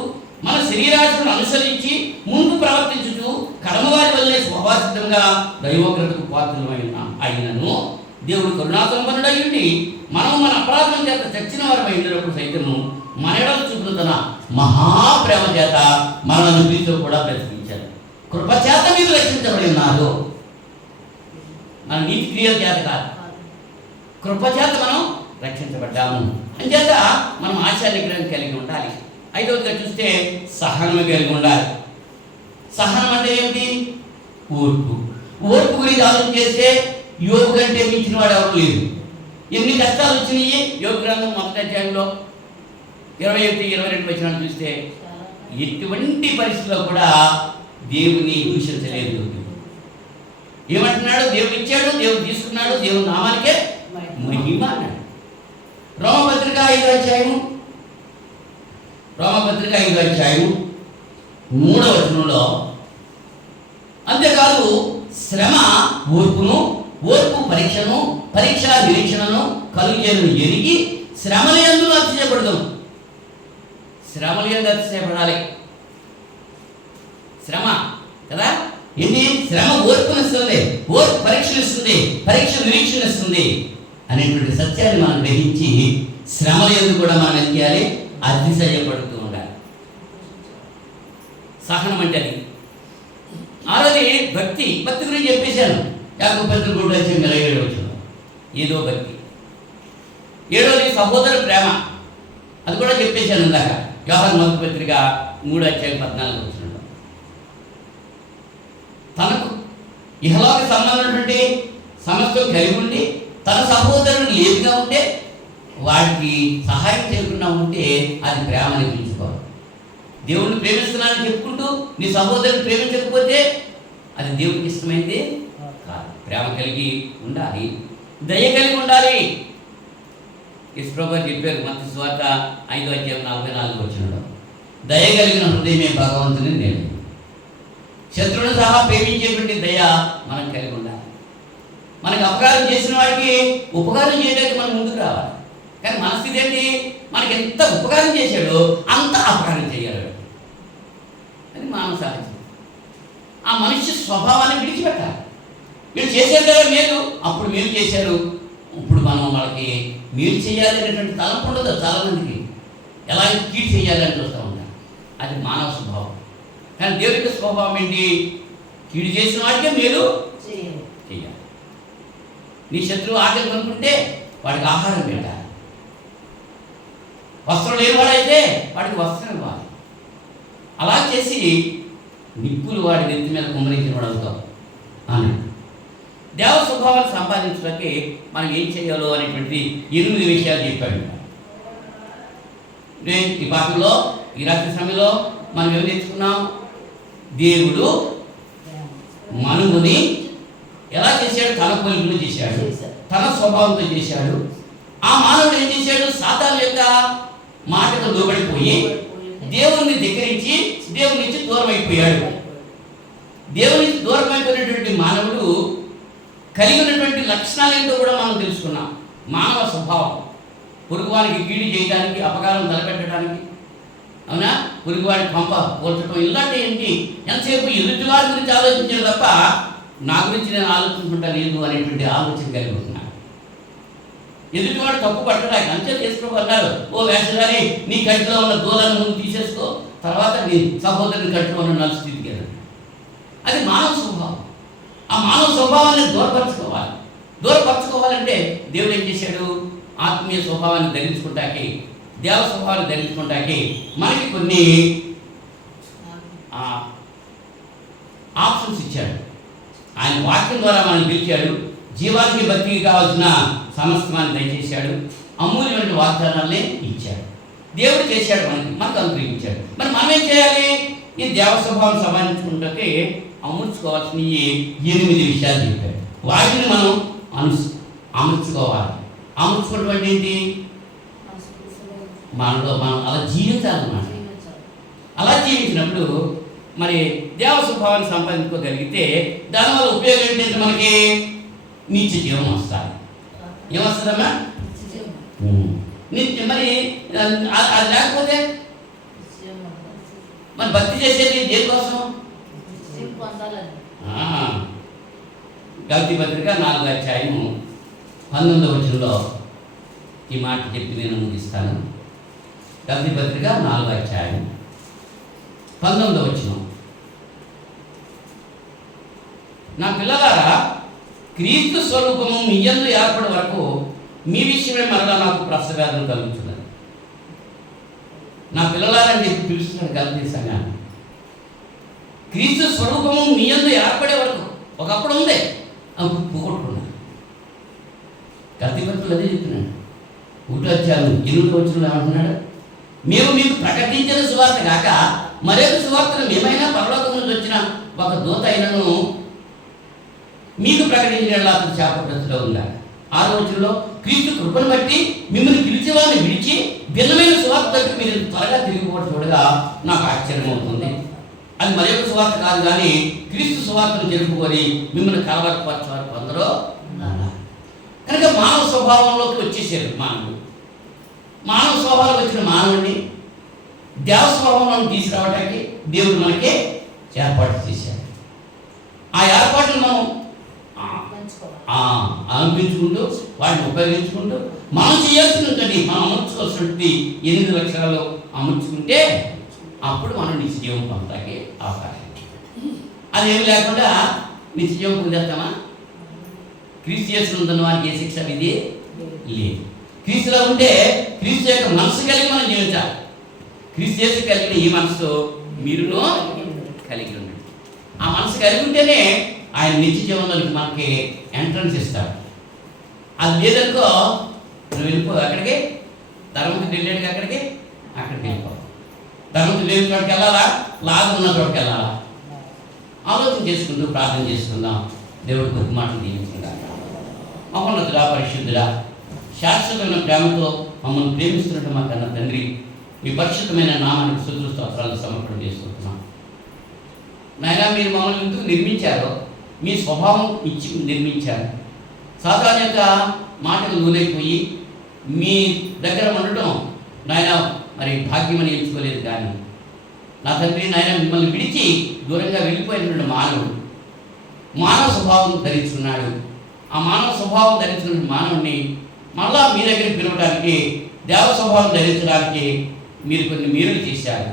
మన శరీరాశను అనుసరించి ముందు ప్రవర్తించుతూ కర్మవారి వల్లనే స్వభాసిద్ధంగా దైవోగ్రతకు పాత్రమైనను దేవుడు కరుణాసంపన్నుడై ఉండి మనం మన అపరాధం చేత చచ్చిన వారమై ఉండినప్పుడు సైతము మన ఎడల చూపుతున్న తన మహాప్రేమ చేత మనల్ని క్రీస్తుతో కూడా బ్రతికించారు. కృపచేత మీరు రక్షించబడి ఉన్నారు. మన నీతి క్రియల చేత కాదు, కృపచేత మనం రక్షించబడ్డాము. అంచేత మనం ఆశా నిగ్రహం కలిగి ఉండాలి. 5వదిగా చూస్తే సహనం కలిగి ఉండాలి. సహనం అంటే ఏమిటి? ఓర్పు. ఓర్పు గురించి ఆలోచన చేస్తే యోగు కంటే మించిన వాడు ఎవరు లేరు. ఎన్ని కష్టాలు వచ్చినాయి యోగ గ్రంథం 1వ అధ్యాయంలో 21-22 వచనాలు చూస్తే ఎటువంటి పరిస్థితుల్లో కూడా దేవుని దూషించలేదు. ఏమంటున్నాడు? దేవుడు ఇచ్చాడు, దేవుడు తీసుకున్నాడు, దేవుడు నామానికే మహిమ అన్నాడు. రోమపత్రిక 5వ అధ్యాయము 3వ వచనంలో, అంతేకాదు శ్రమ ఓర్పును, ఓర్పు పరీక్షను, పరీక్ష నిరీక్షణను కలుగజేయను ఎరిగి శ్రమల యందు అతిశయపడదాం. శ్రమల యందు అతిశయపడాలి. శ్రమ కదా, ఇది శ్రమ ఓర్పును ఇస్తుంది, ఓర్పు పరీక్షలు ఇస్తుంది, పరీక్ష నిరీక్షణ ఇస్తుంది అనేటువంటి సత్యాన్ని మనం గ్రహించి శ్రమల యందు కూడా మనం ఏం చేయాలి? అతిశయపడుతూ ఉండాలి. సహనం అంటే అది. ఆరోది భక్తి గురించి చెప్పేశాను. యాకోబు పత్రిక 3:27 ఏదో భక్తి. 7వది సహోదర ప్రేమ, అది కూడా చెప్పేశాను ఇందాక. యోహాను మొదటి పత్రిక 3:14 తనకు ఇహలోక సంబంధమైనటువంటి సమస్యలు కలిగి ఉండి తన సహోదరుడు లేదుగా ఉంటే వాడికి సహాయం చేయకుండా ఉంటే అది ప్రేమ అని పిలుచుకోవాలి. దేవుడిని ప్రేమిస్తున్నానని చెప్పుకుంటూ నీ సహోదరుని ప్రేమించకపోతే అది దేవుడికి ఇష్టమైంది కాదు. ప్రేమ కలిగి ఉండాలి, దయ కలిగి ఉండాలి. యేసుప్రభువు చెప్పారు మత్తయి సువార్త 5:44 దయ కలిగిన హృదయమే భగవంతుని నేను. శత్రువును సహా ప్రేమించేటువంటి దయ మనం కలిగి ఉండాలి. మనకు అపకారం చేసిన వాడికి ఉపకారం చేయడానికి మనం ముందుకు రావాలి. కానీ మన స్థితి ఏంటి? మనకి ఎంత ఉపకారం చేశాడో అంత అపకారం చేయాలి. అది మానవ సహజం. ఆ మనిషి స్వభావాన్ని విడిచిపెట్టాలి. వీళ్ళు చేశారు కదా మేలు, అప్పుడు మేలు చేశారు, ఇప్పుడు మనం వాళ్ళకి మేలు చేయాలి అనేటువంటి తలంపు ఉండదు చాలామందికి. ఎలా కీడు చేయాలని చూస్తూ ఉంటారు. అది మానవ స్వభావం. కానీ దేవుడి స్వభావం ఏంటి? కీడు చేసిన వాడికే మేలు చేయాలి. నీ శత్రువు ఆకలి కొనుక్కుంటే వాడికి ఆహారం పెట్టాలి. వస్త్రం లేనివాడైతే వాడికి వస్త్రం ఇవ్వాలి. అలా చేసి నిప్పులు వాడి నెత్తి మీద కుమ్మరించిన వాడు అవుతావు అని దేవ స్వభావాన్ని సంపాదించడానికి మనం ఏం చేయాలో అనేటువంటి 8 విషయాలు చెప్పాడు. ఈ పాఠంలో ఈ రాత్రి సమయంలో మనం ఏం నేర్చుకున్నాం? దేవుడు మనుగుని ఎలా చేశాడు? తన పోలికలు చేశాడు, తన స్వభావంతో చేశాడు. ఆ మానవుడు ఏం చేశాడు? సాతాను యొక్క మాటకు లోబడిపోయి దేవుణ్ణి ధిక్కరించి దేవుని నుంచి దూరం అయిపోయాడు. దేవుని నుంచి దూరం అయిపోయినటువంటి మానవుడు కలిగి ఉన్నటువంటి లక్షణాలు ఏంటో కూడా మనం తెలుసుకున్నాం. మానవ స్వభావం పొరుగువానికి కీడు చేయడానికి, అపకారం తలపెట్టడానికి, అవునా, పొరుగువాడి పంప పోల్చడం, ఇలాంటి ఏంటి ఎంతసేపు ఎదుటివారి గురించి ఆలోచించాడు తప్ప నా గురించి నేను ఆలోచించుకుంటా లేదు అనేటువంటి ఆలోచన కలిగి ఉంటున్నాను. ఎదుటివాడు తప్పు పట్టడానికి అంతే చేసుకోగలరు. ఓ వేషధారి, నీ కంటిలో ఉన్న దూరాన్ని ముందు తీసేసుకో, తర్వాత నీ సహోదరుని కంటిలో ఉన్న నలుసు స్థితికి వెళ్ళండి. అది మానవ స్వభావం. ఆ మానవ స్వభావాన్ని దూరపరచుకోవాలంటే దేవుడు ఏం చేశాడు? ఆత్మీయ స్వభావాన్ని ధరించుకుంటాకి, దేవ స్వభావాన్ని ధరించుకుంటాకి మనకి కొన్ని ఆప్షన్స్ ఇచ్చాడు. ఆయన వాక్యం ద్వారా మనం పిలిచాడు. జీవానికి భక్తికి కావాల్సిన సమస్తమాన్ని దయచేశాడు. అమూల్యమైన వాగ్దానాలనే ఇచ్చాడు. దేవుడు చేశాడు, మనకు అనుగ్రహించాడు. మరి మనం ఏం చేయాలి? ఈ దేవ స్వభావం సంబంధించుకుంటే అమర్చుకోవాల్సిన 8 విషయాలు చెప్పాడు. వాటిని మనం అమర్చుకోవాలి. అమర్చుకోవడం ఏంటి? మనలో మనం అలా జీవించాలన్నమాట. అలా జీవించినప్పుడు మరి దేవ స్వభావాన్ని సంపాదించుకోగలిగితే దానివల్ల ఉపయోగం ఏంటంటే మనకి నిత్య జీవం వస్తుంది. ఏమొస్తుందమ్మా? నిత్య. మరి అది లేకపోతే మరి భక్తి చేసేది దేనికోసం? గలతీ పత్రిక 4:19 ఈ మాట చెప్పి నేను ముగిస్తాను. గలతీ పత్రిక 4:19 నా పిల్లలారా, క్రీస్తు స్వరూపము మీ యందు ఏర్పడే వరకు మీ విషయమే మరలా నాకు ప్రసవేదన కలుగుతున్నది. నా పిల్లలారని చెప్పి పిలుస్తున్నాడు గలతీ సంఘాన్ని. క్రీస్తు స్వరూపము మీ యందు ఏర్పడే వరకు, ఒకప్పుడు ఉంది, అప్పుడు పోగొట్టుకున్నాను. గలతీ పత్రికలో అదే చెప్తున్నాడు. 1:8 ఏమంటున్నాడు? మేము మీకు ప్రకటించిన సువార్త కాక మరొక సువార్తను మేమైనా పరలోకం నుంచి వచ్చిన ఒక దూత అయినను మీకు ప్రకటించిన అతను శాపగ్రస్తులో ఉండాలి. ఆ రోజుల్లో క్రీస్తు కృపను బట్టి మిమ్మల్ని పిలిచే వాళ్ళని విడిచి భిన్నమైన సువార్త దగ్గర మీరు త్వరగా తిరిగిపోవడం చూడగా నాకు ఆశ్చర్యం అవుతుంది. అది మరి యొక్క సువార్త కాదు, కానీ క్రీస్తు సువార్తను జరుపుకొని మిమ్మల్ని కలవరపరచేవారు కొందరు ఉన్నారు. కనుక మానవ స్వభావంలోకి వచ్చేసారు మానవుడు. మానవ స్వభావం వచ్చిన మానవుడిని దేవ స్వభావంలో తీసుకురావడానికి దేవుడు మనకి ఏర్పాటు చేశారు. ఆ ఏర్పాటును మనం అనిపించుకుంటూ వాటిని ఉపయోగించుకుంటూ మనం చేయాల్సినటువంటి మనం అమర్చుకోవాల్సినటువంటి 8 లక్షలలో అమర్చుకుంటే అప్పుడు మనం నిత్యజీవం పొందడానికి అవకాశం. అదేమి లేకుండా నిత్యజీవం పొందేస్తామా? క్రీస్తు చేసుకున్న వారికి ఏ శిక్ష విధి లేదు. క్రీస్తులో ఉంటే క్రీస్తు యొక్క మనసు కలిగి మనం జీవించాలి. క్రీస్తు చేసి కలిగిన ఈ మనసు మీరును కలిగి ఉండండి. ఆ మనసు కలిగి ఉంటేనే ఆయన నిత్య జీవనంలోకి మనకి ఎంట్రన్స్ ఇస్తాడు. అది లేదనుకో నువ్వు వెళ్ళిపో. అక్కడికి ధర్మకి వెళ్ళాడు, అక్కడికి వెళ్ళిపో. ధర్మకి లేని చోటుకి వెళ్ళాలా, లాభం ఉన్న చోటుకి వెళ్ళాలా? ఆలోచన చేసుకుంటూ ప్రార్థన చేసుకుందాం. దేవుడు కొద్ది మాటలు దీవించుకుంటా. మహోన్నతుడా, పరిశుద్ధుడా, శాశ్వతమైన ప్రేమతో మమ్మల్ని ప్రేమిస్తున్నట్టు మా కన్న తండ్రి, మీ పరిశుద్ధమైన నామానికి స్తుతులు స్తోత్రాలు సమర్పణ చేసుకుంటున్నాం. నాయన, మీరు మమ్మల్ని ఎందుకు నిర్మించారో మీ స్వభావం ఇచ్చి నిర్మించారు. సాతాను యొక్క మాటలు లోనైపోయి మీ దగ్గర ఉండటం నాయన మరి భాగ్యమని ఎంచుకోలేదు. కానీ నా తండ్రి నాయన, మిమ్మల్ని విడిచి దూరంగా వెళ్ళిపోయినటువంటి మానవుడు మానవ స్వభావం ధరించుకున్నాడు. ఆ మానవ స్వభావం ధరించుకున్న మానవుడిని మళ్ళా మీ దగ్గరికి పిలవడానికి, దేవ స్వభావం ధరించడానికి మీరు కొన్ని మేలులు చేశారు.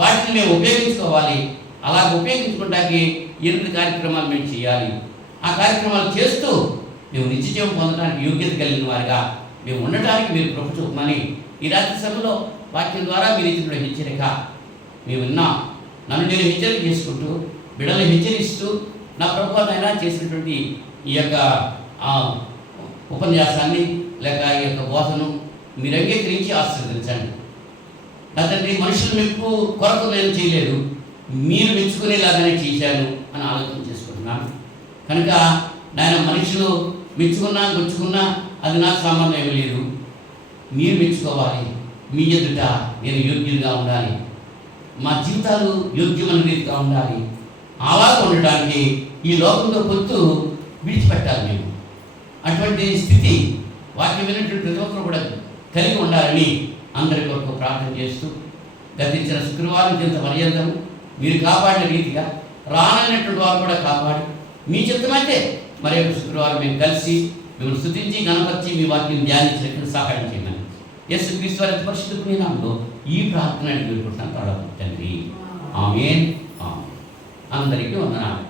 వాటిని మేము ఉపయోగించుకోవాలి. అలా ఉపయోగించుకోవడానికి 8 కార్యక్రమాలు మేము చేయాలి. ఆ కార్యక్రమాలు చేస్తూ మేము నిత్యజీవం పొందడానికి యోగ్యత కలిగిన వారిగా మేము ఉండటానికి మీరు కృప చూపమని ఈ రాత్రి సభలో వాక్యం ద్వారా మీరు ఇచ్చిన హెచ్చరిక మేము విన్నాం. నన్ను నేను హెచ్చరిక చేసుకుంటూ బిడ్డలు హెచ్చరిస్తూ నా ప్రభుత్వమైనా చేసినటువంటి ఈ యొక్క ఉపన్యాసాన్ని లేక ఈ యొక్క బోధను మీరు అంగీకరించి ఆశీర్వదించండి. నా తండ్రి, మనుషులు మెప్పు కొరకు నేను చేయలేదు, మీరు మెచ్చుకునేలాగానే చేశాను అని ఆలోచన చేసుకుంటున్నాను. కనుక నాయన, మనుషులు మెచ్చుకున్నా గుచ్చుకున్నా అది నాకు సంబంధం ఏమీ లేదు. మీరు మెచ్చుకోవాలి. మీ ఎదుట నేను యోగ్యులుగా ఉండాలి. మా జీవితాలు యోగ్యమైన రీతిగా ఉండాలి. అలాగా ఉండడానికి ఈ లోకంతో పొత్తు విడిచిపెట్టాలి. మేము అటువంటి స్థితి వాక్యం విన్నటువంటి ప్రతి ఒక్కరు కూడా కలిగి ఉండాలని అందరి కొరకు ప్రార్థన చేస్తూ, గతించిన శుక్రవారం ఇంత మర్యాదను మీరు కాపాడిన రీతిగా రానైనటువంటి వారు కూడా కాపాడి, మీ చిత్తమైతే మరి శుక్రవారం మేము కలిసి మిమ్మల్ని స్తుతించి గణపరిచి మీ వాక్యం ధ్యానించినట్టు సహాయం చేయమని యేసుక్రీస్తు వారి పరిశుద్ధ నామములో ఈ ప్రార్థన వేడుకుంటున్నాను తండ్రి. ఆమేన్. అందరికీ వందనాలు.